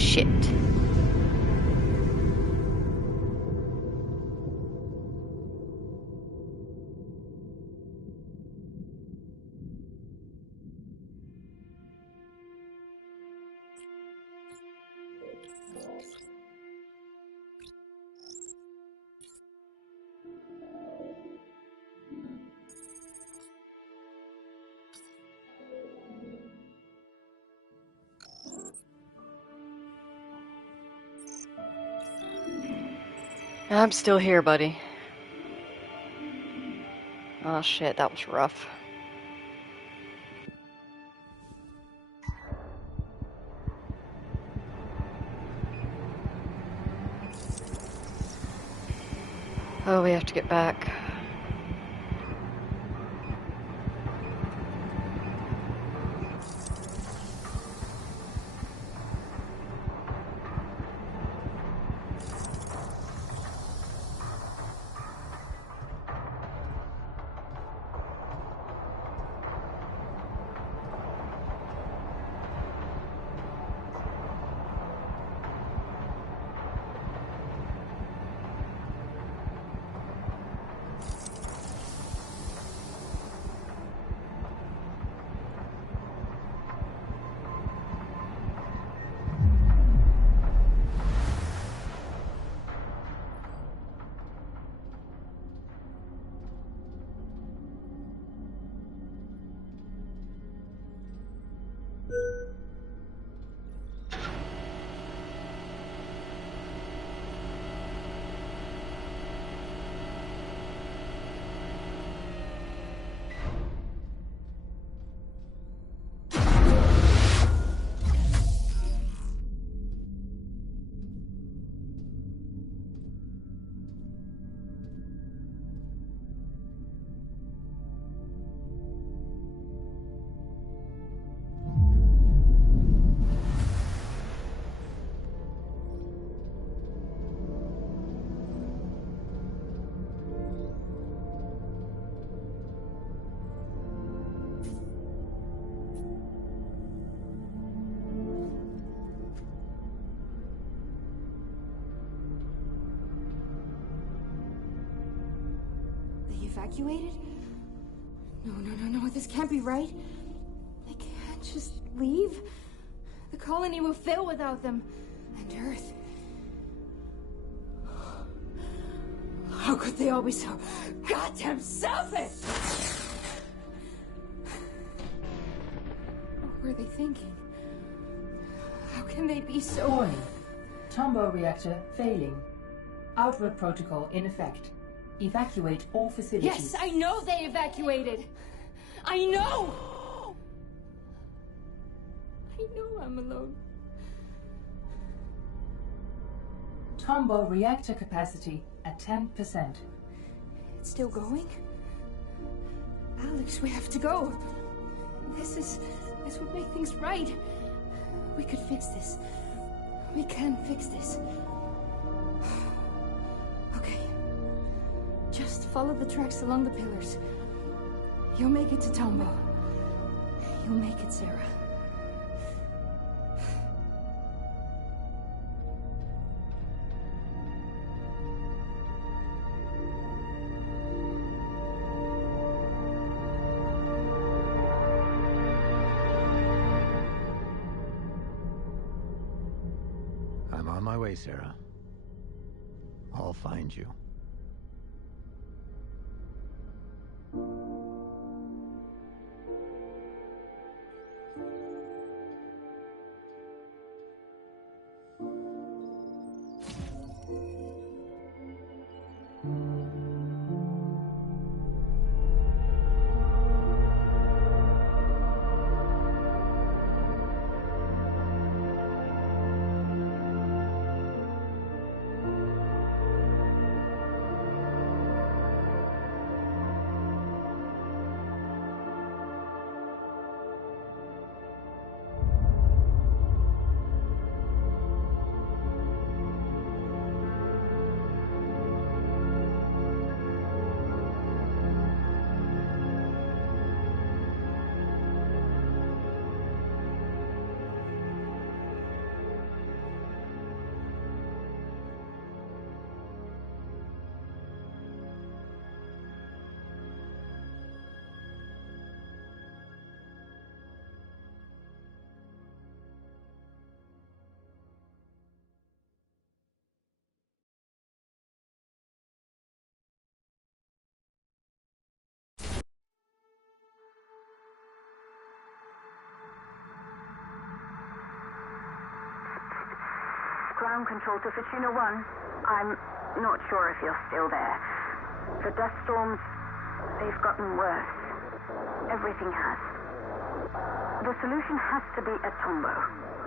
Shit. I'm still here, buddy. Oh shit, that was rough. Oh, we have to get back. Evacuated? No, this can't be right. They can't just leave. The colony will fail without them. And Earth. How could they all be so goddamn selfish? What were they thinking? How can they be so... Warning. Tombow reactor failing. Outward protocol in effect. Evacuate all facilities. Yes, I know they evacuated. I know! I know I'm alone. Tombow reactor capacity at 10%. It's still going? Alex, we have to go. This would make things right. We could fix this. We can fix this. Okay. Just follow the tracks along the pillars. You'll make it to Tombow. You'll make it, Sarah. I'm on my way, Sarah. I'll find you. ground control to Fortuna 1. I'm not sure if you're still there. The dust storms, they've gotten worse. Everything has. The solution has to be a Tombo.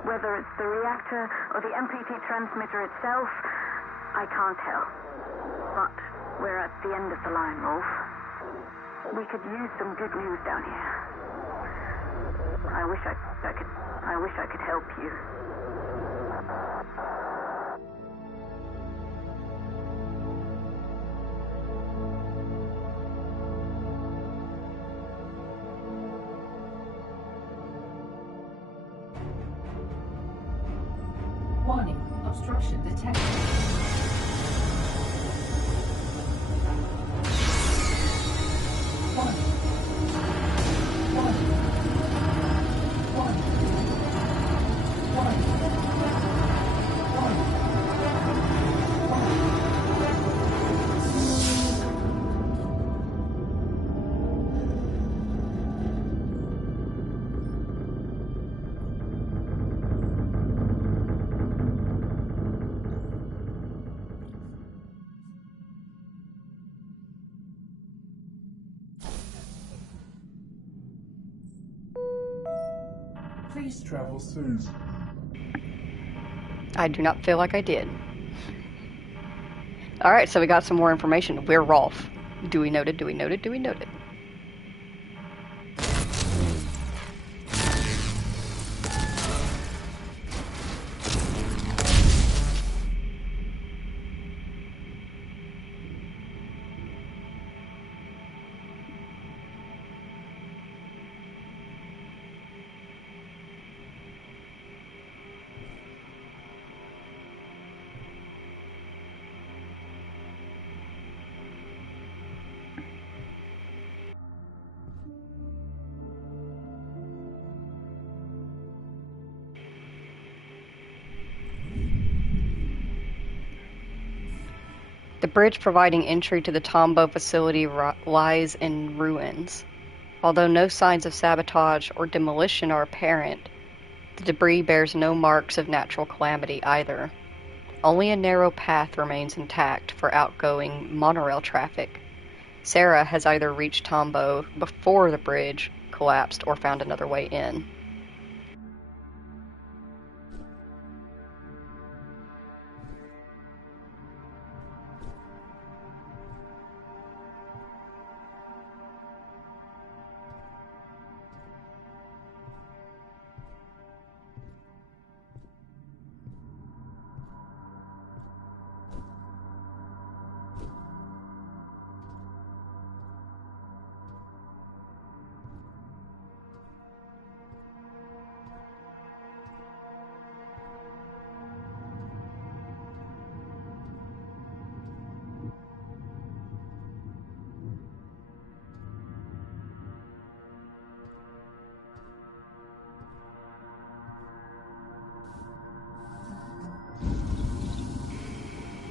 Whether it's the reactor or the MPT transmitter itself, I can't tell. But we're at the end of the line, Rolf. We could use some good news down here. I wish I could help you. Warning, obstruction detected. Please travel soon. I do not feel like I did. Alright, so we got some more information. We're Rolf. Duly noted, duly noted, duly noted. The bridge providing entry to the Tombo facility lies in ruins. Although no signs of sabotage or demolition are apparent, the debris bears no marks of natural calamity either. Only a narrow path remains intact for outgoing monorail traffic. Sarah has either reached Tombo before the bridge collapsed or found another way in.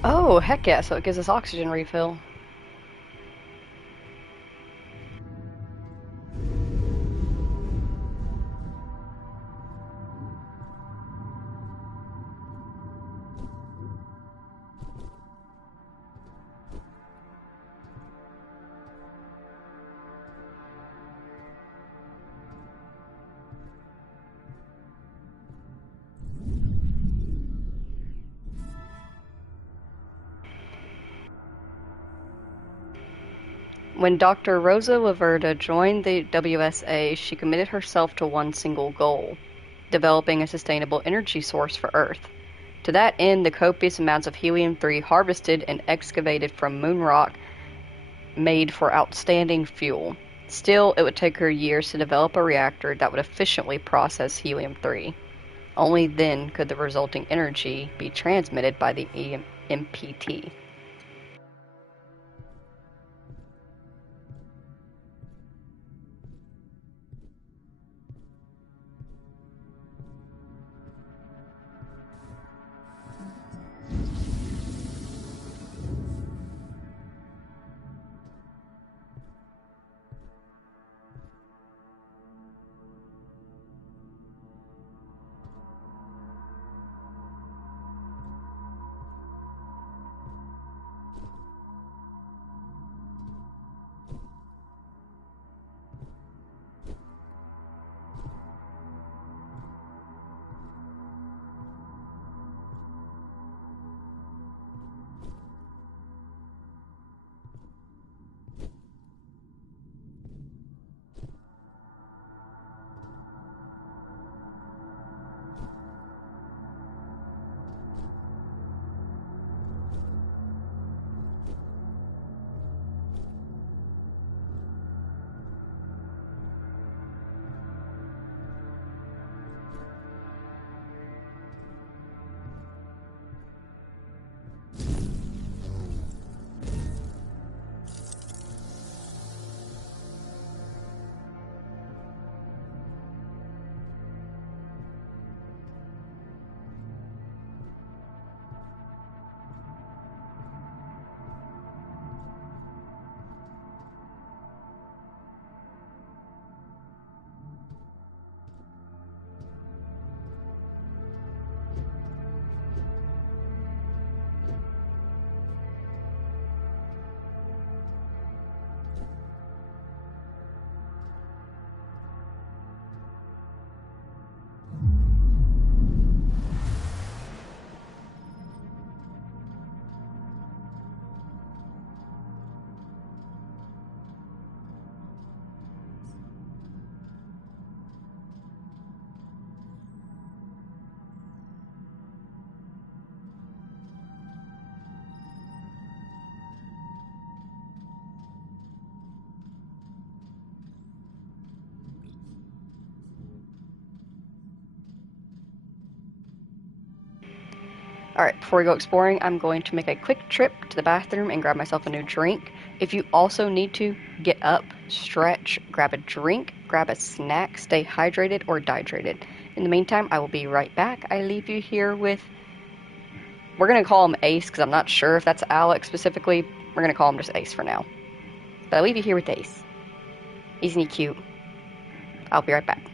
Oh, heck yeah, so it gives us oxygen refill. When Dr. Rosa Laverda joined the WSA, she committed herself to one single goal: developing a sustainable energy source for Earth. To that end, the copious amounts of helium-3 harvested and excavated from moon rock made for outstanding fuel. Still, it would take her years to develop a reactor that would efficiently process helium-3. Only then could the resulting energy be transmitted by the MPT. Alright, before we go exploring, I'm going to make a quick trip to the bathroom and grab myself a new drink. If you also need to, get up, stretch, grab a drink, grab a snack, stay hydrated or dehydrated. In the meantime, I will be right back. I leave you here with... We're going to call him Ace, because I'm not sure if that's Alex specifically. We're going to call him just Ace for now. But I leave you here with Ace. Isn't he cute? I'll be right back.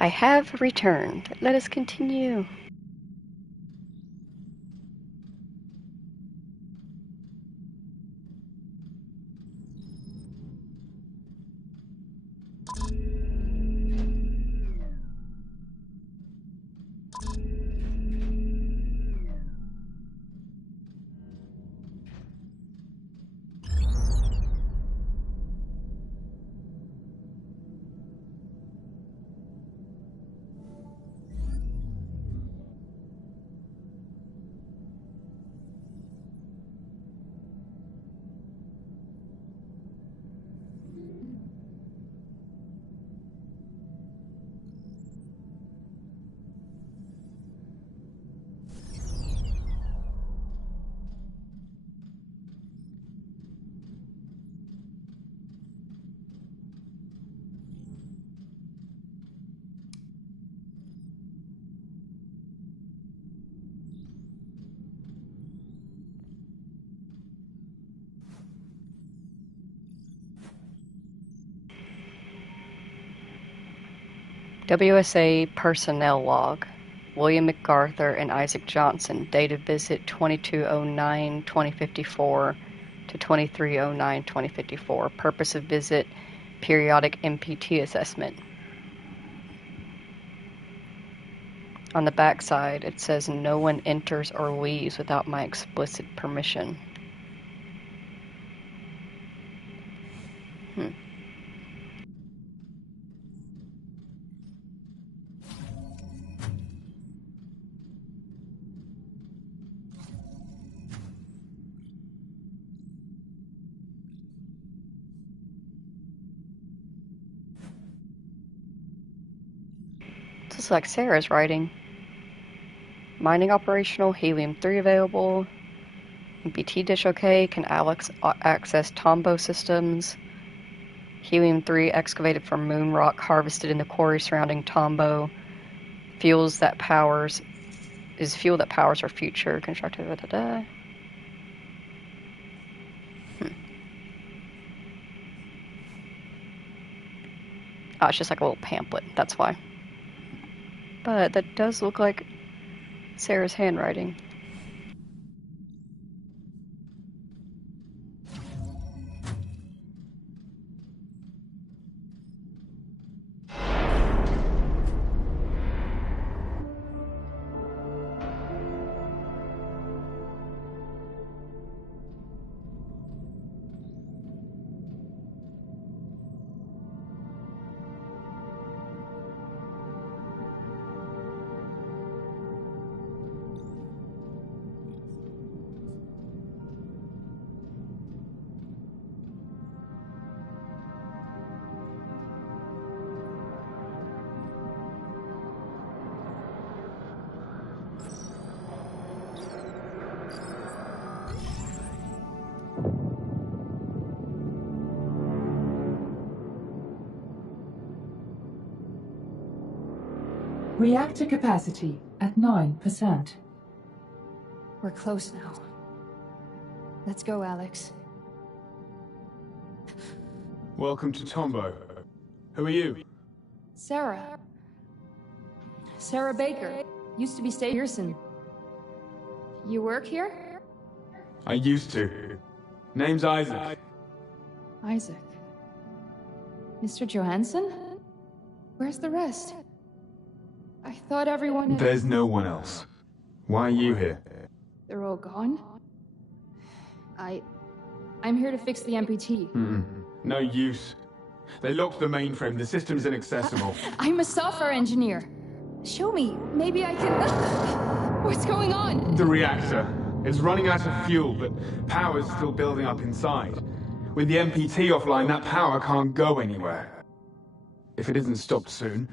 I have returned. Let us continue. WSA personnel log. William MacArthur and Isaac Johnson. Date of visit 2209-2054 to 2309-2054. Purpose of visit, periodic MPT assessment. On the back side, it says no one enters or leaves without my explicit permission. This is like Sarah's writing. Mining operational, helium-3 available, MPT dish okay, can Alex access Tombow systems, helium-3 excavated from moon rock harvested in the quarry surrounding Tombow, fuel that powers our future, constructed, Oh, it's just like a little pamphlet, that's why. But that does look like Sarah's handwriting. Reactor capacity at 9%. We're close now. Let's go, Alex. Welcome to Tombow. Who are you? Sarah. Sarah Baker. Used to be State Pearson. You work here? I used to. Name's Isaac. Isaac. Mr. Johansson? Where's the rest? I thought everyone had... There's no one else. Why are you here? They're all gone? I'm here to fix the MPT. No use. They locked the mainframe. The system's inaccessible. I'm a software engineer. Show me. Maybe I can... What's going on? The reactor. It's running out of fuel, but power's still building up inside. With the MPT offline, that power can't go anywhere. If it isn't stopped soon...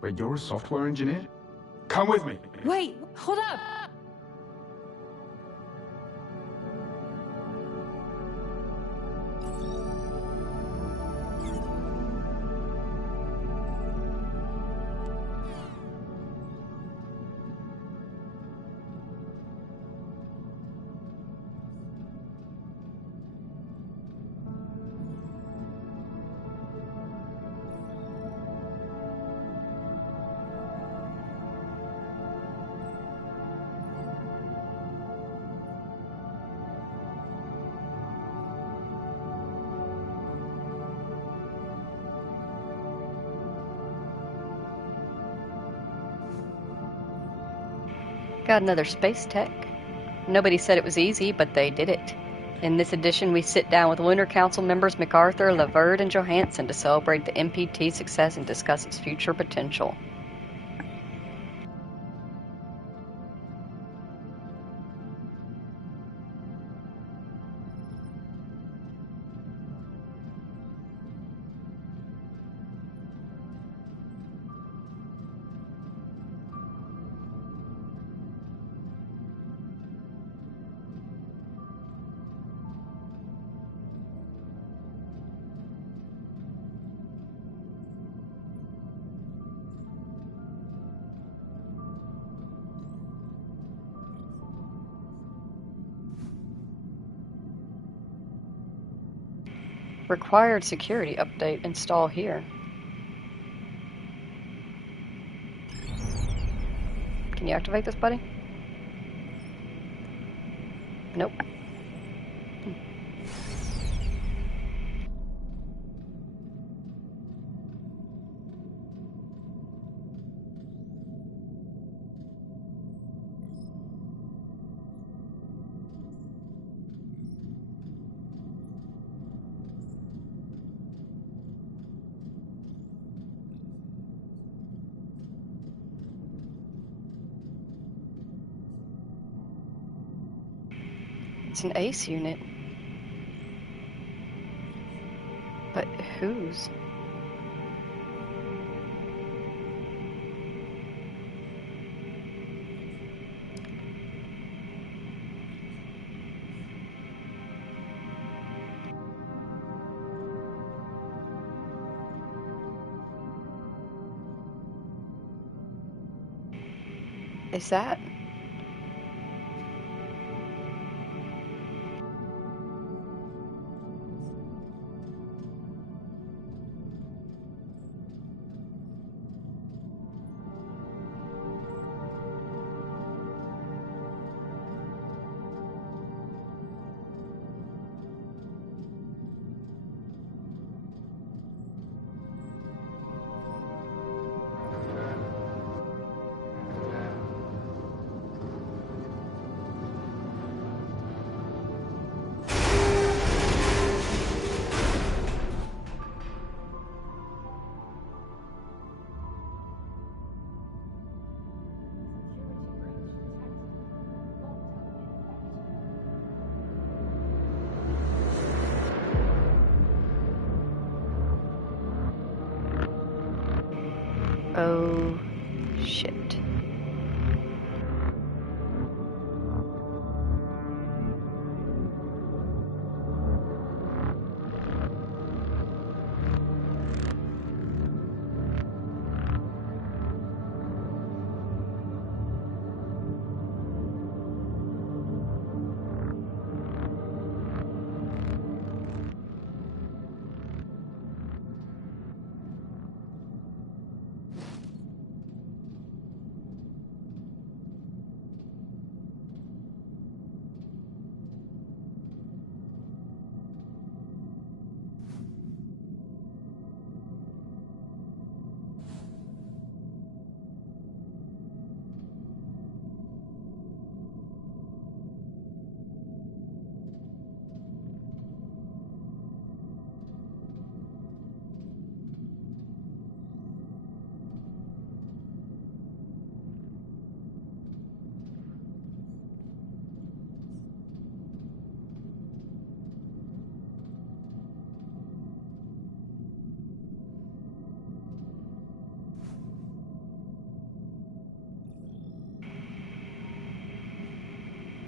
Wait, you're a software engineer? Come with me! Wait, hold up! Got another space tech. Nobody said it was easy, but they did it. In this edition, we sit down with Lunar Council members MacArthur, Laverde, and Johansson to celebrate the MPT success and discuss its future potential. Required security update install here. Can you activate this, buddy? Nope. It's an ACE unit. But whose? Is that? Oh, shit.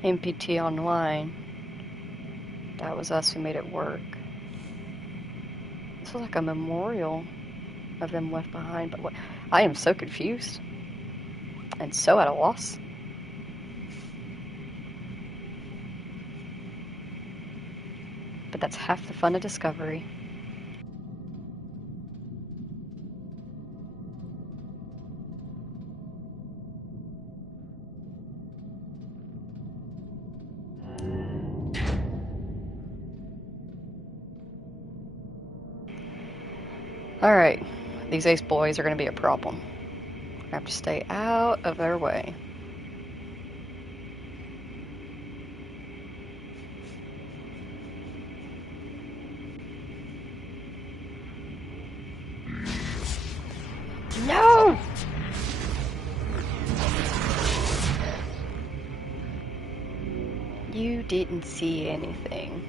MPT online. That was us who made it work. This was like a memorial of them left behind, but what? I am so confused. And so at a loss. But that's half the fun of Discovery. Alright, these ace boys are going to be a problem. I have to stay out of their way. No! You didn't see anything.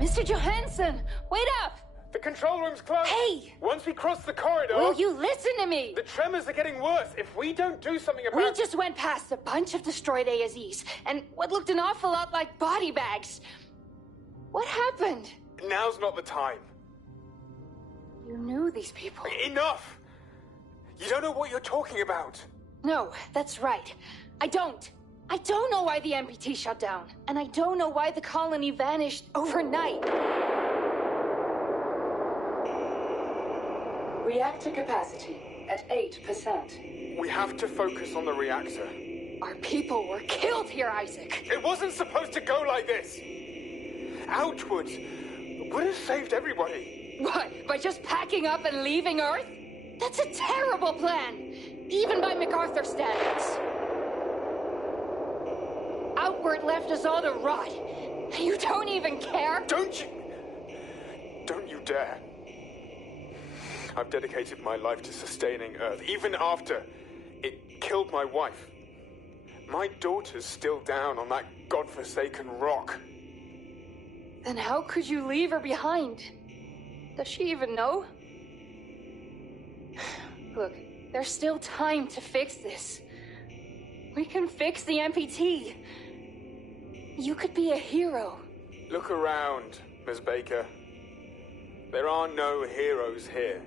Mr. Johansson, wait up! The control room's closed! Hey! Once we cross the corridor... Will you listen to me? The tremors are getting worse. If we don't do something about... We just went past a bunch of destroyed ASEs, and what looked an awful lot like body bags. What happened? Now's not the time. You knew these people. Enough! You don't know what you're talking about. No, that's right. I don't. I don't know why the MPT shut down, and I don't know why the colony vanished overnight. Reactor capacity at 8%. We have to focus on the reactor. Our people were killed here, Isaac. It wasn't supposed to go like this. Outwards would have saved everybody. What, by just packing up and leaving Earth? That's a terrible plan, even by MacArthur standards. Outward left us all to rot. You don't even care? Don't you dare. I've dedicated my life to sustaining Earth, even after it killed my wife. My daughter's still down on that godforsaken rock. Then how could you leave her behind? Does she even know? Look, there's still time to fix this. We can fix the MPT. You could be a hero. Look around, Ms. Baker. There are no heroes here.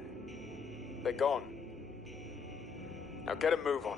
They're gone. Now get a move on.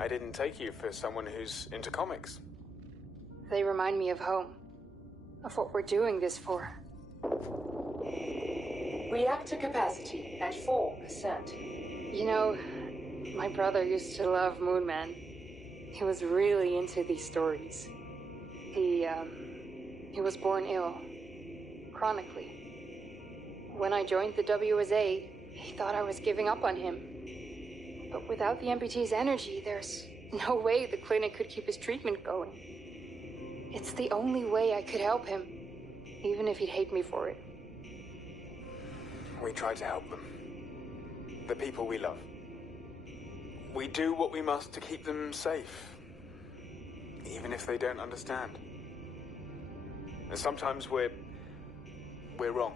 I didn't take you for someone who's into comics. They remind me of home. Of what we're doing this for. Reactor capacity at 4%. You know, my brother used to love Moon Man. He was really into these stories. He was born ill. Chronically. When I joined the WSA, he thought I was giving up on him. But without the MPT's energy, there's no way the clinic could keep his treatment going. It's the only way I could help him, even if he'd hate me for it. We try to help them. The people we love. We do what we must to keep them safe, even if they don't understand. And sometimes we're wrong.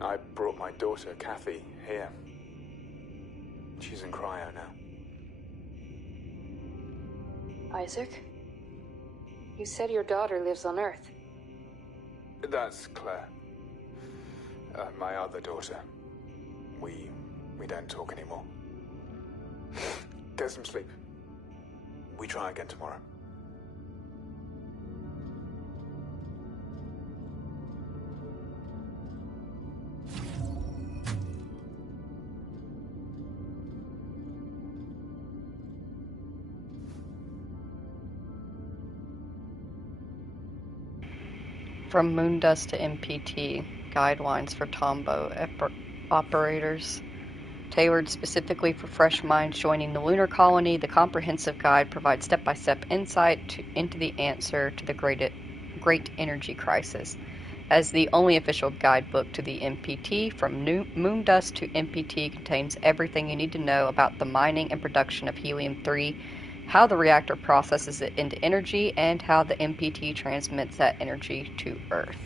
I brought my daughter, Kathy, here. She's in cryo now. Isaac? You said your daughter lives on Earth. That's Claire. My other daughter. We don't talk anymore. Get some sleep. We try again tomorrow. From Moondust to MPT, guidelines for Tombow operators. Tailored specifically for fresh minds joining the lunar colony, the comprehensive guide provides step-by-step insight into the answer to the great energy crisis. As the only official guidebook to the MPT, From Moondust to MPT contains everything you need to know about the mining and production of helium-3, how the reactor processes it into energy, and how the MPT transmits that energy to Earth.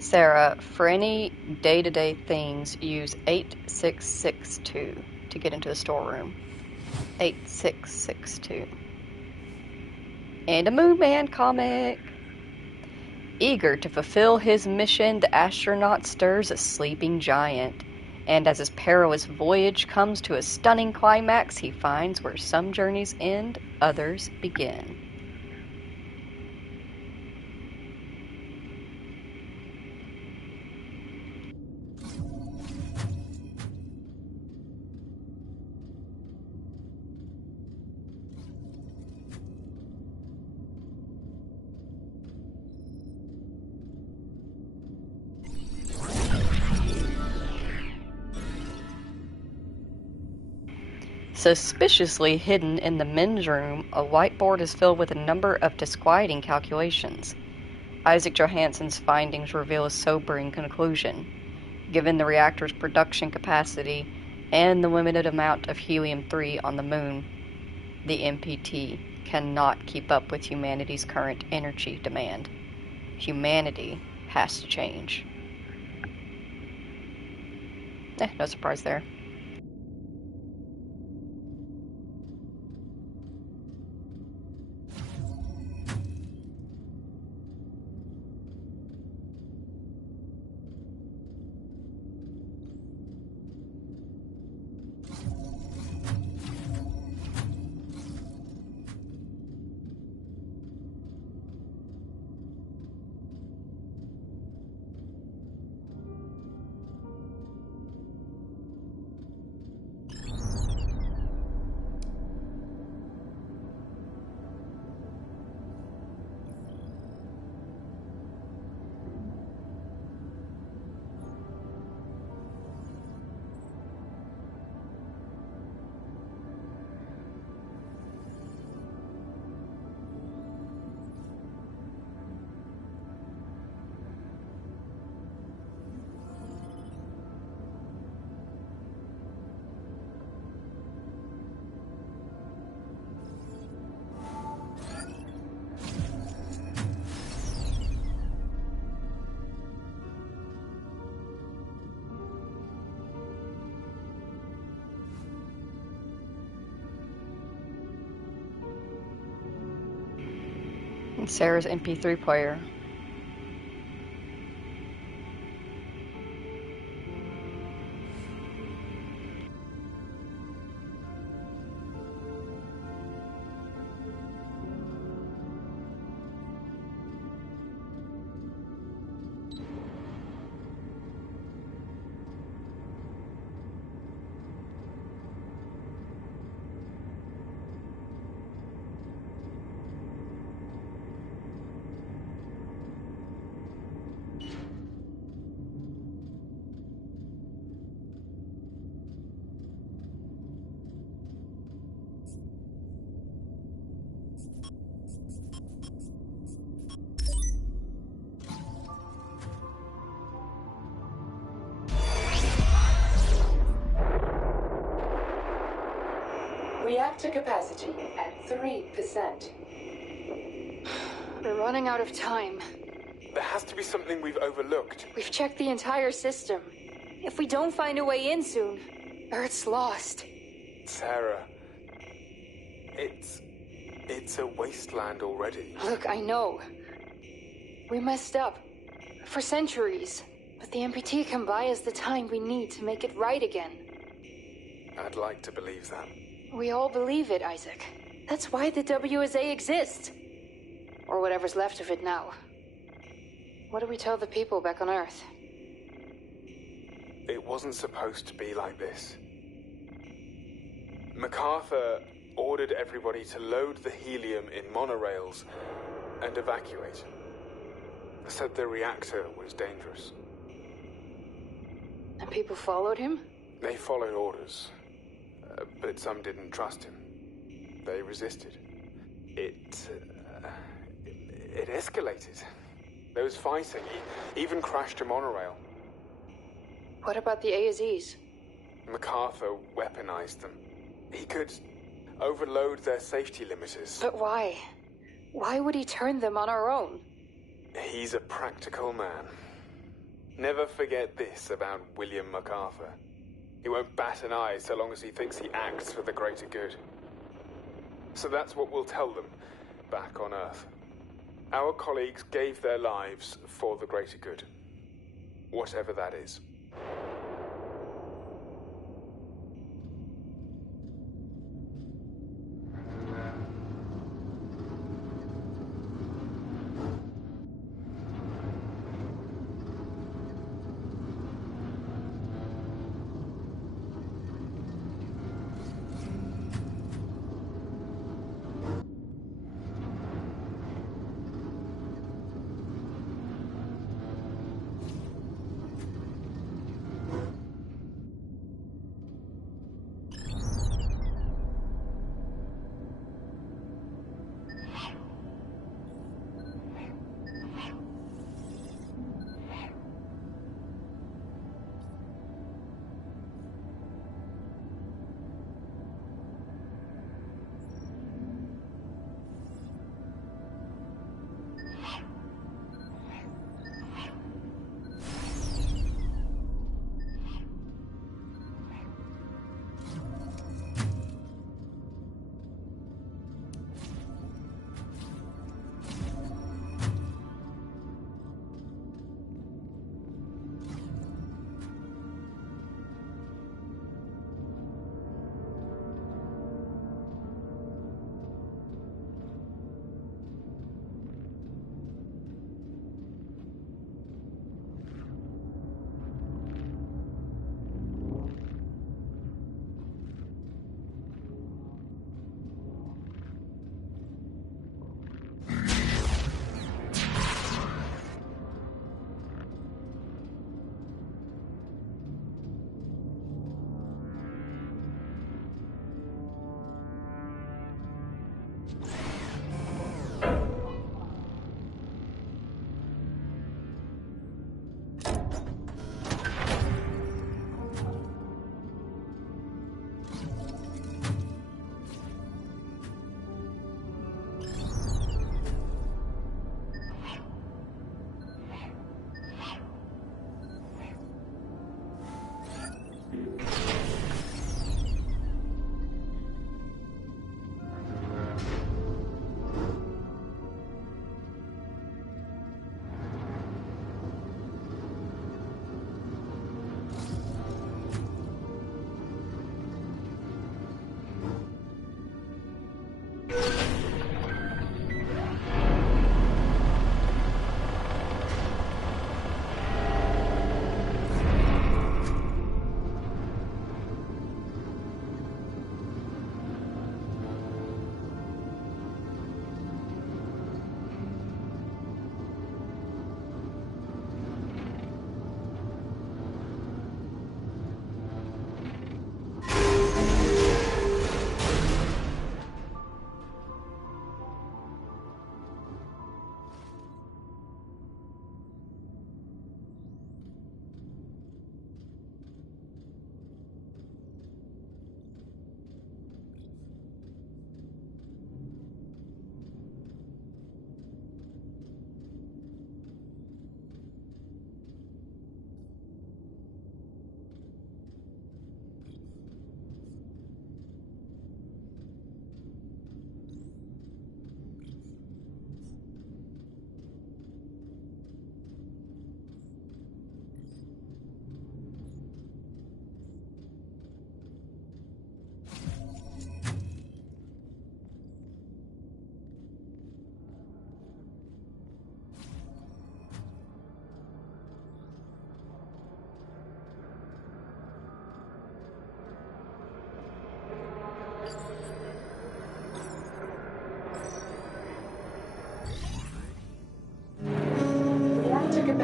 Sarah, for any day-to-day things, use 8662 to get into the storeroom. 8662. And a Moon Man comic! Eager to fulfill his mission, the astronaut stirs a sleeping giant. And as his perilous voyage comes to a stunning climax, he finds where some journeys end, others begin. Suspiciously hidden in the men's room, a whiteboard is filled with a number of disquieting calculations. Isaac Johansson's findings reveal a sobering conclusion. Given the reactor's production capacity and the limited amount of helium-3 on the moon, the MPT cannot keep up with humanity's current energy demand. Humanity has to change. No surprise there. And Sarah's MP3 player. Reactor capacity at 3%. We're running out of time. There has to be something we've overlooked. We've checked the entire system. If we don't find a way in soon, Earth's lost. Sarah, it's a wasteland already. Look, I know. We messed up. For centuries. But the MPT can buy us the time we need to make it right again. I'd like to believe that. We all believe it, Isaac. That's why the WSA exists. Or whatever's left of it now. What do we tell the people back on Earth? It wasn't supposed to be like this. MacArthur ordered everybody to load the helium in monorails and evacuate. Said the reactor was dangerous. And people followed him? They followed orders. But some didn't trust him. They resisted. It escalated. There was fighting. He even crashed a monorail. What about the ASEs? MacArthur weaponized them. He could overload their safety limiters. But why? Why would he turn them on our own? He's a practical man. Never forget this about William MacArthur. He won't bat an eye so long as he thinks he acts for the greater good. So that's what we'll tell them back on Earth. Our colleagues gave their lives for the greater good. Whatever that is.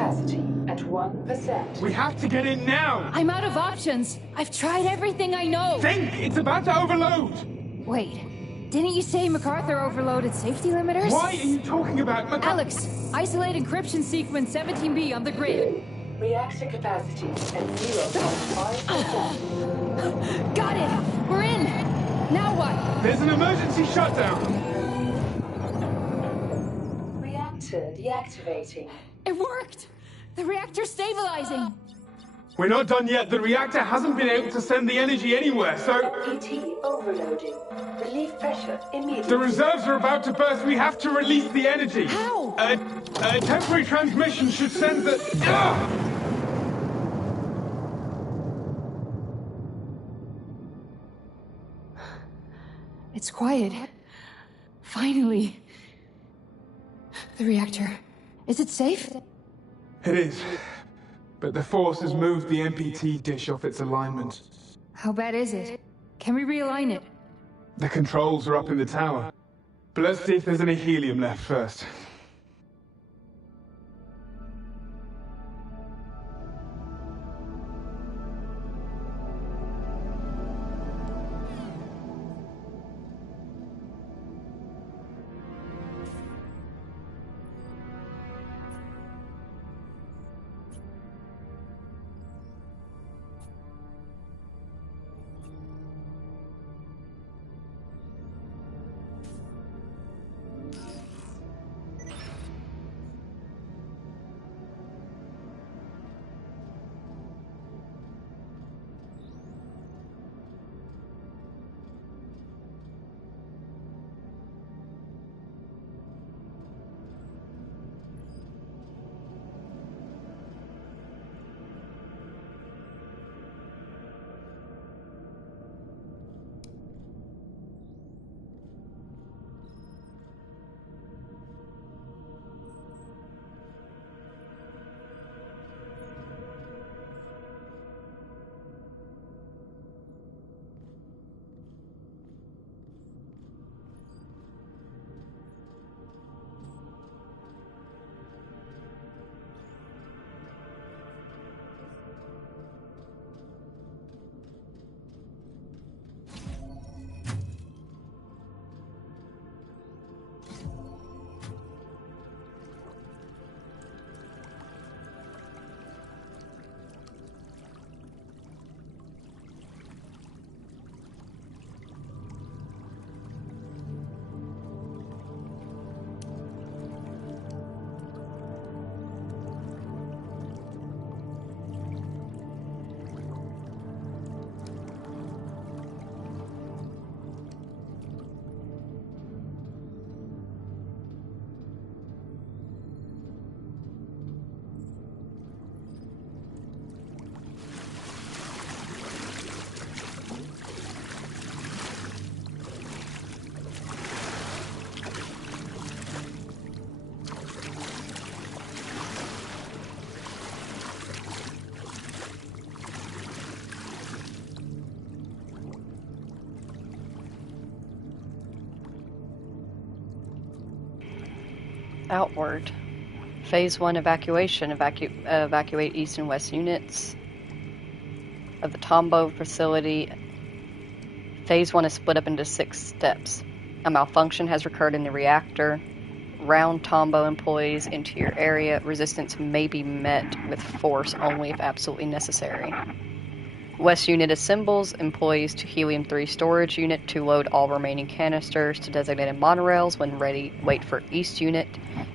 capacity at 1%. We have to get in now! I'm out of options. I've tried everything I know. Think! It's about to overload! Wait, didn't you say MacArthur overloaded safety limiters? Why are you talking about Alex, isolate encryption sequence 17B on the grid. Reactor capacity at 0.5%. Got it! We're in! Now what? There's an emergency shutdown! Reactor deactivating. It worked! The reactor's stabilizing! We're not done yet. The reactor hasn't been able to send the energy anywhere, so... MPT overloading. Relief pressure immediately. The reserves are about to burst. We have to release the energy. How? A temporary transmission should send the... It's quiet. Finally. The reactor. Is it safe? It is. But the force has moved the MPT dish off its alignment. How bad is it? Can we realign it? The controls are up in the tower. But let's see if there's any helium left first. Outward. Phase 1 evacuation. Evacuate east and west units of the Tombow facility. Phase 1 is split up into 6 steps. A malfunction has occurred in the reactor. Round Tombow employees into your area. Resistance may be met with force only if absolutely necessary. West unit assembles employees to Helium-3 storage unit to load all remaining canisters to designated monorails. When ready, wait for East unit.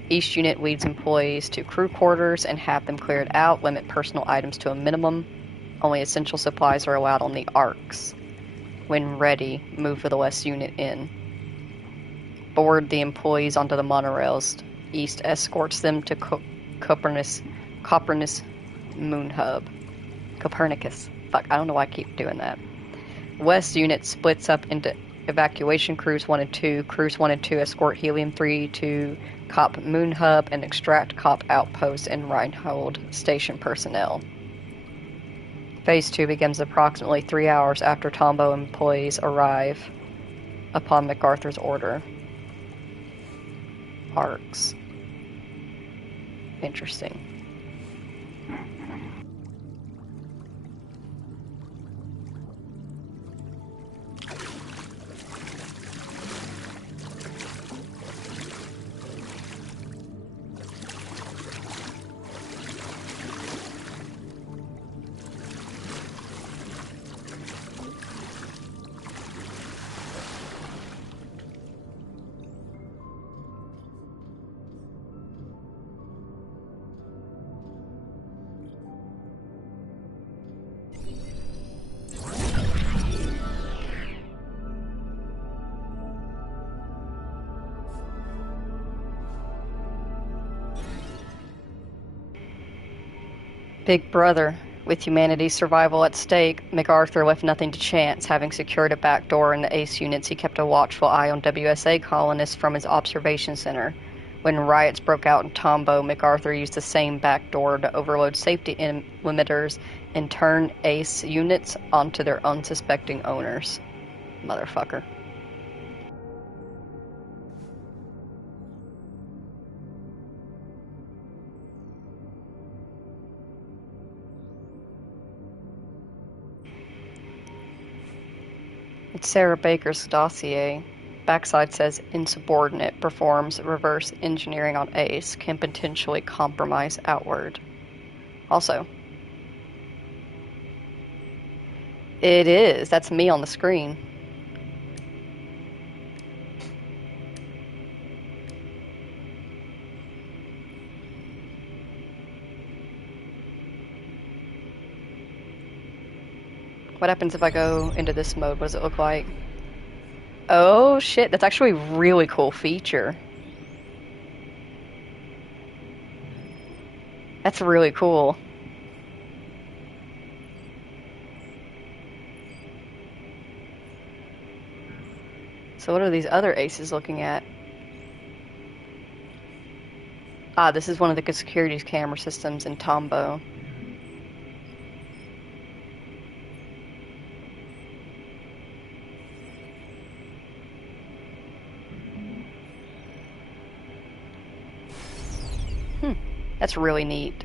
East unit leads employees to crew quarters and have them cleared out. Limit personal items to a minimum. Only essential supplies are allowed on the arcs. When ready, move for the West unit in. Board the employees onto the monorails. East escorts them to Copernicus Moon Hub. Copernicus. Fuck, I don't know why I keep doing that. West unit splits up into evacuation crews 1 and 2. Crews 1 and 2 escort Helium-3 to Cop Moon Hub and extract Cop Outpost and Reinhold Station personnel. Phase 2 begins approximately 3 hours after Tombow employees arrive upon MacArthur's order. Arcs. Interesting. Big Brother. With humanity's survival at stake, MacArthur left nothing to chance. Having secured a backdoor in the ACE units, he kept a watchful eye on WSA colonists from his observation center. When riots broke out in Tombo, MacArthur used the same backdoor to overload safety limiters and turn ACE units onto their unsuspecting owners. Motherfucker. It's Sarah Baker's dossier. Backside says insubordinate, performs reverse engineering on ACE, can potentially compromise outward. Also, it is. That's me on the screen. What happens if I go into this mode? What does it look like? Oh shit, that's actually a really cool feature. That's really cool. So what are these other aces looking at? Ah, this is one of the security camera systems in Tombo. That's really neat.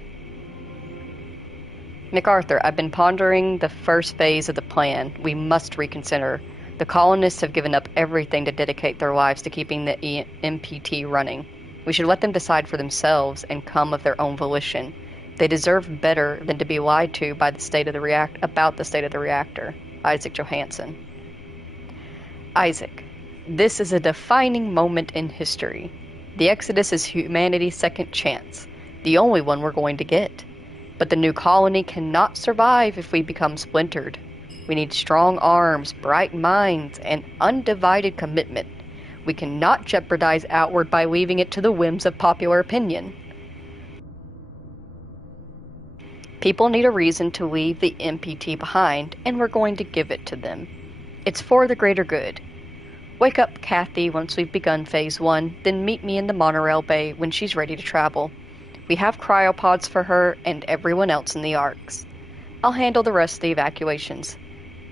MacArthur, I've been pondering the first phase of the plan. We must reconsider. The colonists have given up everything to dedicate their lives to keeping the MPT running. We should let them decide for themselves and come of their own volition. They deserve better than to be lied to by the state of the about the state of the reactor. Isaac Johansson. Isaac, this is a defining moment in history. The Exodus is humanity's second chance. The only one we're going to get. But the new colony cannot survive if we become splintered. We need strong arms, bright minds, and undivided commitment. We cannot jeopardize outward by leaving it to the whims of popular opinion. People need a reason to leave the MPT behind, and we're going to give it to them. It's for the greater good. Wake up Kathy once we've begun Phase 1, then meet me in the monorail bay when she's ready to travel. We have cryopods for her and everyone else in the arcs. I'll handle the rest of the evacuations.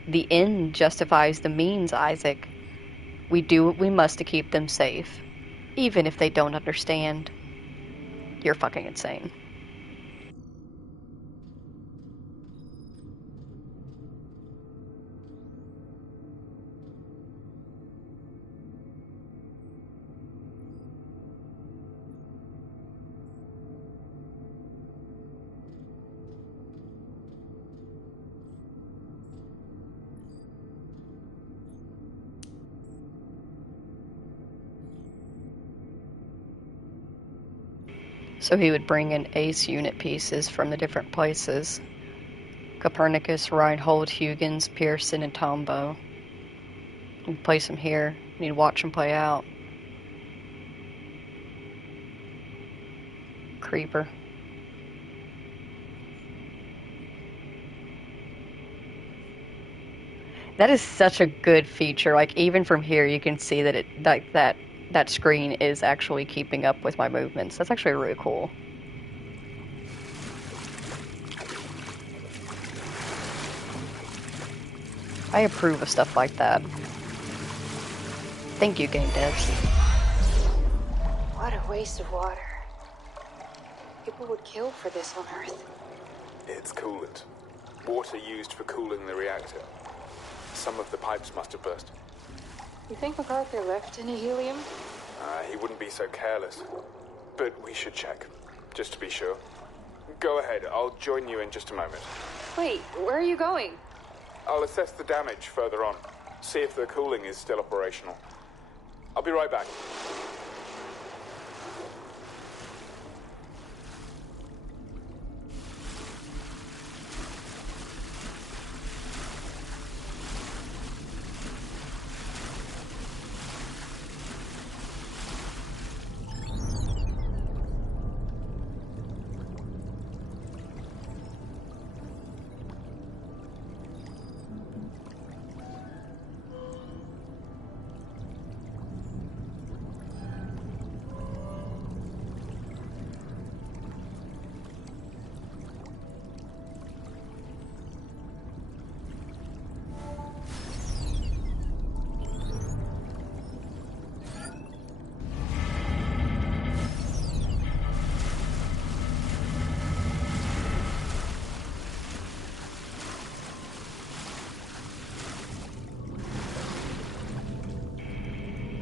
The end justifies the means, Isaac. We do what we must to keep them safe, even if they don't understand. You're fucking insane. So he would bring in ACE unit pieces from the different places. Copernicus, Reinhold, Huygens, Pearson, and Tombo. He'd place them here, and he'd watch them play out. Creeper. That is such a good feature. Like, even from here, you can see that that screen is actually keeping up with my movements. That's actually really cool. I approve of stuff like that. Thank you, game devs. What a waste of water. People would kill for this on Earth. It's coolant. Water used for cooling the reactor. Some of the pipes must have burst. You think MacArthur left any helium? He wouldn't be so careless. But we should check, just to be sure. Go ahead, I'll join you in just a moment. Wait, where are you going? I'll assess the damage further on, see if the cooling is still operational. I'll be right back.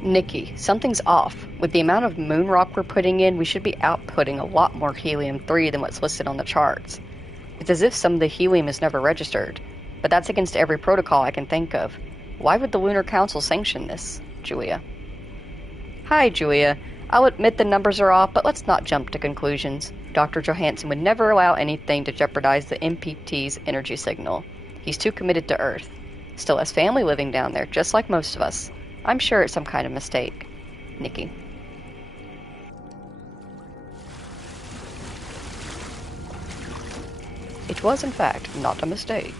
Nikki, something's off. With the amount of moon rock we're putting in, we should be outputting a lot more helium-3 than what's listed on the charts. It's as if some of the helium is never registered, but that's against every protocol I can think of. Why would the Lunar Council sanction this? Julia. Hi, Julia. I'll admit the numbers are off, but let's not jump to conclusions. Dr. Johansson would never allow anything to jeopardize the MPT's energy signal. He's too committed to Earth. Still has family living down there, just like most of us. I'm sure it's some kind of mistake. Nikki. It was, in fact, not a mistake.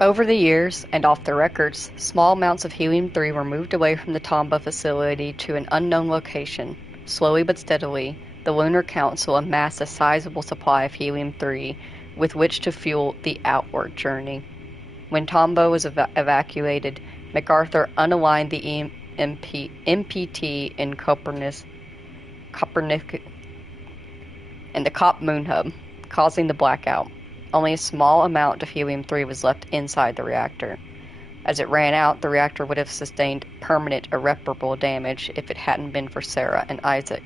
Over the years, and off the records, small amounts of helium-3 were moved away from the Tombaugh facility to an unknown location. Slowly but steadily, the Lunar Council amassed a sizable supply of helium-3 with which to fuel the outward journey. When Tombaugh was evacuated, MacArthur unaligned the MPT in Copernicus and the COP moon hub, causing the blackout. Only a small amount of helium-3 was left inside the reactor. As it ran out, the reactor would have sustained permanent, irreparable damage if it hadn't been for Sarah and Isaac.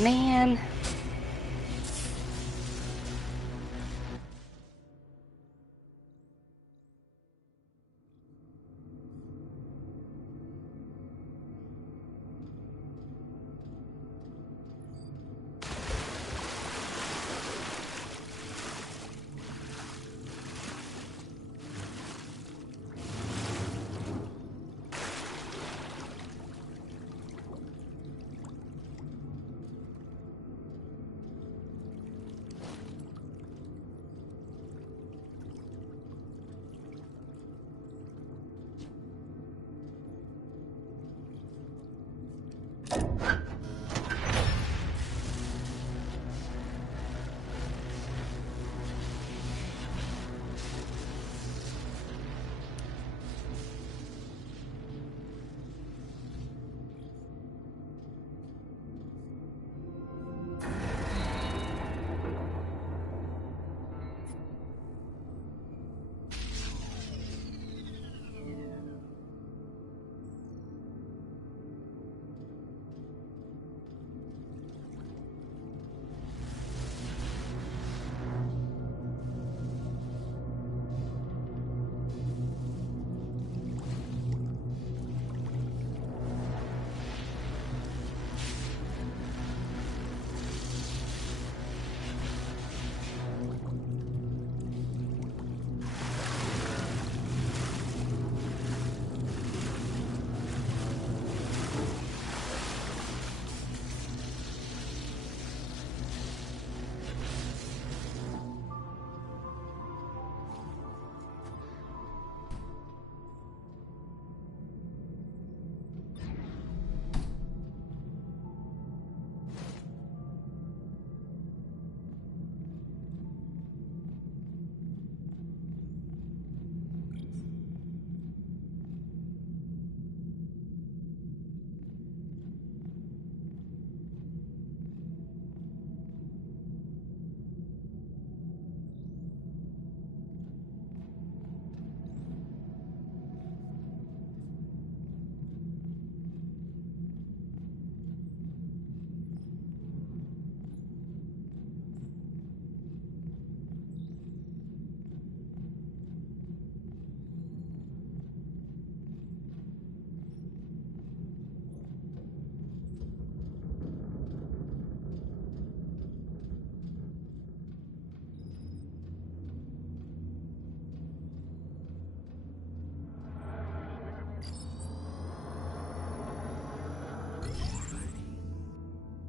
Man.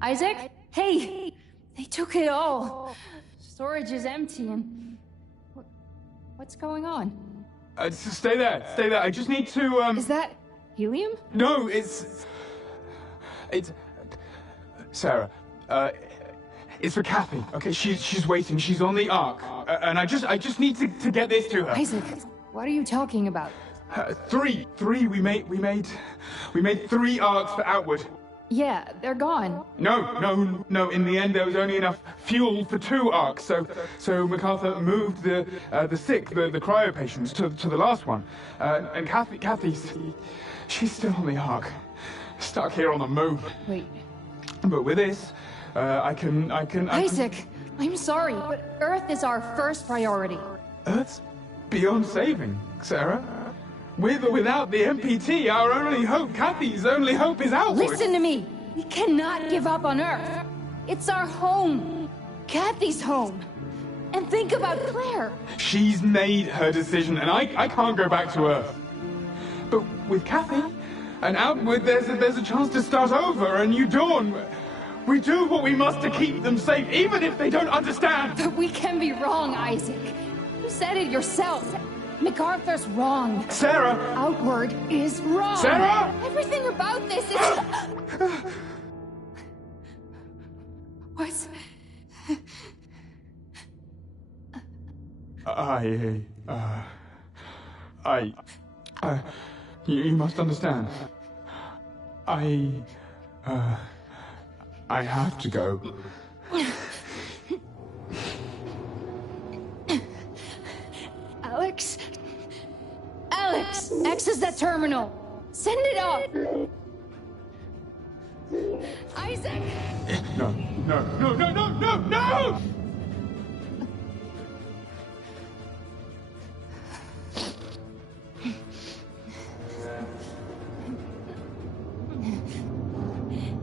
Isaac? Hey! They took it all. Storage is empty and... What's going on? Stay there, stay there. I just need to, Is that helium? No, it's... Sarah, it's for Kathy, okay? She's waiting, she's on the Ark. And I just need to get this to her. Isaac, what are you talking about? Three, we made 3 Arks for Outward. Yeah, they're gone. No. In the end, there was only enough fuel for 2 Arks, so MacArthur moved the sick, the cryo patients, to the last one. And Kathy's, she's still on the Ark, stuck here on the moon. Wait. But with this, I can. Isaac, I'm sorry, but Earth is our first priority. Earth's beyond saving, Sarah. With or without the MPT, our only hope, Kathy's only hope is outward. Listen to me! We cannot give up on Earth. It's our home. Kathy's home. And think about Claire. She's made her decision, and I can't go back to Earth. But with Kathy and Outward, there's a chance to start over, a new dawn. We do what we must to keep them safe, even if they don't understand. But we can be wrong, Isaac. You said it yourself. MacArthur's wrong. Sarah! Outward is wrong. Sarah! Everything about this is... What's... You must understand. I have to go. Alex, access that terminal. Send it up. Isaac! No. No, no, no, no, no, no!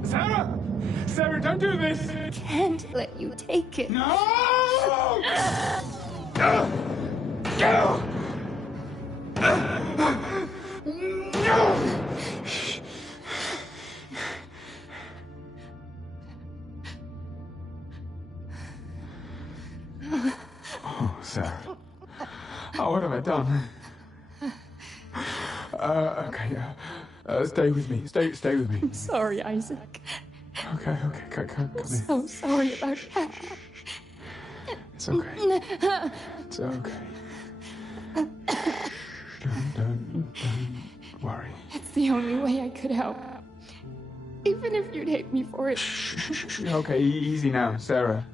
Sarah! Sarah, don't do this! Can't let you take it. No! No! No! Oh, Sarah. Oh, what have I done? Okay, stay with me. Stay with me. I'm sorry, Isaac. Okay, come here. So sorry about that. It's okay. It's okay. Don't worry. It's the only way I could help. Even if you'd hate me for it. Okay, easy now, Sarah.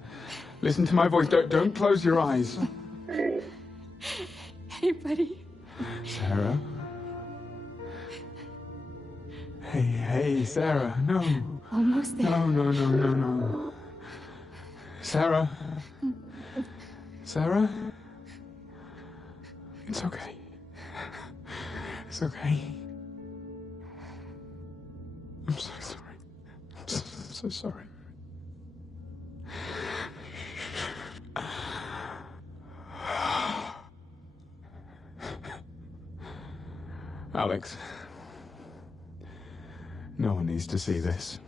Listen to my voice. Don't close your eyes. Hey, buddy. Sarah? Hey, Sarah, no. Almost there. No. Sarah? Sarah? It's okay. It's okay. I'm so sorry. I'm so sorry. Alex, no one needs to see this.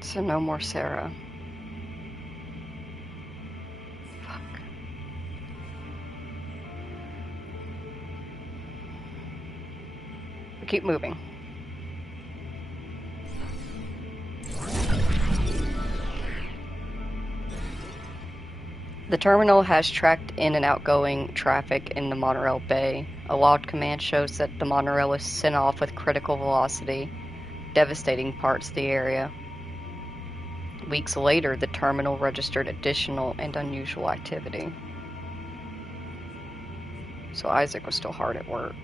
So no more Sarah. Fuck. We keep moving. The terminal has tracked in and outgoing traffic in the monorail bay. A logged command shows that the monorail is sent off with critical velocity, devastating parts of the area. Weeks later, the terminal registered additional and unusual activity. So Isaac was still hard at work.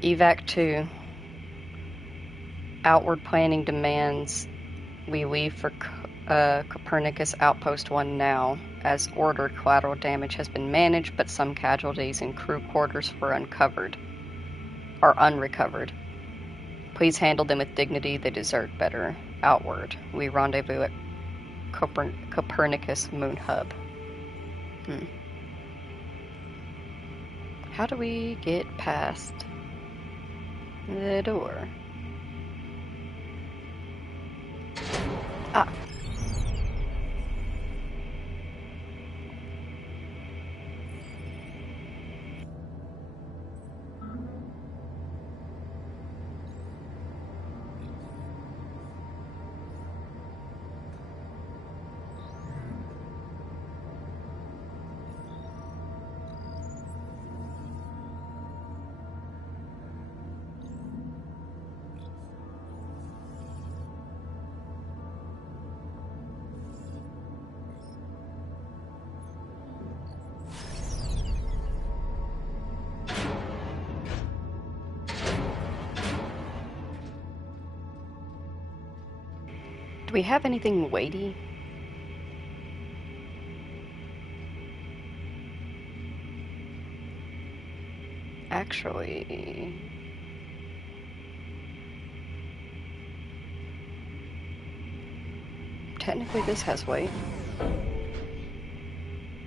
Evac 2. Outward planning demands we leave for Copernicus Outpost 1 now. As ordered, collateral damage has been managed, but some casualties in crew quarters were unrecovered. Please handle them with dignity. They deserve better. Outward. We rendezvous at Copernicus Moon Hub. How do we get past the door? Ah. Do we have anything weighty? Actually... technically this has weight.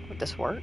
Would this work?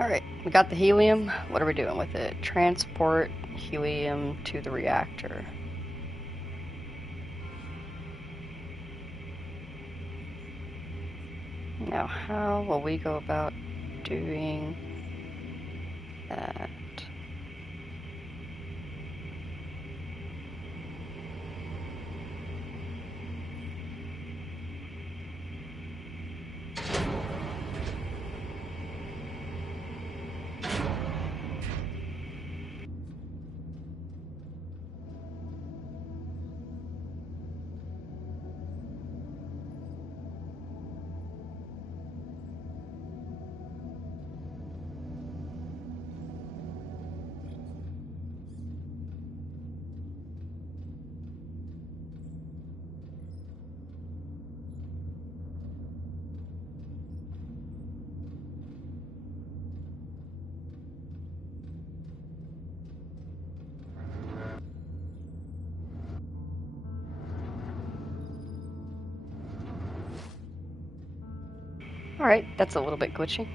Alright, we got the helium. What are we doing with it? Transport helium to the reactor. Now, how will we go about doing that? Alright, that's a little bit glitchy.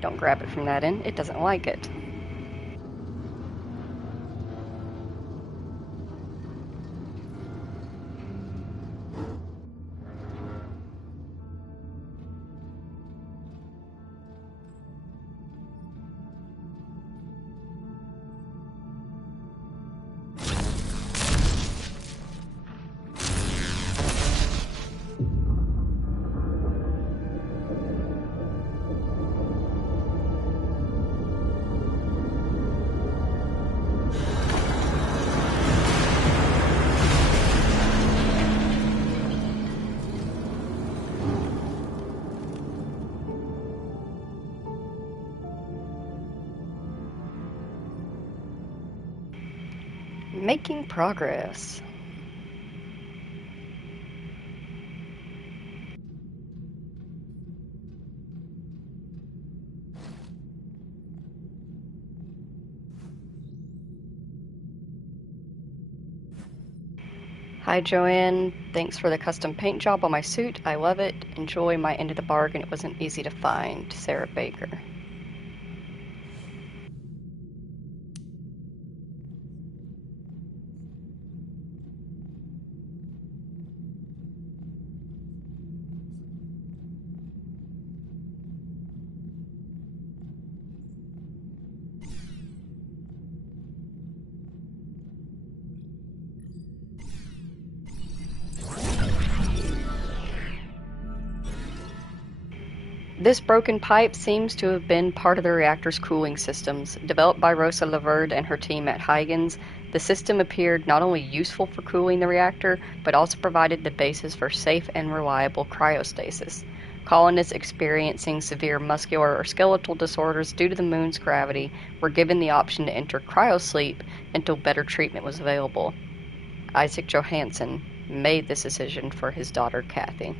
Don't grab it from that end, it doesn't like it. Making progress. Hi Joanne, thanks for the custom paint job on my suit. I love it. Enjoy my end of the bargain. It wasn't easy to find. Sarah Baker. This broken pipe seems to have been part of the reactor's cooling systems. Developed by Rosa Laverde and her team at Huygens, the system appeared not only useful for cooling the reactor, but also provided the basis for safe and reliable cryostasis. Colonists experiencing severe muscular or skeletal disorders due to the moon's gravity were given the option to enter cryosleep until better treatment was available. Isaac Johansson made this decision for his daughter Kathy.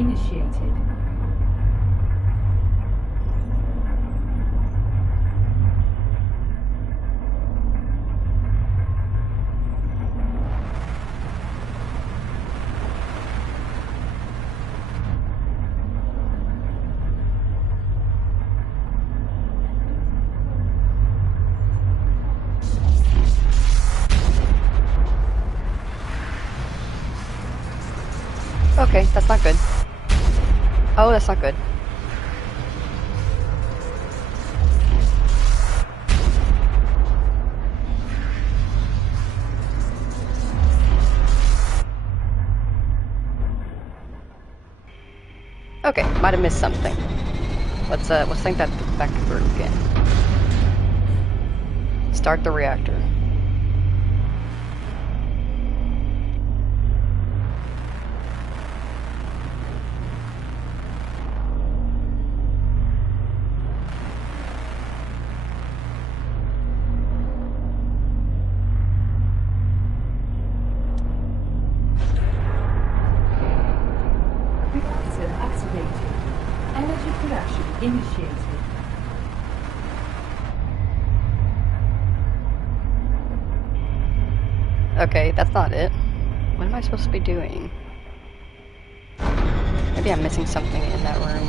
initiated. Okay, that's not good. Oh, that's not good. Okay, might have missed something. Let's think that back through again. Start the reactor. Energy production initiated. Okay, that's not it. What am I supposed to be doing? Maybe I'm missing something in that room.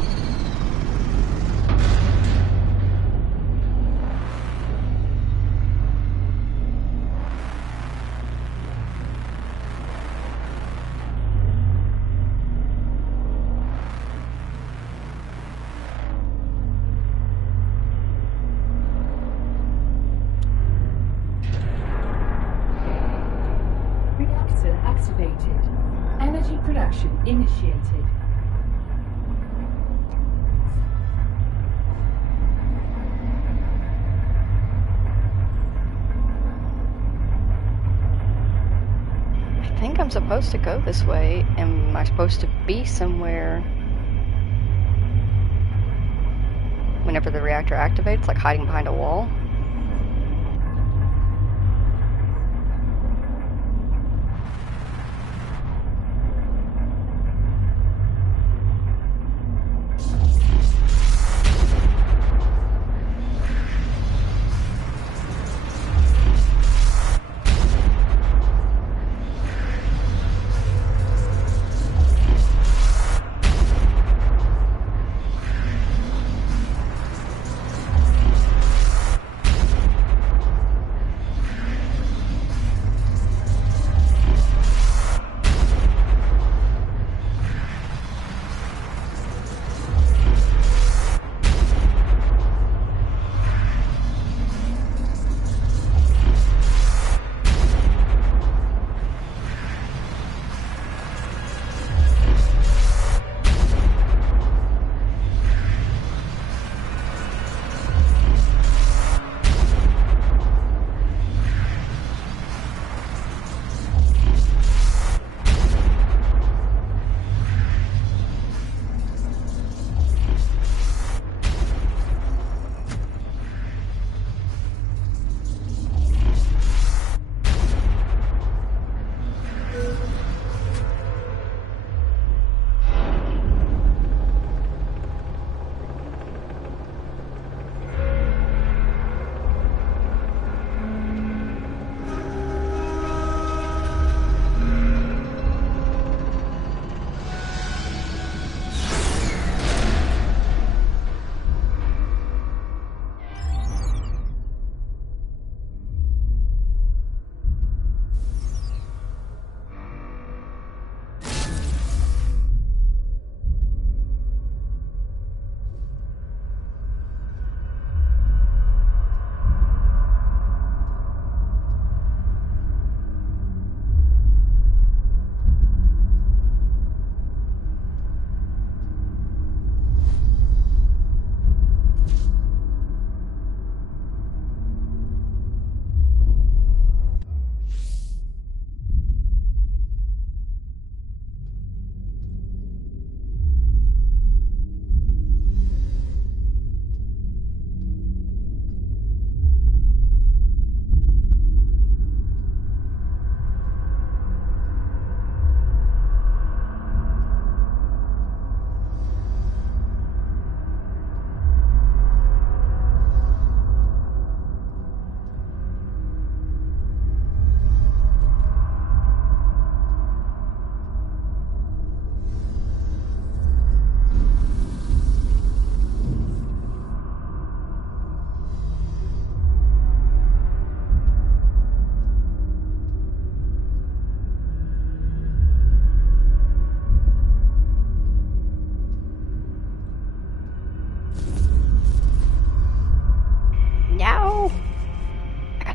Activated. Energy production initiated. I think I'm supposed to go this way. Am I supposed to be somewhere whenever the reactor activates, like hiding behind a wall?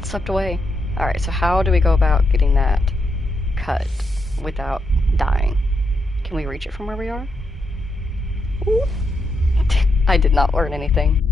got swept away. Alright, so how do we go about getting that cut without dying? Can we reach it from where we are? Ooh. I did not learn anything.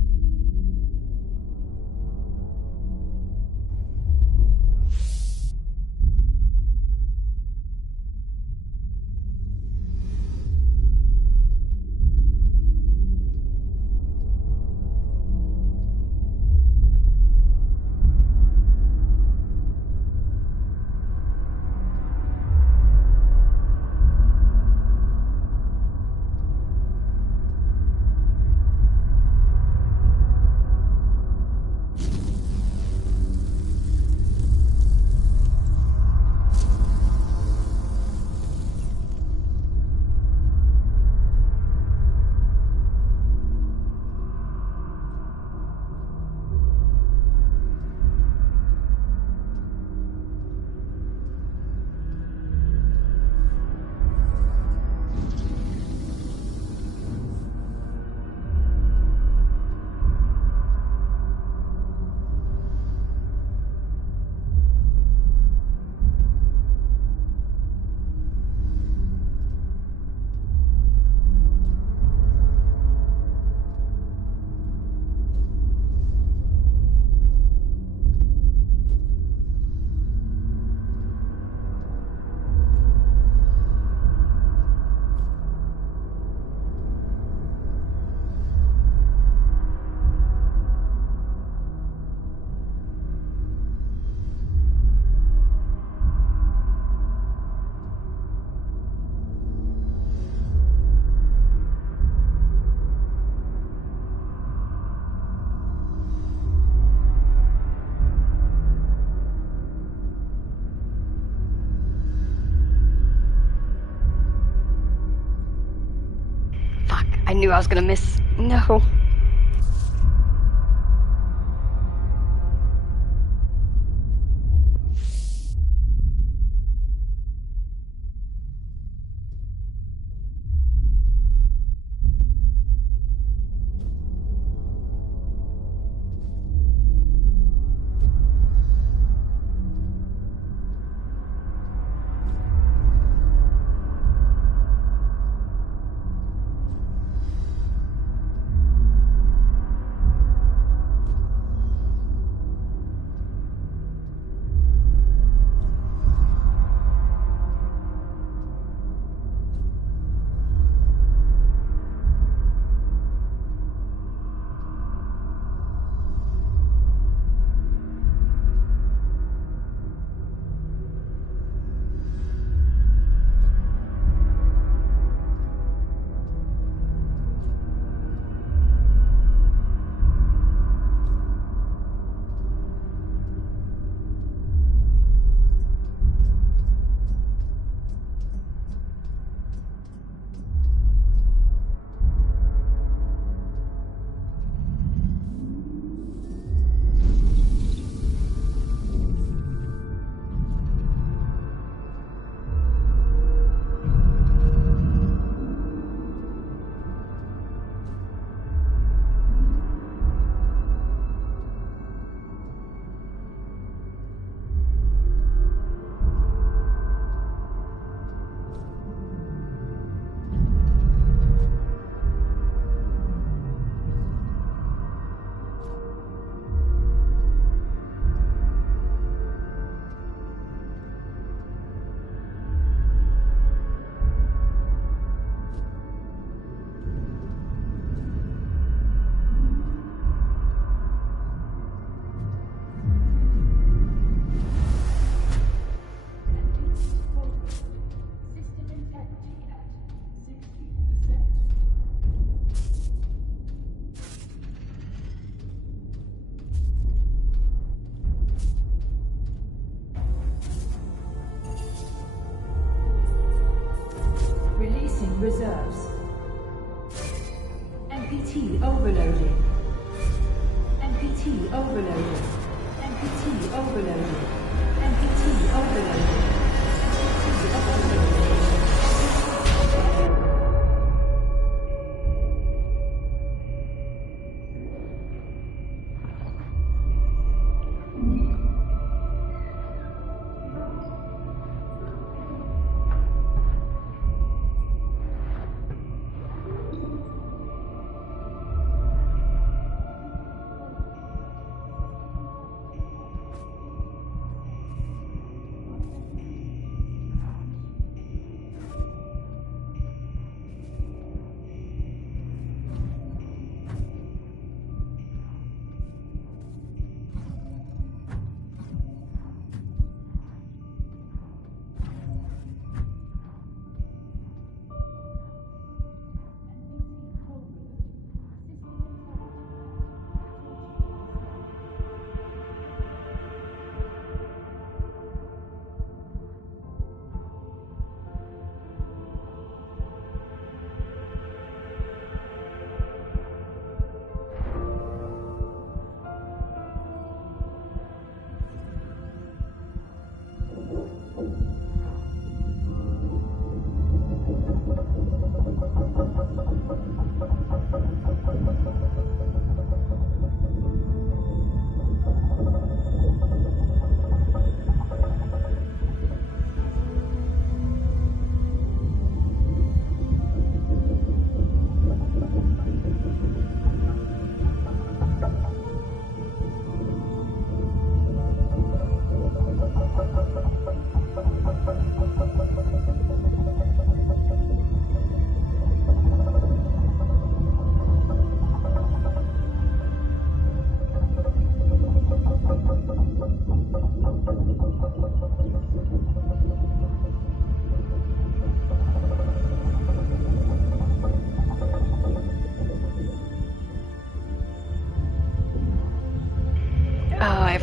I knew I was gonna miss. No. Reserves. MPT overloading. MPT overloading. MPT overloading. MPT overloading. MPT overloading.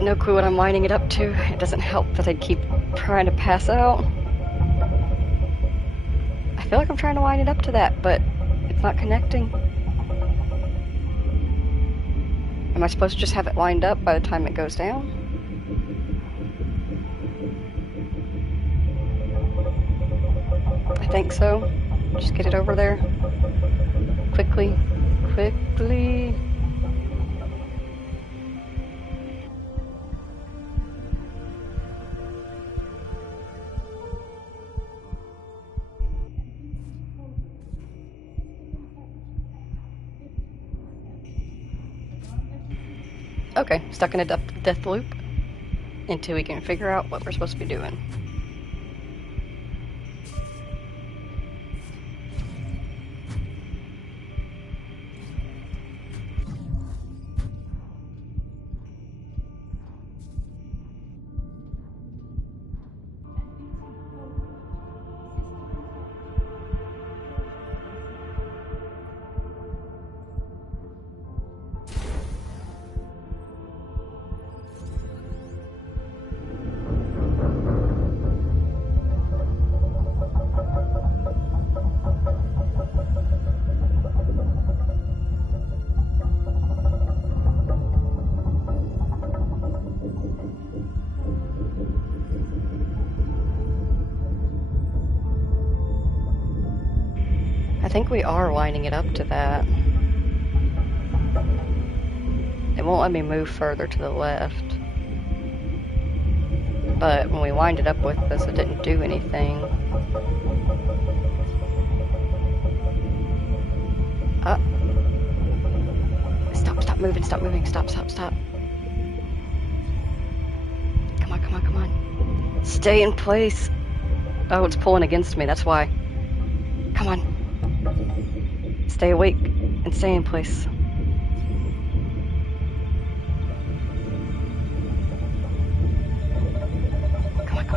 have no clue what I'm winding it up to. It doesn't help that I keep trying to pass out. I feel like I'm trying to wind it up to that, but it's not connecting. Am I supposed to just have it lined up by the time it goes down? I think so. Just get it over there. Quickly. Quickly. Okay, stuck in a death loop until we can figure out what we're supposed to be doing. I think we are winding it up to that. It won't let me move further to the left. But when we wind it up with this, it didn't do anything. Stop moving, stop moving, stop. Come on. Stay in place. Oh, it's pulling against me, that's why. Come on. Stay awake and stay in place. Come on.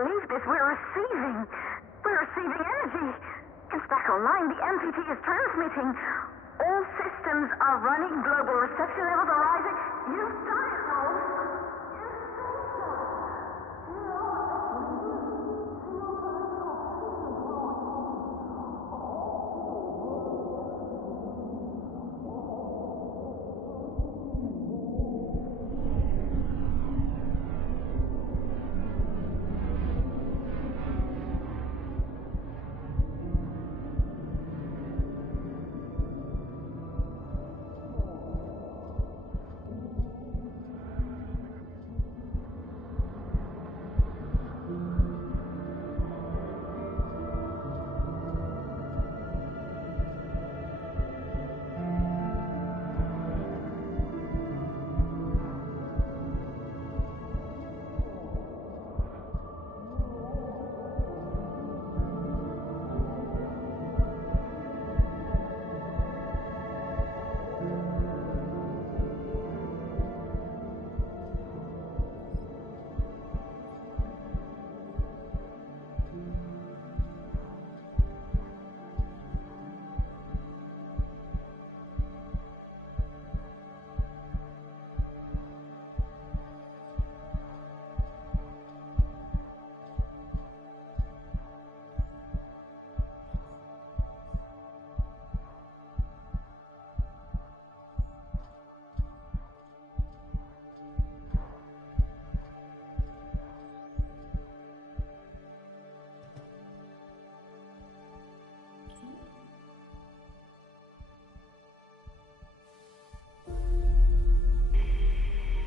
believe this. We're receiving energy. It's back online. The MPT is transmitting. All systems are running. Global reception levels are rising. You've done it, Rose.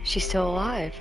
She's still alive.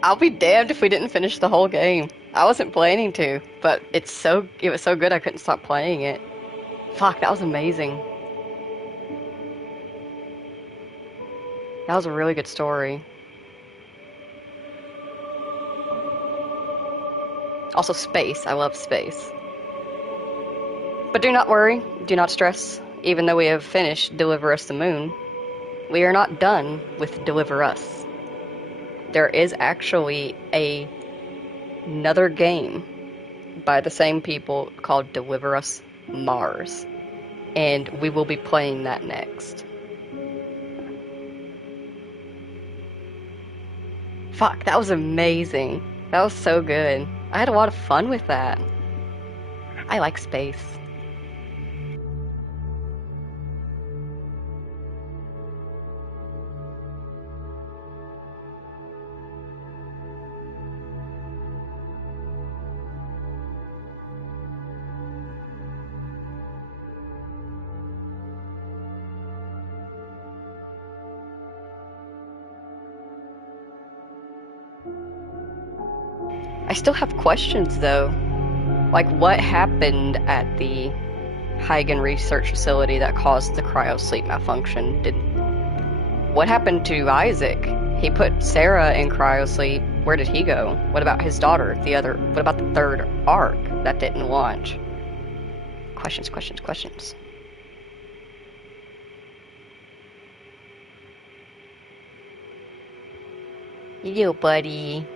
I'll be damned if we didn't finish the whole game. I wasn't planning to, but it was so good I couldn't stop playing it. Fuck, that was amazing. That was a really good story. Also space, I love space. But do not worry, do not stress. Even though we have finished Deliver Us the Moon, we are not done with Deliver Us. There is actually another game by the same people called Deliver Us Mars, and we will be playing that next. Fuck, that was amazing. That was so good. I had a lot of fun with that. I like space. I still have questions, though. Like, what happened at the Huygens research facility that caused the cryosleep malfunction? What happened to Isaac? He put Sarah in cryosleep. Where did he go? What about his daughter? What about the third arc that didn't launch? Questions, questions, questions. Yo, buddy.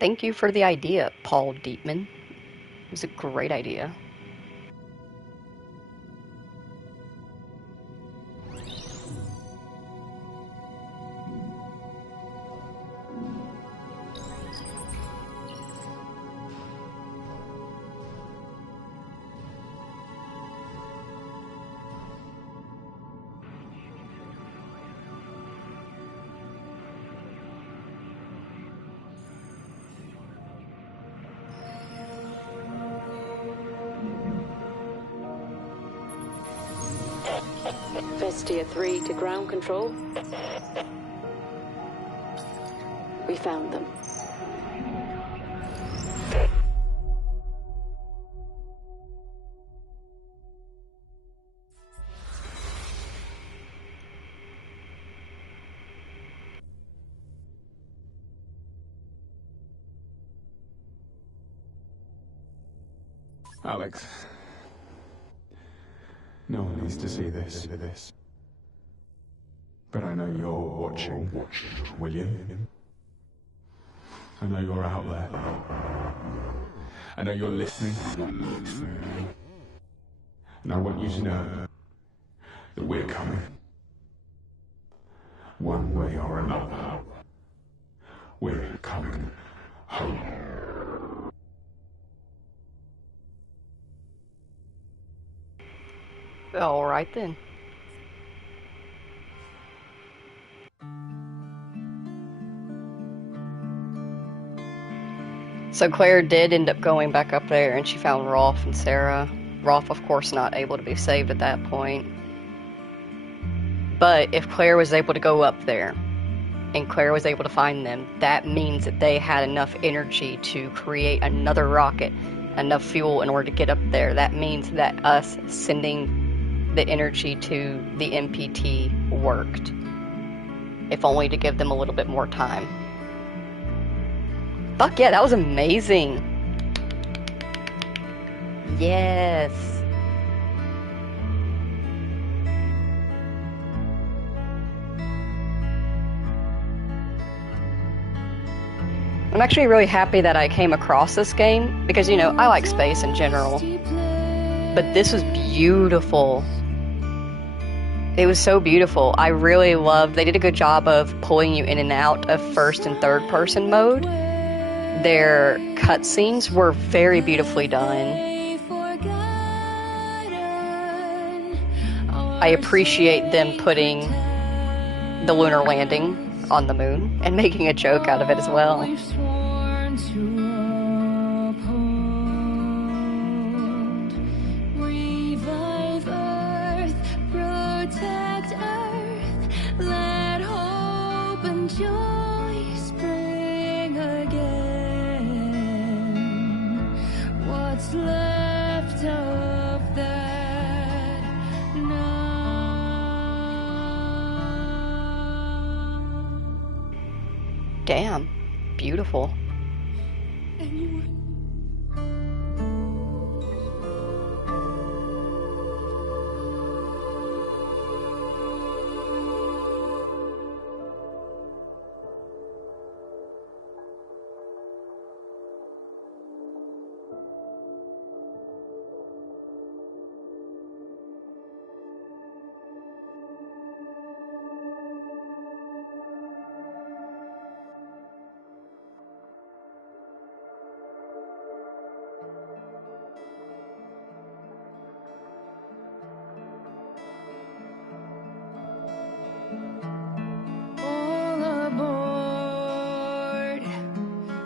Thank you for the idea, Paul Dietman. It was a great idea. Vestia 3 to ground control. We found them. Alex. No one needs to see this. But I know you're watching, will you? I know you're out there. I know you're listening. And I want you to know that we're coming. One way or another. We're coming home. All right then. So Claire did end up going back up there, and she found Rolf and Sarah. Rolf, of course, not able to be saved at that point. But if Claire was able to go up there, and Claire was able to find them, that means that they had enough energy to create another rocket, enough fuel in order to get up there. That means that us sending the energy to the MPT worked. If only to give them a little bit more time. Fuck yeah, that was amazing. Yes. I'm actually really happy that I came across this game because, you know, I like space in general. But this was beautiful. It was so beautiful. I really loved, they did a good job of pulling you in and out of first and third person mode. Their cutscenes were very beautifully done. I appreciate them putting the lunar landing on the moon and making a joke out of it as well. Revive Earth, protect Earth, let Damn. Beautiful. Anyone? All aboard.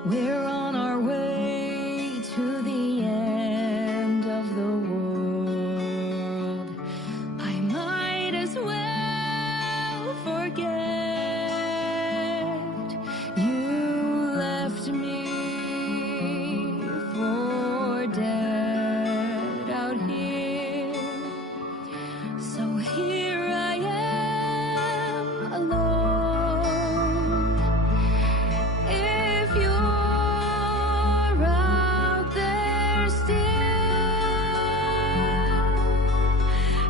We're on our way to the end of the world. I might as well forget you left me for dead out here. So here I am alone. If you're out there still,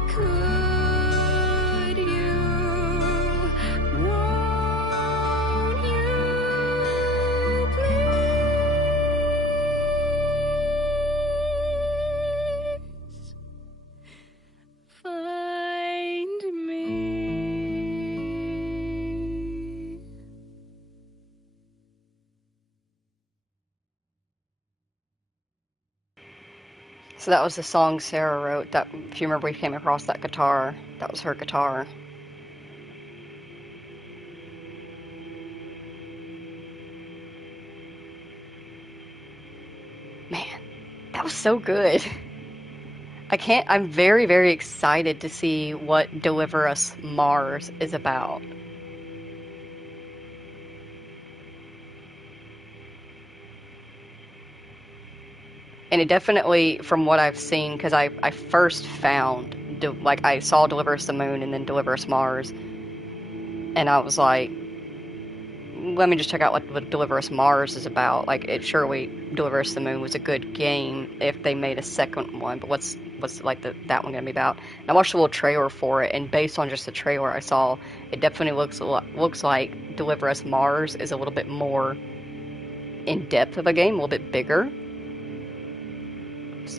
could you, won't you please find me? So that was the song Sarah wrote. That, if you remember, we came across that guitar. That was her guitar. Man, that was so good. I'm very, very excited to see what Deliver Us Mars is about. And it definitely, from what I've seen, because I first found, I saw Deliver Us the Moon and then Deliver Us Mars, and I was like, let me just check out what Deliver Us Mars is about. Like, surely Deliver Us the Moon was a good game if they made a second one, but what's that one gonna be about? And I watched a little trailer for it, and based on just the trailer I saw, it definitely looks like Deliver Us Mars is a little bit more in depth of a game, a little bit bigger.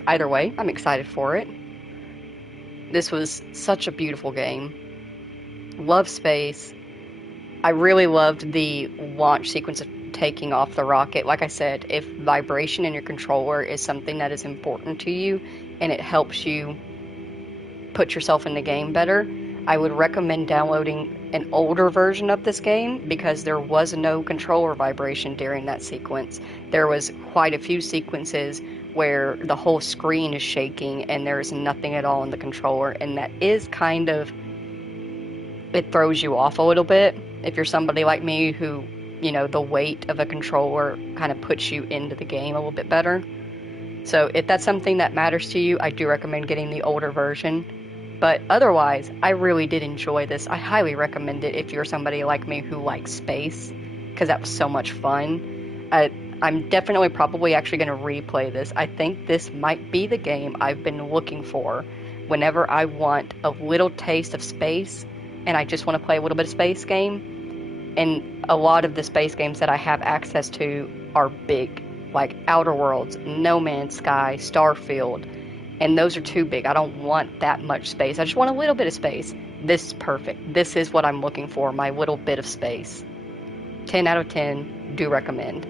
Either way, I'm excited for it. This was such a beautiful game. Love space. I really loved the launch sequence of taking off the rocket. Like I said, if vibration in your controller is something that is important to you and it helps you put yourself in the game better, I would recommend downloading an older version of this game because there was no controller vibration during that sequence. There was quite a few sequences where the whole screen is shaking and there's nothing at all in the controller, and that is kind of, it throws you off a little bit. If you're somebody like me who, the weight of a controller kind of puts you into the game a little bit better. So if that's something that matters to you, I do recommend getting the older version. But otherwise, I really did enjoy this. I highly recommend it if you're somebody like me who likes space, because that was so much fun. I'm definitely probably actually going to replay this. I think this might be the game I've been looking for whenever I want a little taste of space and I just want to play a little bit of space game. And a lot of the space games that I have access to are big, like Outer Worlds, No Man's Sky, Starfield, and those are too big. I don't want that much space. I just want a little bit of space. This is perfect. This is what I'm looking for, my little bit of space. 10 out of 10, do recommend.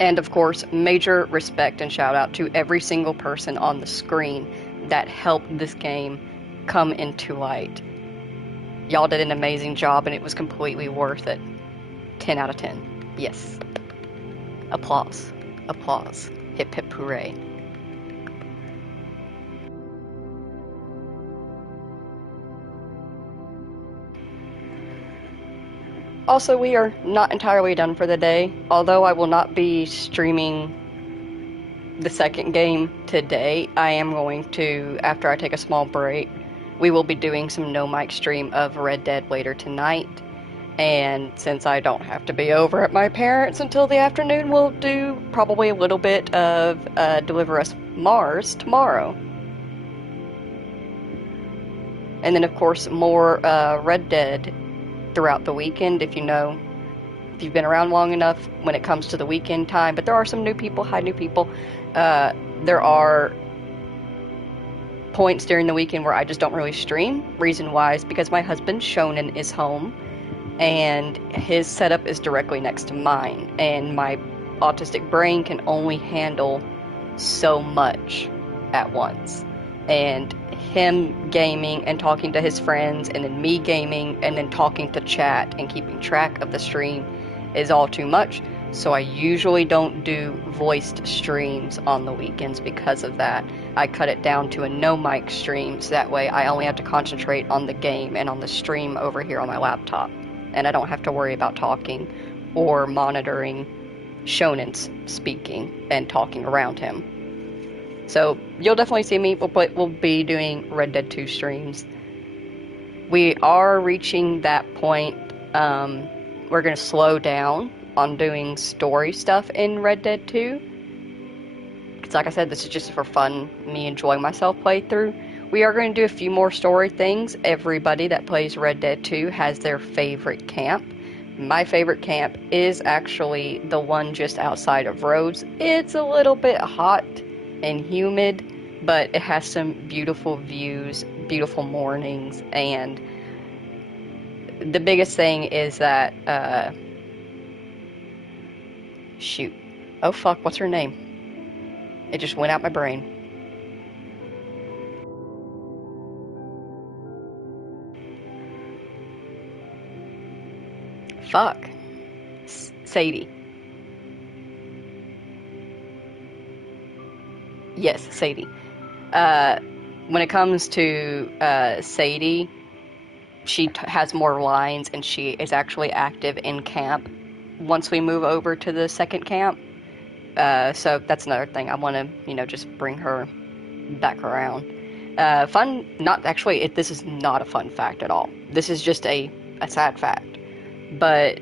And of course, major respect and shout out to every single person on the screen that helped this game come into light. Y'all did an amazing job and it was completely worth it. 10 out of 10. Yes. Applause. Applause. Hip hip hooray. Also, we are not entirely done for the day. Although I will not be streaming the second game today, I am going to, after I take a small break, we will be doing some no mic stream of Red Dead later tonight. And since I don't have to be over at my parents' until the afternoon, we'll do probably a little bit of Deliver Us Mars tomorrow. And then, of course, more Red Dead throughout the weekend, if you've been around long enough when it comes to the weekend time. But there are some new people. Hi, new people. There are points during the weekend where I just don't really stream. Reason why is because my husband, Shonen, is home, and his setup is directly next to mine, and my autistic brain can only handle so much at once. And him gaming and talking to his friends, and then me gaming, and then talking to chat and keeping track of the stream is all too much. So I usually don't do voiced streams on the weekends because of that. I cut it down to a no mic stream, so that way I only have to concentrate on the game and on the stream over here on my laptop. And I don't have to worry about talking or monitoring Shonen's speaking and talking around him. So you'll definitely see me. We'll be doing Red Dead 2 streams. We are reaching that point. We're going to slow down on doing story stuff in Red Dead 2. Because like I said, this is just for fun, me enjoying myself playthrough. We are going to do a few more story things. Everybody that plays Red Dead 2 has their favorite camp. My favorite camp is actually the one just outside of Rhodes. It's a little bit hot and humid, but it has some beautiful views, beautiful mornings, and the biggest thing is that, shoot. Oh fuck, what's her name? It just went out my brain. Fuck. Sadie. Yes, Sadie. When it comes to Sadie, she has more lines, and she is actually active in camp once we move over to the second camp. So that's another thing. I want to, just bring her back around. Fun, not actually, this is not a fun fact at all. This is just a sad fact. But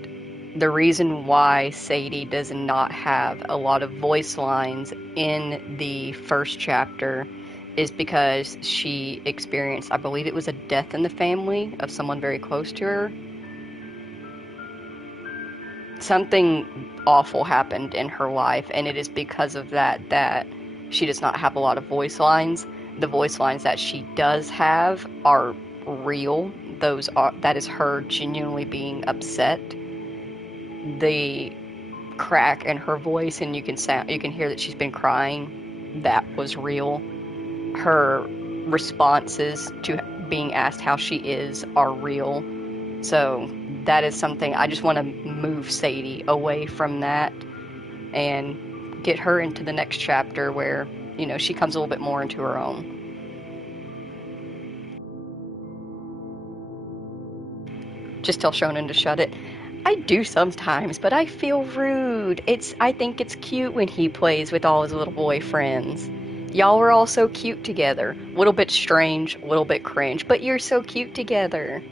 the reason why Sadie does not have a lot of voice lines in the first chapter is because she experienced, I believe it was a death in the family of someone very close to her. Something awful happened in her life, and it is because of that she does not have a lot of voice lines. The voice lines that she does have are real. That is her genuinely being upset. The crack in her voice, and you can hear that she's been crying. That was real. Her responses to being asked how she is are real. So that is something I just want to move Sadie away from that and get her into the next chapter where, she comes a little bit more into her own. Just tell Shonen to shut it. I do sometimes, but I feel rude. I think it's cute when he plays with all his little boy friends. Y'all are all so cute together. A little bit strange, a little bit cringe, but you're so cute together.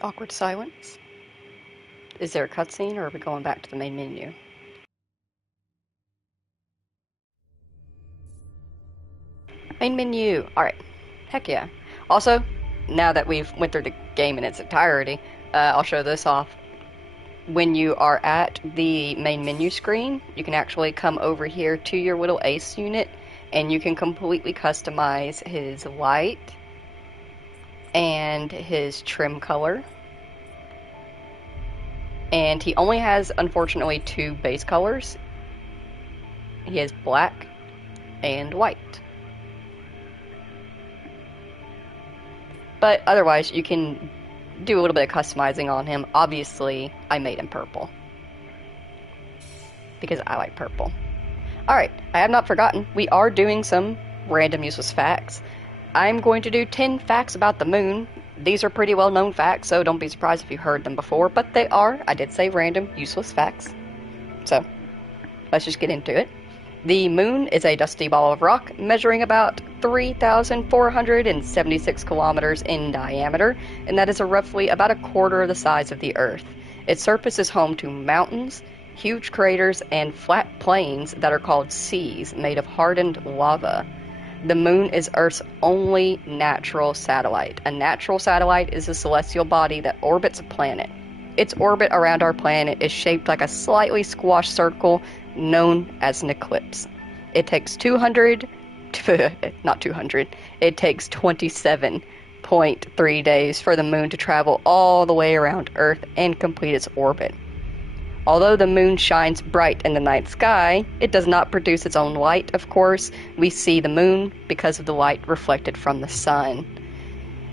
Awkward silence. Is there a cutscene, or are we going back to the main menu? Main menu. Alright. Heck yeah. Also, now that we've went through the game in its entirety, I'll show this off. When you are at the main menu screen, you can actually come over here to your little ace unit, and you can completely customize his light and his trim color. And he only has, unfortunately, 2 base colors. He has black and white. But otherwise, you can do a little bit of customizing on him. Obviously, I made him purple. Because I like purple. Alright, I have not forgotten. We are doing some random useless facts. I'm going to do 10 facts about the moon. These are pretty well known facts, so don't be surprised if you heard them before, but they are, I did say, random useless facts. So, let's just get into it. The moon is a dusty ball of rock measuring about 3,476 kilometers in diameter, and that is roughly about a quarter of the size of the Earth. Its surface is home to mountains, huge craters, and flat plains that are called seas made of hardened lava. The moon is Earth's only natural satellite. A natural satellite is a celestial body that orbits a planet. Its orbit around our planet is shaped like a slightly squashed circle known as an eclipse. It takes 27.3 days for the moon to travel all the way around Earth and complete its orbit. Although the moon shines bright in the night sky, it does not produce its own light, of course. We see the moon because of the light reflected from the sun.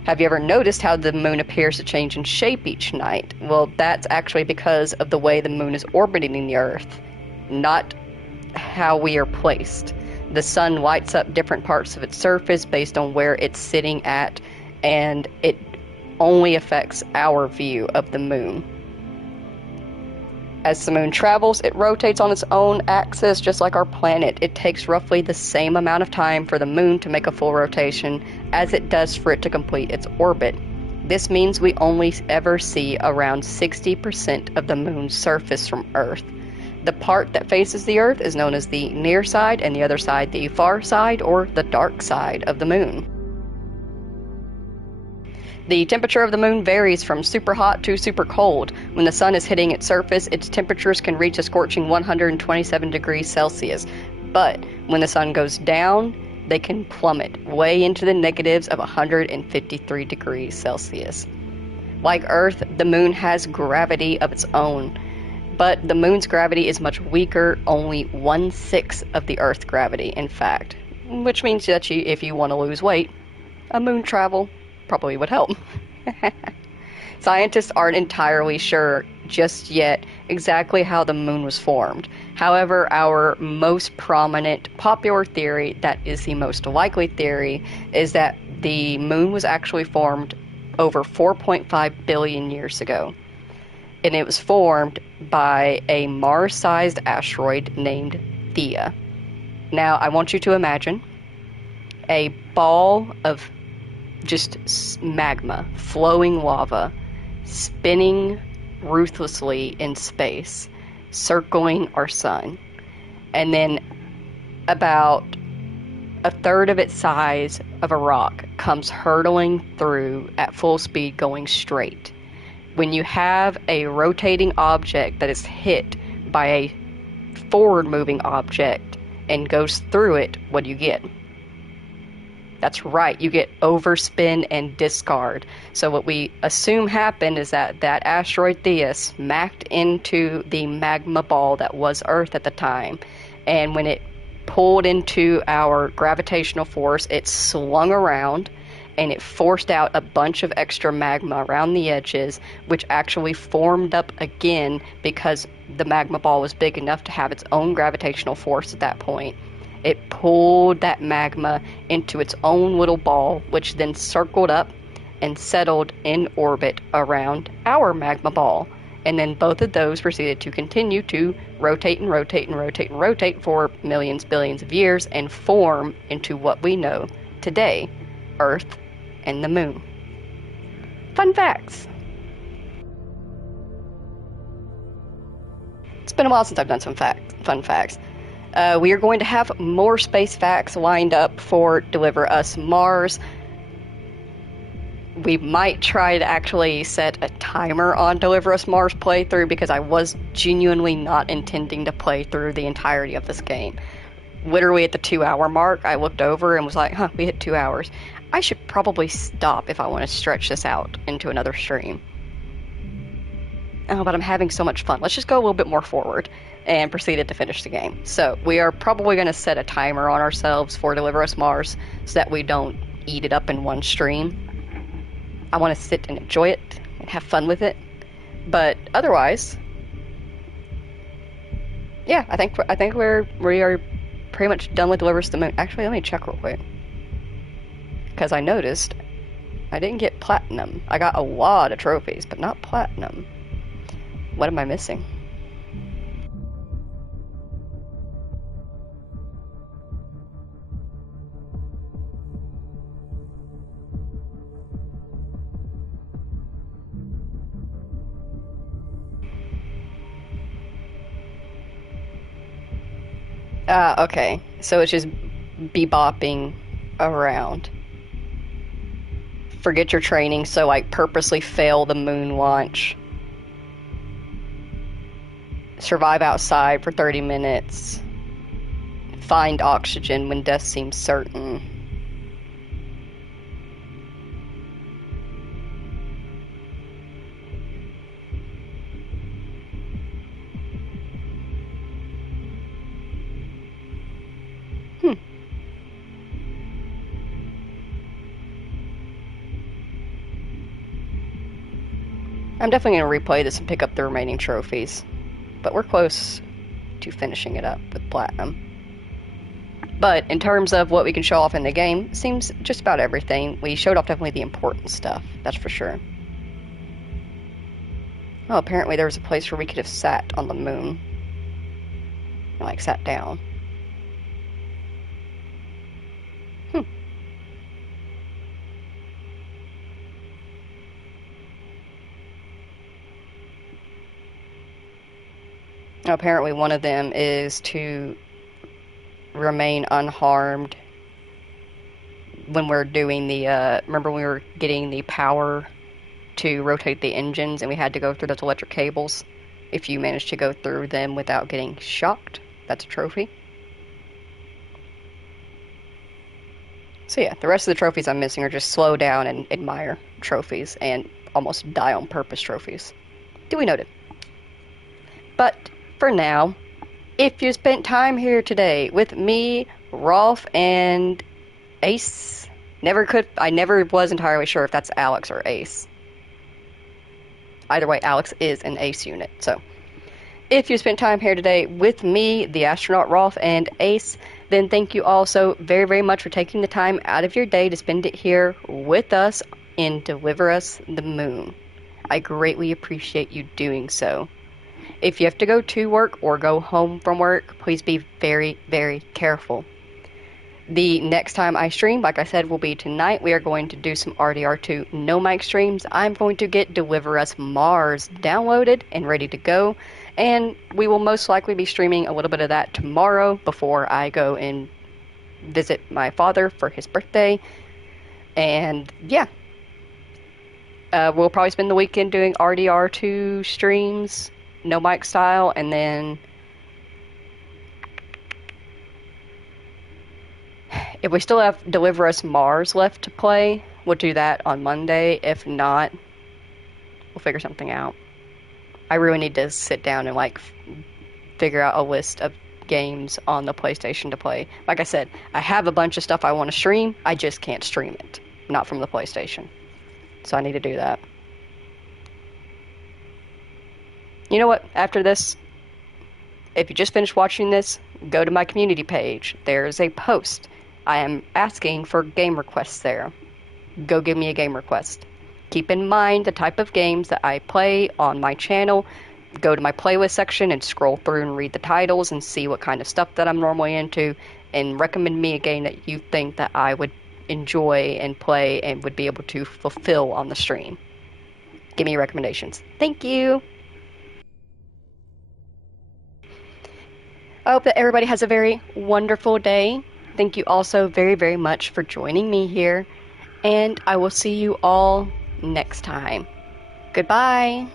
Have you ever noticed how the moon appears to change in shape each night? Well, that's actually because of the way the moon is orbiting the Earth, not how we are placed. The sun lights up different parts of its surface based on where it's sitting at, and it only affects our view of the moon. As the moon travels, it rotates on its own axis just like our planet. It takes roughly the same amount of time for the moon to make a full rotation as it does for it to complete its orbit. This means we only ever see around 60% of the moon's surface from Earth. The part that faces the Earth is known as the near side, and the other side the far side, or the dark side of the moon. The temperature of the moon varies from super hot to super cold. When the sun is hitting its surface, its temperatures can reach a scorching 127 degrees Celsius. But when the sun goes down, they can plummet way into the negatives of 153 degrees Celsius. Like Earth, the moon has gravity of its own. But the moon's gravity is much weaker, only 1/6 of the Earth's gravity, in fact. Which means that if you want to lose weight, a moon travel probably would help. Scientists aren't entirely sure just yet exactly how the moon was formed. However, our most prominent popular theory, that is the most likely theory, is that the moon was actually formed over 4.5 billion years ago. And it was formed by a Mars-sized asteroid named Theia. Now, I want you to imagine a ball of just magma, flowing lava, spinning ruthlessly in space, circling our sun. And then about a third of its size of a rock comes hurtling through at full speed going straight. When you have a rotating object that is hit by a forward-moving object and goes through it, what do you get? That's right, you get overspin and discard. So what we assume happened is that asteroid Theia smacked into the magma ball that was Earth at the time. And when it pulled into our gravitational force, it swung around and it forced out a bunch of extra magma around the edges, which actually formed up again because the magma ball was big enough to have its own gravitational force at that point. It pulled that magma into its own little ball, which then circled up and settled in orbit around our magma ball. And then both of those proceeded to continue to rotate and rotate and rotate and rotate for millions, billions of years and form into what we know today, Earth and the moon. Fun facts. It's been a while since I've done some fun facts. We are going to have more space facts lined up for Deliver Us Mars. We might try to actually set a timer on Deliver Us Mars playthrough because I was genuinely not intending to play through the entirety of this game. Literally at the 2-hour mark, I looked over and was like, we hit 2 hours. I should probably stop if I want to stretch this out into another stream. Oh, but I'm having so much fun. Let's just go a little bit more forward and proceeded to finish the game. So we are probably going to set a timer on ourselves for Deliver Us Mars so that we don't eat it up in one stream. I want to sit and enjoy it and have fun with it. But otherwise, yeah, I think we are pretty much done with Deliver Us the Moon. Actually, let me check real quick, because I noticed I didn't get platinum. I got a lot of trophies, but not platinum. What am I missing? Okay. So it's just bebopping around. Forget your training, so like purposely fail the moon launch. Survive outside for 30 minutes. Find oxygen when death seems certain. I'm definitely going to replay this and pick up the remaining trophies. But we're close to finishing it up with platinum. But in terms of what we can show off in the game, seems just about everything. We showed off definitely the important stuff, that's for sure. Oh, apparently there was a place where we could have sat on the moon. And, like, sat down. Apparently one of them is to remain unharmed when we're doing the, remember when we were getting the power to rotate the engines and we had to go through those electric cables? If you manage to go through them without getting shocked, that's a trophy. So yeah, the rest of the trophies I'm missing are just slow down and admire trophies and almost die on purpose trophies. Duly noted. But for now, if you spent time here today with me, Rolf, and Ace, I never was entirely sure if that's Alex or Ace. Either way, Alex is an Ace unit, so. If you spent time here today with me, the astronaut Rolf, and Ace, then thank you all so very, very much for taking the time out of your day to spend it here with us in Deliver Us the Moon. I greatly appreciate you doing so. If you have to go to work or go home from work, please be very, very careful. The next time I stream, like I said, will be tonight. We are going to do some RDR2 no mic streams. I'm going to get Deliver Us Mars downloaded and ready to go. And we will most likely be streaming a little bit of that tomorrow before I go and visit my father for his birthday. And yeah. We'll probably spend the weekend doing RDR2 streams, no mic style, and then if we still have Deliver Us Mars left to play, we'll do that on Monday. If not, we'll figure something out. I really need to sit down and like figure out a list of games on the PlayStation to play. Like I said, I have a bunch of stuff I want to stream, I just can't stream it. Not from the PlayStation. So I need to do that. You know what? After this, if you just finished watching this, go to my community page. There's a post. I am asking for game requests there. Go give me a game request. Keep in mind the type of games that I play on my channel. Go to my playlist section and scroll through and read the titles and see what kind of stuff that I'm normally into, and recommend me a game that you think that I would enjoy and play and would be able to fulfill on the stream. Give me your recommendations. Thank you! I hope that everybody has a very wonderful day. Thank you also very, very much for joining me here. And I will see you all next time. Goodbye!